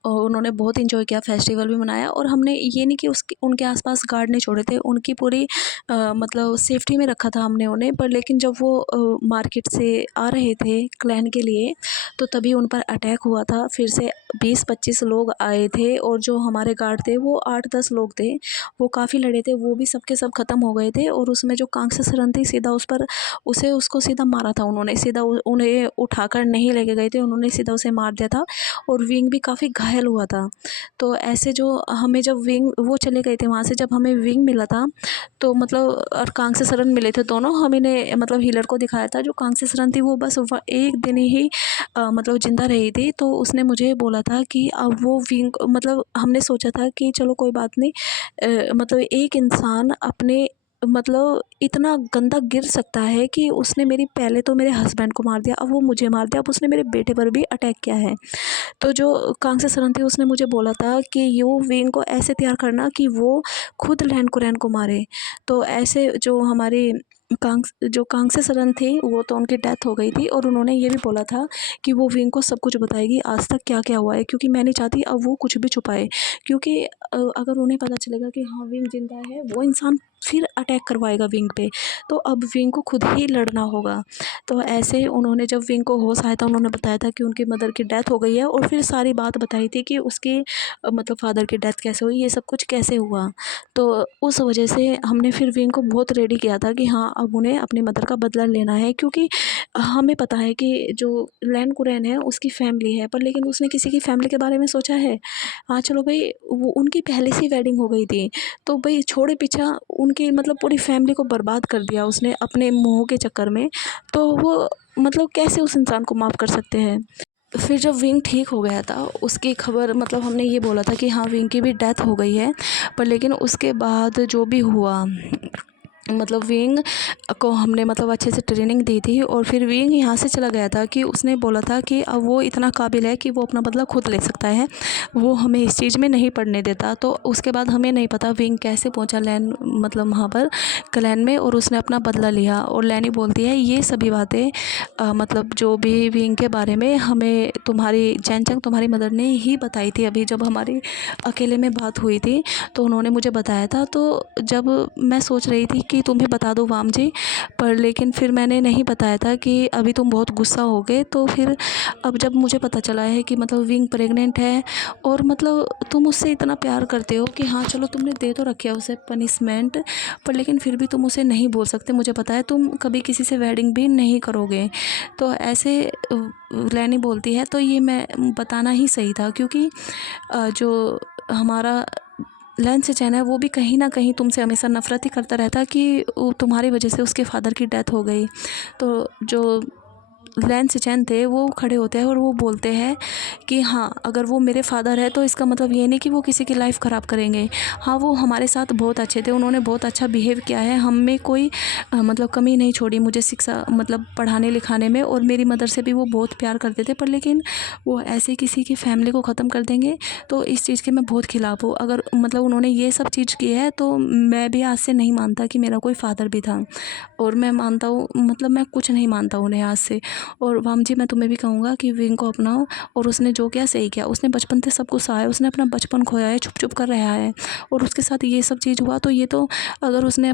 और उन्होंने बहुत इंजॉय किया, फेस्टिवल भी मनाया। और हमने ये नहीं कि उसके उनके आसपास गार्ड नहीं छोड़े थे, उनकी पूरी मतलब सेफ्टी में रखा था हमने उन्हें। पर लेकिन जब वो मार्केट से आ रहे थे क्लैन के लिए, तो तभी उन पर अटैक हुआ था। फिर से 20-25 लोग आए थे, और जो हमारे गार्ड थे वो 8-10 लोग थे, वो काफ़ी लड़े थे, वो भी सब के सब ख़त्म हो गए थे। और उसमें जो कांग से सरन थी, सीधा उस पर उसको सीधा मारा था उन्होंने, सीधा उन्हें उठाकर नहीं लेके गए थे, उन्होंने सीधा उसे मार दिया था। और विंग भी काफ़ी घायल हुआ था। तो ऐसे जो हमें जब विंग वो चले गए थे वहाँ से, जब हमें विंग मिला था, तो मतलब और कांग से सरन मिले थे दोनों, हम इन्हें मतलब हीलर को दिखाया था। जो कांग से सरन थी वो बस एक दिन ही मतलब ज़िंदा रही थी। तो उसने मुझे बोला था कि अब वो विंग, मतलब हमने सोचा था कि चलो कोई बात नहीं, मतलब एक इंसान अपने मतलब इतना गंदा गिर सकता है कि उसने पहले तो मेरे हस्बैंड को मार दिया, अब वो मुझे मार दिया, अब उसने मेरे बेटे पर भी अटैक किया है। तो जो कांग से सरन थी उसने मुझे बोला था कि यू विंग को ऐसे तैयार करना कि वो खुद लैन कुरैन को मारे। तो ऐसे जो हमारी जो कांग से सरन थी, वो तो उनकी डेथ हो गई थी, और उन्होंने ये भी बोला था कि वो विंग को सब कुछ बताएगी आज तक क्या क्या हुआ है, क्योंकि मैं नहीं चाहती अब वो कुछ भी छुपाए। क्योंकि अगर उन्हें पता चलेगा कि हाँ विंग जिंदा है, वो इंसान फिर अटैक करवाएगा विंग पे, तो अब विंग को खुद ही लड़ना होगा। तो ऐसे उन्होंने जब विंग को होश आया था, उन्होंने बताया था कि उनकी मदर की डेथ हो गई है, और फिर सारी बात बताई थी कि उसकी मतलब फादर की डेथ कैसे हुई, ये सब कुछ कैसे हुआ। तो उस वजह से हमने फिर विंग को बहुत रेडी किया था कि हाँ अब उन्हें अपनी मदर का बदला लेना है, क्योंकि हमें पता है कि जो लैन कुरैन है उसकी फैमिली है, पर लेकिन उसने किसी की फैमिली के बारे में सोचा है। हाँ चलो भाई, वो उनकी पहले से वेडिंग हो गई थी, तो भाई छोड़े पीछा उनकी मतलब पूरी फैमिली को बर्बाद कर दिया उसने अपने मोह के चक्कर में। तो वो मतलब कैसे उस इंसान को माफ़ कर सकते हैं। फिर जब विंग ठीक हो गया था, उसकी खबर मतलब हमने ये बोला था कि हाँ विंग की भी डेथ हो गई है, पर लेकिन उसके बाद जो भी हुआ, मतलब विंग को हमने मतलब अच्छे से ट्रेनिंग दी थी, और फिर विंग यहाँ से चला गया था कि उसने बोला था कि अब वो इतना काबिल है कि वो अपना बदला खुद ले सकता है, वो हमें इस चीज़ में नहीं पड़ने देता। तो उसके बाद हमें नहीं पता विंग कैसे पहुँचा लैन मतलब वहाँ पर क्लैन में, और उसने अपना बदला लिया। और लैनी बोलती है ये सभी बातें मतलब जो भी विंग के बारे में हमें तुम्हारी चैन चैंग तुम्हारी मदर ने ही बताई थी, अभी जब हमारी अकेले में बात हुई थी तो उन्होंने मुझे बताया था। तो जब मैं सोच रही थी कि तुम्हें बता दो वाम जी, पर लेकिन फिर मैंने नहीं बताया था कि अभी तुम बहुत गुस्सा हो गए। तो फिर अब जब मुझे पता चला है कि मतलब विंग प्रेग्नेंट है, और मतलब तुम उससे इतना प्यार करते हो कि हाँ चलो तुमने दे तो रखा है उसे पनिशमेंट, पर लेकिन फिर भी तुम उसे नहीं बोल सकते, मुझे पता है तुम कभी किसी से वेडिंग भी नहीं करोगे। तो ऐसे लैनी बोलती है, तो ये मैं बताना ही सही था, क्योंकि जो हमारा लैन सिचेन है वो भी कहीं ना कहीं तुमसे हमेशा नफ़रत ही करता रहता है कि तुम्हारी वजह से उसके फादर की डेथ हो गई। तो जो लैन सिचेन थे वो खड़े होते हैं और वो बोलते हैं कि हाँ अगर वो मेरे फादर है तो इसका मतलब ये नहीं कि वो किसी की लाइफ ख़राब करेंगे। हाँ वो हमारे साथ बहुत अच्छे थे, उन्होंने बहुत अच्छा बिहेव किया है, हम में कोई मतलब कमी नहीं छोड़ी मुझे शिक्षा मतलब पढ़ाने लिखाने में, और मेरी मदर से भी वो बहुत प्यार करते थे। पर लेकिन वो ऐसे किसी की फैमिली को ख़त्म कर देंगे, तो इस चीज़ के मैं बहुत ख़िलाफ़ हूँ। अगर मतलब उन्होंने ये सब चीज़ की है तो मैं भी आज से नहीं मानता कि मेरा कोई फादर भी था, और मैं मानता हूँ मतलब मैं कुछ नहीं मानता उन्हें आज से। और वाम जी मैं तुम्हें भी कहूँगा कि विंग को अपनाओ, और उसने जो किया सही किया। उसने बचपन से सब कुछ सहा है, उसने अपना बचपन खोया है, छुप छुप कर रहा है, और उसके साथ ये सब चीज़ हुआ। तो ये तो अगर उसने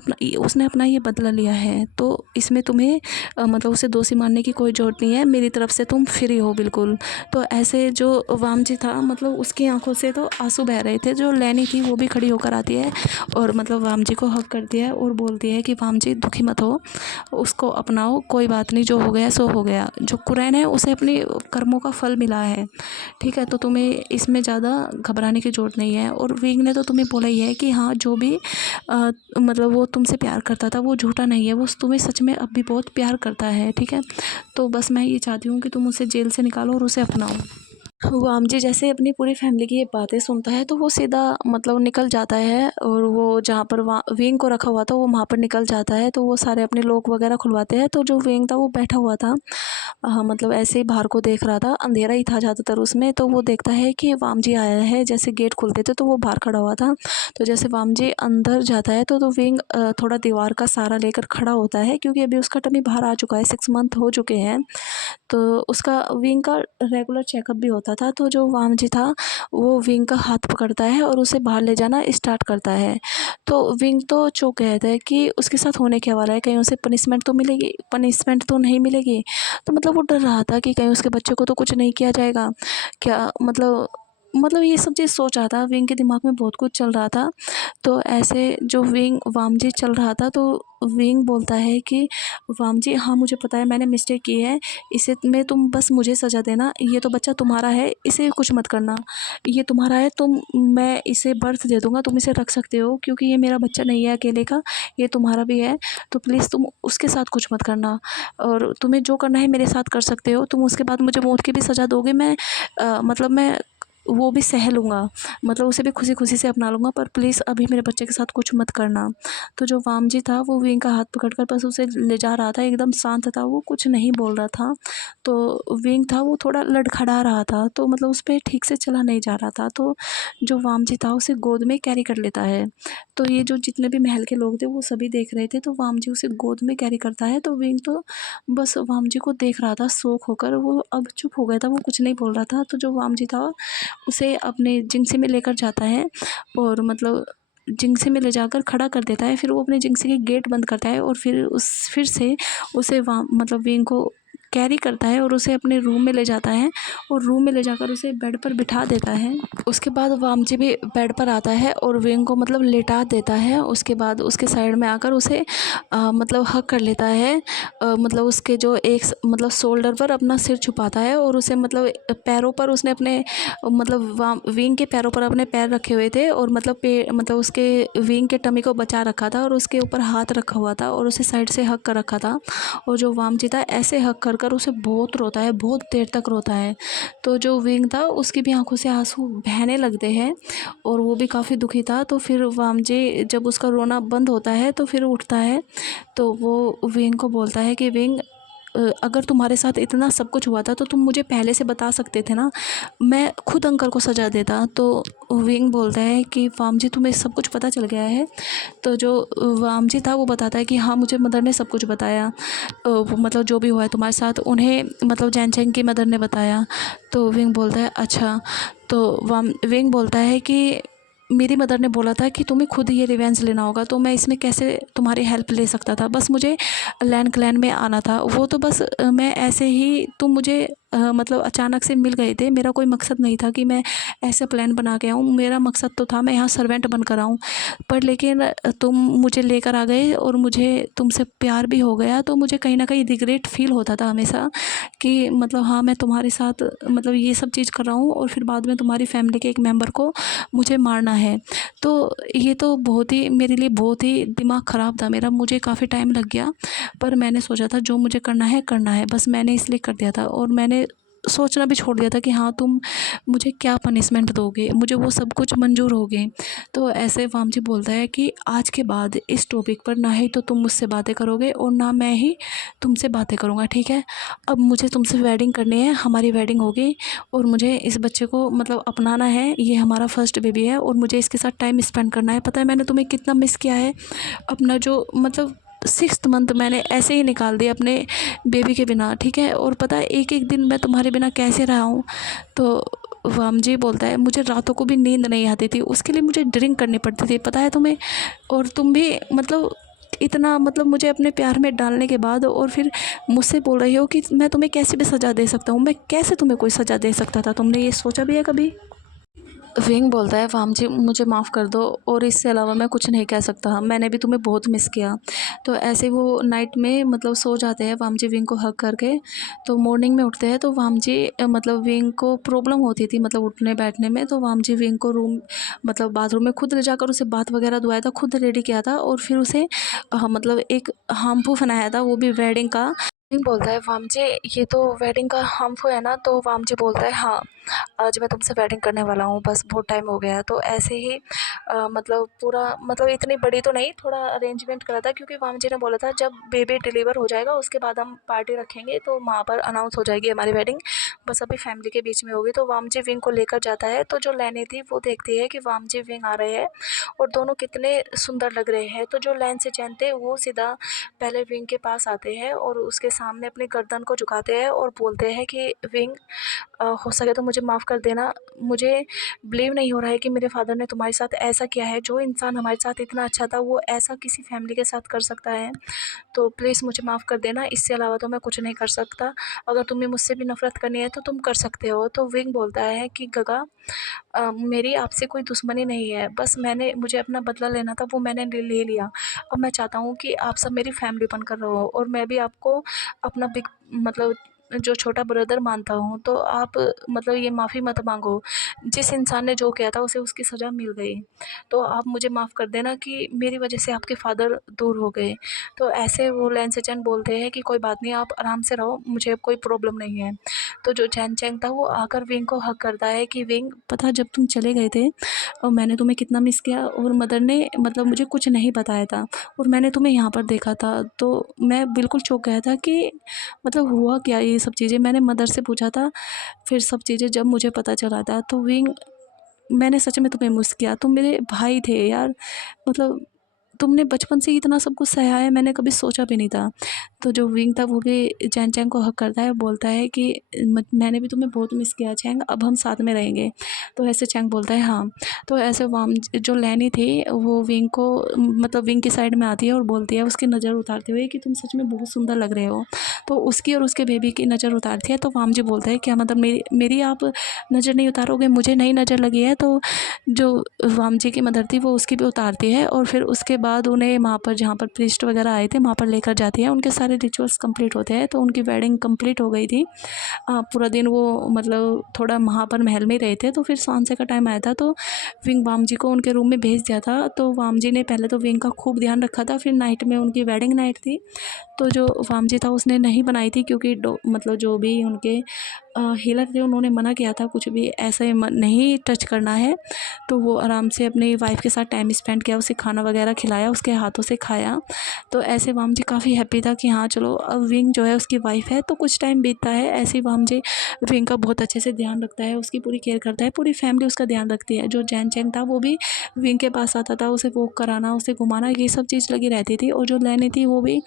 अपना ये बदला लिया है तो इसमें तुम्हें मतलब उसे दोषी मानने की कोई ज़रूरत नहीं है। मेरी तरफ से तुम फ्री हो बिल्कुल। तो ऐसे जो वाम जी था, मतलब उसकी आंखों से तो आंसू बह रहे थे। जो लैनी थी वो भी खड़ी होकर आती है और मतलब वाम जी को हक करती है और बोलती है कि वाम जी दुखी मत हो, उसको अपनाओ, कोई बात नहीं, जो हो गया सो हो गया। जो कुरैन है उसे अपने कर्मों का फल मिला है, ठीक है। तो तुम्हें इसमें ज़्यादा घबराने की ज़रूरत नहीं है। और विंग ने तो तुम्हें बोला ही है कि हाँ, जो भी मतलब वो तुमसे प्यार करता था वो झूठा नहीं है, वो तुम्हें सच में अब भी बहुत प्यार करता है, ठीक है। तो बस मैं ये चाहती हूँ कि तुम उसे जेल से निकालो और उसे अपनाओ। वाम जी जैसे अपनी पूरी फैमिली की ये बातें सुनता है तो वो सीधा मतलब निकल जाता है, और वो जहाँ पर विंग को रखा हुआ था वो वहाँ पर निकल जाता है। तो वो सारे अपने लॉक वगैरह खुलवाते हैं। तो जो विंग था वो बैठा हुआ था, मतलब ऐसे ही बाहर को देख रहा था, अंधेरा ही था ज़्यादातर उसमें। तो वो देखता है कि वाम जी आया है। जैसे गेट खुलते थे तो वो बाहर खड़ा हुआ था। तो जैसे वाम जी अंदर जाता है तो विंग थोड़ा दीवार का सहारा लेकर खड़ा होता है, क्योंकि अभी उसका टमी बाहर आ चुका है, 6 मंथ हो चुके हैं। तो उसका विंग का रेगुलर चेकअप भी होता था। तो जो वाम जी था वो विंग का हाथ पकड़ता है और उसे बाहर ले जाना स्टार्ट करता है। तो विंग तो चौंक गया था कि उसके साथ होने क्या वाला है, कहीं उसे पनिशमेंट तो मिलेगी, पनिशमेंट तो नहीं मिलेगी। तो मतलब वो डर रहा था कि कहीं उसके बच्चे को तो कुछ नहीं किया जाएगा क्या, मतलब ये सब चीज़ सोच रहा था। विंग के दिमाग में बहुत कुछ चल रहा था। तो ऐसे जो विंग वाम जी चल रहा था तो विंग बोलता है कि वाम जी हाँ, मुझे पता है मैंने मिस्टेक की है, इसे में तुम बस मुझे सज़ा देना। ये तो बच्चा तुम्हारा है, इसे कुछ मत करना, ये तुम्हारा है, मैं इसे बर्थ दे दूँगा, तुम इसे रख सकते हो, क्योंकि ये मेरा बच्चा नहीं है अकेले का, ये तुम्हारा भी है। तो प्लीज़ तुम उसके साथ कुछ मत करना, और तुम्हें जो करना है मेरे साथ कर सकते हो। तुम उसके बाद मुझे मौत की भी सज़ा दोगे, मतलब मैं वो भी सह लूँगा, मतलब उसे भी खुशी खुशी से अपना लूँगा, पर प्लीज़ अभी मेरे बच्चे के साथ कुछ मत करना। तो जो वाम जी था वो विंग का हाथ पकड़कर बस उसे ले जा रहा था, एकदम शांत था, वो कुछ नहीं बोल रहा था। तो विंग था वो थोड़ा लड़खड़ा रहा था, तो मतलब उस पर ठीक से चला नहीं जा रहा था। तो जो वाम जी था उसे गोद में कैरी कर लेता है। तो ये जो जितने भी महल के लोग थे वो सभी देख रहे थे। तो वाम जी उसे गोद में कैरी करता है। तो विंग तो बस वाम जी को देख रहा था शौक होकर, वो अब चुप हो गया था, वो कुछ नहीं बोल रहा था। तो जो वाम जी था उसे अपने जिंसी में लेकर जाता है, और मतलब जिंसी में ले जाकर खड़ा कर देता है। फिर वो अपने जिंसी के गेट बंद करता है और फिर से उसे वहाँ मतलब विंग को कैरी करता है और उसे अपने रूम में ले जाता है, और रूम में ले जाकर उसे बेड पर बिठा देता है। उसके बाद वाम जी भी बेड पर आता है और विंग को मतलब लेटा देता है। उसके बाद उसके साइड में आकर उसे मतलब हग कर लेता है। मतलब उसके जो मतलब शोल्डर पर अपना सिर छुपाता है, और उसे मतलब पैरों पर उसने अपने मतलब विंग के पैरों पर अपने पैर रखे हुए थे, और मतलब उसके विंग के टमी को बचा रखा था, और उसके ऊपर हाथ रखा हुआ था, और उसे साइड से हक कर रखा था। और जो वाम जी था ऐसे हक कर कर उसे बहुत रोता है, बहुत देर तक रोता है। तो जो विंग था उसकी भी आंखों से आंसू बहने लगते हैं, और वो भी काफ़ी दुखी था। तो फिर वाम जी जब उसका रोना बंद होता है तो फिर उठता है। तो वो विंग को बोलता है कि विंग, अगर तुम्हारे साथ इतना सब कुछ हुआ था तो तुम मुझे पहले से बता सकते थे ना, मैं खुद अंकल को सज़ा देता। तो विंग बोलता है कि वाम जी तुम्हें सब कुछ पता चल गया है। तो जो वाम जी था वो बताता है कि हाँ, मुझे मदर ने सब कुछ बताया, मतलब जो भी हुआ है तुम्हारे साथ उन्हें मतलब जैन चैंग की मदर ने बताया। तो विंग बोलता है अच्छा। तो विंग बोलता है कि मेरी मदर ने बोला था कि तुम्हें खुद ये रिवेंज लेना होगा, तो मैं इसमें कैसे तुम्हारी हेल्प ले सकता था, बस मुझे लैंड क्लैन में आना था, वो तो बस मैं ऐसे ही, तुम मुझे मतलब अचानक से मिल गए थे, मेरा कोई मकसद नहीं था कि मैं ऐसा प्लान बना के आऊँ, मेरा मकसद तो था मैं यहाँ सर्वेंट बनकर आऊँ, पर लेकिन तुम मुझे लेकर आ गए और मुझे तुमसे प्यार भी हो गया। तो मुझे कहीं ना कहीं रिग्रेट फील होता था हमेशा कि मतलब हाँ, मैं तुम्हारे साथ मतलब ये सब चीज़ कर रहा हूँ, और फिर बाद में तुम्हारी फैमिली के एक मेम्बर को मुझे मारना है। तो ये तो बहुत ही मेरे लिए बहुत ही दिमाग ख़राब था मेरा, मुझे काफ़ी टाइम लग गया, पर मैंने सोचा था जो मुझे करना है, बस मैंने इसलिए कर दिया था। और मैंने सोचना भी छोड़ दिया था कि हाँ, तुम मुझे क्या पनिशमेंट दोगे, मुझे वो सब कुछ मंजूर हो गए। तो ऐसे वामजी बोलता है कि आज के बाद इस टॉपिक पर ना ही तो तुम मुझसे बातें करोगे और ना मैं ही तुमसे बातें करूँगा, ठीक है। अब मुझे तुमसे वेडिंग करनी है, हमारी वेडिंग होगी, और मुझे इस बच्चे को मतलब अपनाना है, ये हमारा फर्स्ट बेबी है, और मुझे इसके साथ टाइम स्पेंड करना है। पता है मैंने तुम्हें कितना मिस किया है, अपना जो मतलब सिक्स्थ मंथ मैंने ऐसे ही निकाल दिया अपने बेबी के बिना, ठीक है। और पता है एक एक दिन मैं तुम्हारे बिना कैसे रहा हूँ। तो वाम जी बोलता है मुझे रातों को भी नींद नहीं आती थी, उसके लिए मुझे ड्रिंक करनी पड़ती थी, पता है तुम्हें। और तुम भी मतलब इतना मतलब मुझे अपने प्यार में डालने के बाद और फिर मुझसे बोल रही हो कि मैं तुम्हें कैसे भी सज़ा दे सकता हूँ। मैं कैसे तुम्हें कोई सज़ा दे सकता था, तुमने ये सोचा भी है कभी। विंग बोलता है वाम जी मुझे माफ़ कर दो और इससे अलावा मैं कुछ नहीं कह सकता, मैंने भी तुम्हें बहुत मिस किया। तो ऐसे वो नाइट में मतलब सो जाते हैं वाम जी विंग को हग करके। तो मॉर्निंग में उठते हैं तो वाम जी मतलब विंग को प्रॉब्लम होती थी मतलब उठने बैठने में। तो वाम जी विंग को रूम मतलब बाथरूम में खुद ले जाकर उसे बाथ वगैरह धुआया था, खुद रेडी किया था और फिर उसे मतलब एक हाम्पू बनाया था, वो भी वेडिंग का। विंग बोलता है वाम जी ये तो वेडिंग का हाम्पू है ना। तो वाम जी बोलता है हाँ, आज मैं तुमसे वेडिंग करने वाला हूँ, बस बहुत टाइम हो गया है। तो ऐसे ही मतलब पूरा मतलब इतनी बड़ी तो नहीं, थोड़ा अरेंजमेंट करा था क्योंकि वाम जी ने बोला था जब बेबी डिलीवर हो जाएगा उसके बाद हम पार्टी रखेंगे, तो वहाँ पर अनाउंस हो जाएगी हमारी वेडिंग, बस अभी फैमिली के बीच में होगी। तो वाम जी विंग को लेकर जाता है। तो जो लैनी थी वो देखती है कि वाम जी विंग आ रहे हैं और दोनों कितने सुंदर लग रहे हैं। तो जो लैन से चैन थे वो सीधा पहले विंग के पास आते हैं और उसके सामने अपनी गर्दन को झुकाते हैं और बोलते हैं कि विंग हो सके तो मुझे माफ़ कर देना, मुझे बिलीव नहीं हो रहा है कि मेरे फादर ने तुम्हारे साथ ऐसा किया है, जो इंसान हमारे साथ इतना अच्छा था वो ऐसा किसी फैमिली के साथ कर सकता है। तो प्लीज़ मुझे माफ़ कर देना, इससे अलावा तो मैं कुछ नहीं कर सकता, अगर तुम्हें मुझसे भी नफ़रत करनी है तो तुम कर सकते हो। तो विंग बोलता है कि गगा मेरी आपसे कोई दुश्मनी नहीं है, बस मुझे अपना बदला लेना था, वो मैंने ले लिया। अब मैं चाहता हूँ कि आप सब मेरी फैमिली बनकर रहो और मैं भी आपको अपना बिग मतलब जो छोटा ब्रदर मानता हूँ। तो आप मतलब ये माफ़ी मत मांगो, जिस इंसान ने जो किया था उसे उसकी सज़ा मिल गई, तो आप मुझे माफ़ कर देना कि मेरी वजह से आपके फादर दूर हो गए। तो ऐसे वो लैन सेचेन बोलते हैं कि कोई बात नहीं, आप आराम से रहो, मुझे अब कोई प्रॉब्लम नहीं है। तो जो चैन चैंग था वो आकर विंग को हक करता है कि विंग पता जब तुम चले गए थे और मैंने तुम्हें कितना मिस किया, और मदर ने मतलब मुझे कुछ नहीं बताया था और मैंने तुम्हें यहाँ पर देखा था, तो मैं बिल्कुल चौंक गया था कि मतलब हुआ क्या ये सब चीज़ें। मैंने मदर से पूछा था, फिर सब चीज़ें जब मुझे पता चला था तो विंग मैंने सच में तुम्हें मिस किया, तुम मेरे भाई थे यार। मतलब तुमने बचपन से ही इतना सब कुछ सहा है, मैंने कभी सोचा भी नहीं था। तो जो विंग था वो भी चैन चैंग को हक करता है, बोलता है कि मैंने भी तुम्हें बहुत मिस किया चैंग, अब हम साथ में रहेंगे। तो ऐसे चैंग बोलता है हाँ। तो ऐसे वाम जो लैनी थी वो विंग को मतलब विंग की साइड में आती है और बोलती है उसकी नज़र उतारते हुए कि तुम सच में बहुत सुंदर लग रहे हो। तो उसकी और उसके बेबी की नज़र उतारती है। तो वाम जी बोलता है क्या मतलब मेरी आप नज़र नहीं उतारोगे, मुझे नहीं नज़र लगी है। तो जो वाम जी की मदर थी वो उसकी भी उतारती है और फिर उसके बाद उन्हें वहाँ पर जहाँ पर प्रीस्ट वगैरह आए थे वहाँ पर लेकर जाती है। उनके सारे रिचुअल्स कंप्लीट होते हैं। तो उनकी वेडिंग कंप्लीट हो गई थी। पूरा दिन वो मतलब थोड़ा वहाँ पर महल में ही रहे थे। तो फिर सांसे का टाइम आया था तो विंग वाम जी को उनके रूम में भेज दिया था। तो वाम जी ने पहले तो विंग का खूब ध्यान रखा था, फिर नाइट में उनकी वेडिंग नाइट थी तो जो वाम जी था उसने नहीं बनाई थी क्योंकि मतलब जो भी उनके हीलर थे उन्होंने मना किया था कुछ भी ऐसे नहीं टच करना है। तो वो आराम से अपनी वाइफ के साथ टाइम स्पेंड किया, उसे खाना वगैरह खिलाया, उसके हाथों से खाया। तो ऐसे वाम जी काफ़ी हैप्पी था कि हाँ चलो अब विंग जो है उसकी वाइफ है। तो कुछ टाइम बीतता है ऐसे ही वाम जी विंग का बहुत अच्छे से ध्यान रखता है, उसकी पूरी केयर करता है, पूरी फैमिली उसका ध्यान रखती है। जो जैन चैंग था वो भी विंग के पास आता था, उसे वॉक कराना, उसे घुमाना, ये सब चीज़ लगी रहती थी। और जो लैनी थी वो भी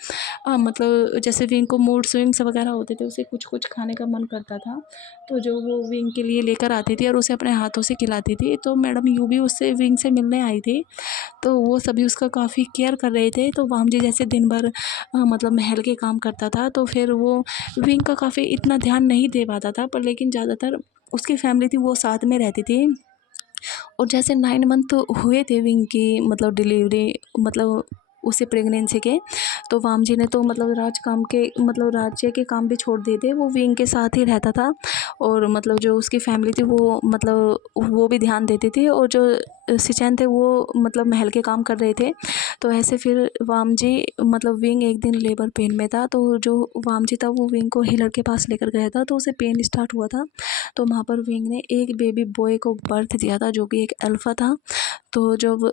मतलब जैसे विंग को मूड स्विंग्स वगैरह होते थे, उसे कुछ कुछ खाने का मन करता था तो जो वो विंग के लिए लेकर आती थी और उसे अपने हाथों से खिलाती थी। तो मैडम यू भी उससे विंग से मिलने आई थी, तो वो सभी उसका काफ़ी केयर कर रहे थे। तो वाम जी जैसे दिन भर मतलब महल के काम करता था तो फिर वो विंग का काफ़ी इतना ध्यान नहीं दे पाता था, पर लेकिन ज़्यादातर उसकी फैमिली थी वो साथ में रहती थी। और जैसे 9 मंथ हुए थे विंग की मतलब डिलीवरी मतलब उसे प्रेगनेंसी के, तो वाम जी ने तो मतलब राज्य के काम भी छोड़ दिए थे, वो विंग के साथ ही रहता था। और मतलब जो उसकी फैमिली थी वो मतलब वो भी ध्यान देती थी और जो सिचैन थे वो मतलब महल के काम कर रहे थे। तो ऐसे फिर वाम जी मतलब विंग एक दिन लेबर पेन में था, तो जो वाम जी था वो विंग को हीलर के पास लेकर गया था, तो उसे पेन स्टार्ट हुआ था। तो वहाँ पर विंग ने एक बेबी बॉय को बर्थ दिया था जो कि एक अल्फ़ा था। तो जब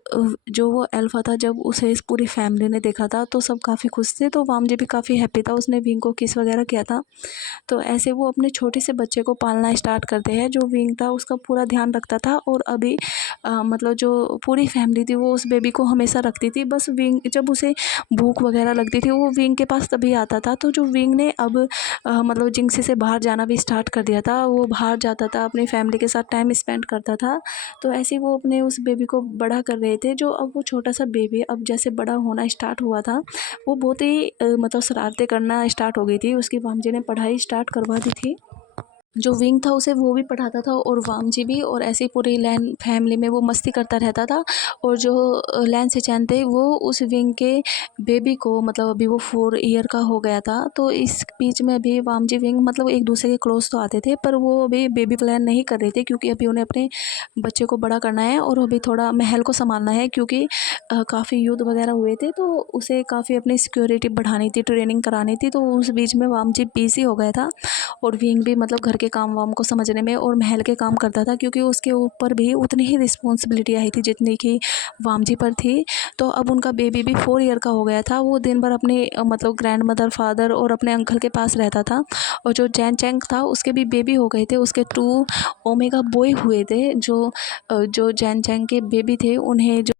जो वो अल्फ़ा था, जब उसे इस पूरी फैमिली ने देखा था तो सब काफ़ी खुश थे। तो वामजी भी काफ़ी हैप्पी था, उसने विंग को किस वगैरह किया था। तो ऐसे वो अपने छोटे से बच्चे को पालना स्टार्ट करते हैं। जो विंग था उसका पूरा ध्यान रखता था, और अभी मतलब जो पूरी फैमिली थी वो उस बेबी को हमेशा रखती थी। बस विंग जब उसे भूख वगैरह लगती थी वो विंग के पास तभी आता था। तो जो विंग ने अब मतलब जिंगसी से बाहर जाना भी स्टार्ट कर दिया था। वो बाहर जाता था, अपनी फैमिली के साथ टाइम स्पेंड करता था। तो ऐसे ही वो अपने उस बेबी को बड़ा कर रहे थे। जो अब वो छोटा सा बेबी अब जैसे बड़ा होना स्टार्ट हुआ था, वो बहुत ही मतलब शरारतें करना स्टार्ट हो गई थी। उसकी भांजी ने पढ़ाई स्टार्ट करवा दी थी। जो विंग था उसे वो भी पढ़ाता था, और वामजी भी, और ऐसे ही पूरी लैन फैमिली में वो मस्ती करता रहता था। और जो लैन से चैन थे वो उस विंग के बेबी को, मतलब अभी वो 4 ईयर का हो गया था। तो इस बीच में भी वामजी विंग मतलब एक दूसरे के क्लोज तो आते थे, पर वो अभी बेबी प्लान नहीं कर रहे थे, क्योंकि अभी उन्हें अपने बच्चे को बड़ा करना है और अभी थोड़ा महल को संभालना है। क्योंकि काफ़ी युद्ध वगैरह हुए थे, तो उसे काफ़ी अपनी सिक्योरिटी बढ़ानी थी, ट्रेनिंग करानी थी। तो उस बीच में वामजी बिजी हो गया था, और विंग भी मतलब घर के काम वाम को समझने में और महल के काम करता था, क्योंकि उसके ऊपर भी उतनी ही रिस्पॉन्सिबिलिटी आई थी जितनी कि वामजी पर थी। तो अब उनका बेबी भी 4 ईयर का हो गया था। वो दिन भर अपने मतलब ग्रैंड मदर, फादर और अपने अंकल के पास रहता था। और जो जैन चैंग था उसके भी बेबी हो गए थे, उसके 2 ओमेगा बॉय हुए थे। जो जैन चैंग के बेबी थे उन्हें जो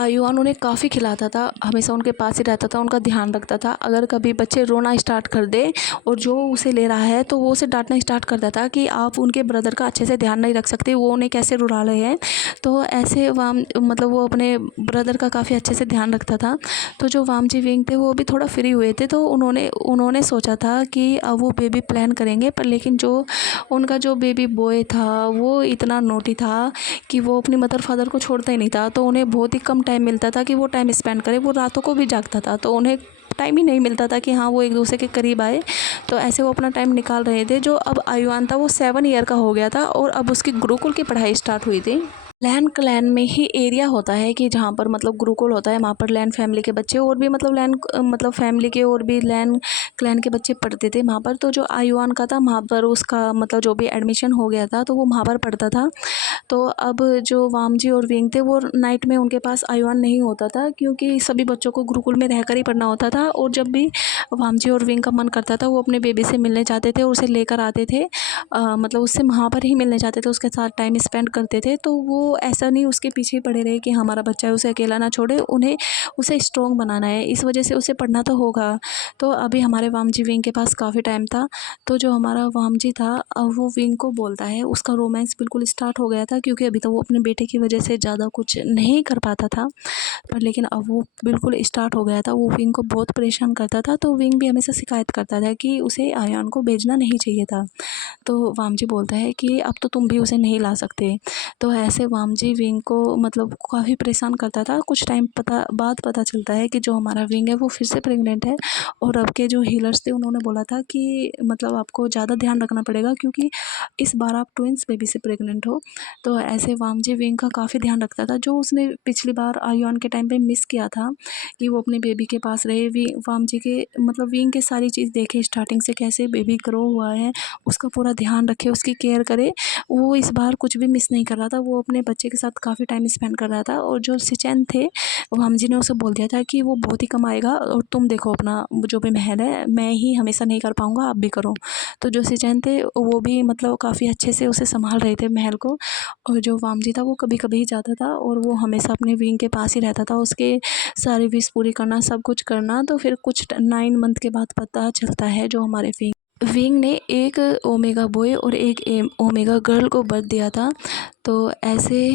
युवान उन्हें काफ़ी खिलाता था, हमेशा उनके पास ही रहता था, उनका ध्यान रखता था। अगर कभी बच्चे रोना स्टार्ट कर दे और जो उसे ले रहा है तो वो उसे डांटना स्टार्ट कर देता कि आप उनके ब्रदर का अच्छे से ध्यान नहीं रख सकते, वो उन्हें कैसे रुला रहे हैं। तो ऐसे वाम मतलब वो अपने ब्रदर का काफ़ी अच्छे से ध्यान रखता था। तो जो वामजी विंग थे वो भी थोड़ा फ्री हुए थे, तो उन्होंने उन्होंने सोचा था कि अब वो बेबी प्लान करेंगे। पर लेकिन जो उनका जो बेबी बॉय था वो इतना नोटी था कि वो अपनी मदर फादर को छोड़ता ही नहीं था। तो उन्हें बहुत ही कम टाइम मिलता था कि वो टाइम स्पेंड करे, वो रातों को भी जागता था। तो उन्हें टाइम ही नहीं मिलता था कि हाँ वो एक दूसरे के करीब आए। तो ऐसे वो अपना टाइम निकाल रहे थे। जो अब आयुआन था वो 7 ईयर का हो गया था, और अब उसकी गुरुकुल की पढ़ाई स्टार्ट हुई थी। लैन क्लैन में ही एरिया होता है कि जहाँ पर मतलब गुरुकुल होता है, वहाँ पर लैन फैमिली के बच्चे और भी मतलब लैन मतलब फैमिली के और भी लैन क्लैन के बच्चे पढ़ते थे वहाँ पर। तो जो आयुआन का था वहाँ पर उसका मतलब जो भी एडमिशन हो गया था तो वो वहाँ पर पढ़ता था। तो अब जो वामजी और विंग थे वो नाइट में उनके पास आयुआन नहीं होता था, क्योंकि सभी बच्चों को गुरुकुल में रहकर ही पढ़ना होता था। और जब भी वामजी और विंग का मन करता था वो अपने बेबी से मिलने जाते थे और उसे लेकर आते थे। मतलब उससे वहाँ पर ही मिलने जाते थे, उसके साथ टाइम स्पेंड करते थे। तो वो ऐसा नहीं उसके पीछे ही पड़े रहे कि हमारा बच्चा है उसे अकेला ना छोड़े, उन्हें उसे स्ट्रॉन्ग बनाना है, इस वजह से उसे पढ़ना तो होगा। तो अभी हमारे वामजी विंग के पास काफ़ी टाइम था। तो जो हमारा वामजी था अब वो विंग को बोलता है, उसका रोमांस बिल्कुल स्टार्ट हो गया था, क्योंकि अभी तो वो अपने बेटे की वजह से ज़्यादा कुछ नहीं कर पाता था। पर लेकिन अब वो बिल्कुल स्टार्ट हो गया था, वो विंग को बहुत परेशान करता था। तो विंग भी हमेशा शिकायत करता था कि उसे आयान को भेजना नहीं चाहिए था। तो वामजी बोलता है कि अब तो तुम भी उसे नहीं ला सकते। तो ऐसे वामजी विंग को मतलब काफ़ी परेशान करता था। कुछ टाइम बाद पता चलता है कि जो हमारा विंग है वो फिर से प्रेग्नेंट है, और अब के जो हीलर्स थे उन्होंने बोला था कि मतलब आपको ज़्यादा ध्यान रखना पड़ेगा, क्योंकि इस बार आप ट्विंस बेबी से प्रेग्नेंट हो। तो ऐसे वामजी विंग का काफ़ी ध्यान रखता था, जो उसने पिछली बार आयुआन के टाइम पे मिस किया था कि वो अपने बेबी के पास रहे। वामजी के मतलब विंग के सारी चीज़ देखे, स्टार्टिंग से कैसे बेबी ग्रो हुआ है उसका पूरा ध्यान रखे, उसकी केयर करे। वो इस बार कुछ भी मिस नहीं कर रहा था, वो अपने बच्चे के साथ काफ़ी टाइम स्पेंड कर रहा था। और जो सिचैन थे वामजी ने उसे बोल दिया था कि वो बहुत ही कम आएगा और तुम देखो अपना जो भी महल है, मैं ही हमेशा नहीं कर पाऊँगा, आप भी करो। तो जो सिचैन थे वो भी मतलब काफ़ी अच्छे से उसे संभाल रहे थे महल को। और जो वामजी था वो कभी कभी ही जाता था, और वो हमेशा अपने विंग के पास ही रहता था, उसके सारी विश पूरी करना, सब कुछ करना। तो फिर कुछ 9 मंथ के बाद पता चलता है जो हमारे विंग ने एक ओमेगा बॉय और एक ओमेगा गर्ल को बर्थ दिया था। तो ऐसे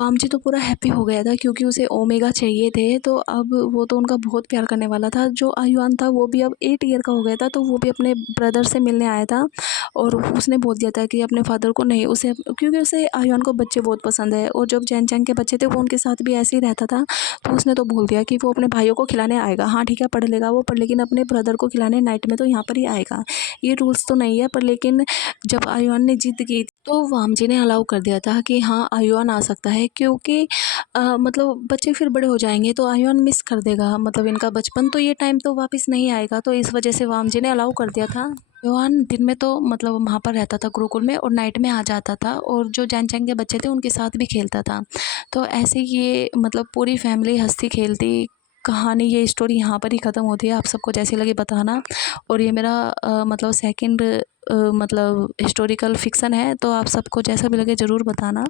वामजी तो पूरा हैप्पी हो गया था, क्योंकि उसे ओमेगा चाहिए थे। तो अब वो तो उनका बहुत प्यार करने वाला था। जो आयुआन था वो भी अब 8 ईयर का हो गया था, तो वो भी अपने ब्रदर से मिलने आया था। और उसने बोल दिया था कि अपने फादर को नहीं, उसे क्योंकि उसे आयुआन को बच्चे बहुत पसंद है, और जब जैन चैंग के बच्चे थे वो उनके साथ भी ऐसे ही रहता था। तो उसने तो बोल दिया कि वो अपने भाइयों को खिलाने आएगा। हाँ ठीक है, पढ़ लेगा वो, पर लेकिन अपने ब्रदर को खिलाने नाइट में तो यहाँ पर ही आएगा। ये रूल्स तो नहीं है, पर लेकिन जब आयुआन ने जिद की तो वामजी ने अलाउ कर दिया था कि हाँ आयुआन आ सकता है, क्योंकि मतलब बच्चे फिर बड़े हो जाएंगे तो आयुआन मिस कर देगा मतलब इनका बचपन, तो ये टाइम तो वापस नहीं आएगा। तो इस वजह से वामजी ने अलाउ कर दिया था। योहान दिन में तो मतलब वहाँ पर रहता था गुरुकुल में, और नाइट में आ जाता था, और जो जैन चैंग के बच्चे थे उनके साथ भी खेलता था। तो ऐसे ये मतलब पूरी फैमिली हँसती खेलती, कहानी ये स्टोरी यहाँ पर ही ख़त्म होती है। आप सबको जैसी लगी बताना। और ये मेरा मतलब सेकंड मतलब हिस्टोरिकल फ़िक्शन है, तो आप सबको जैसा भी लगे ज़रूर बताना।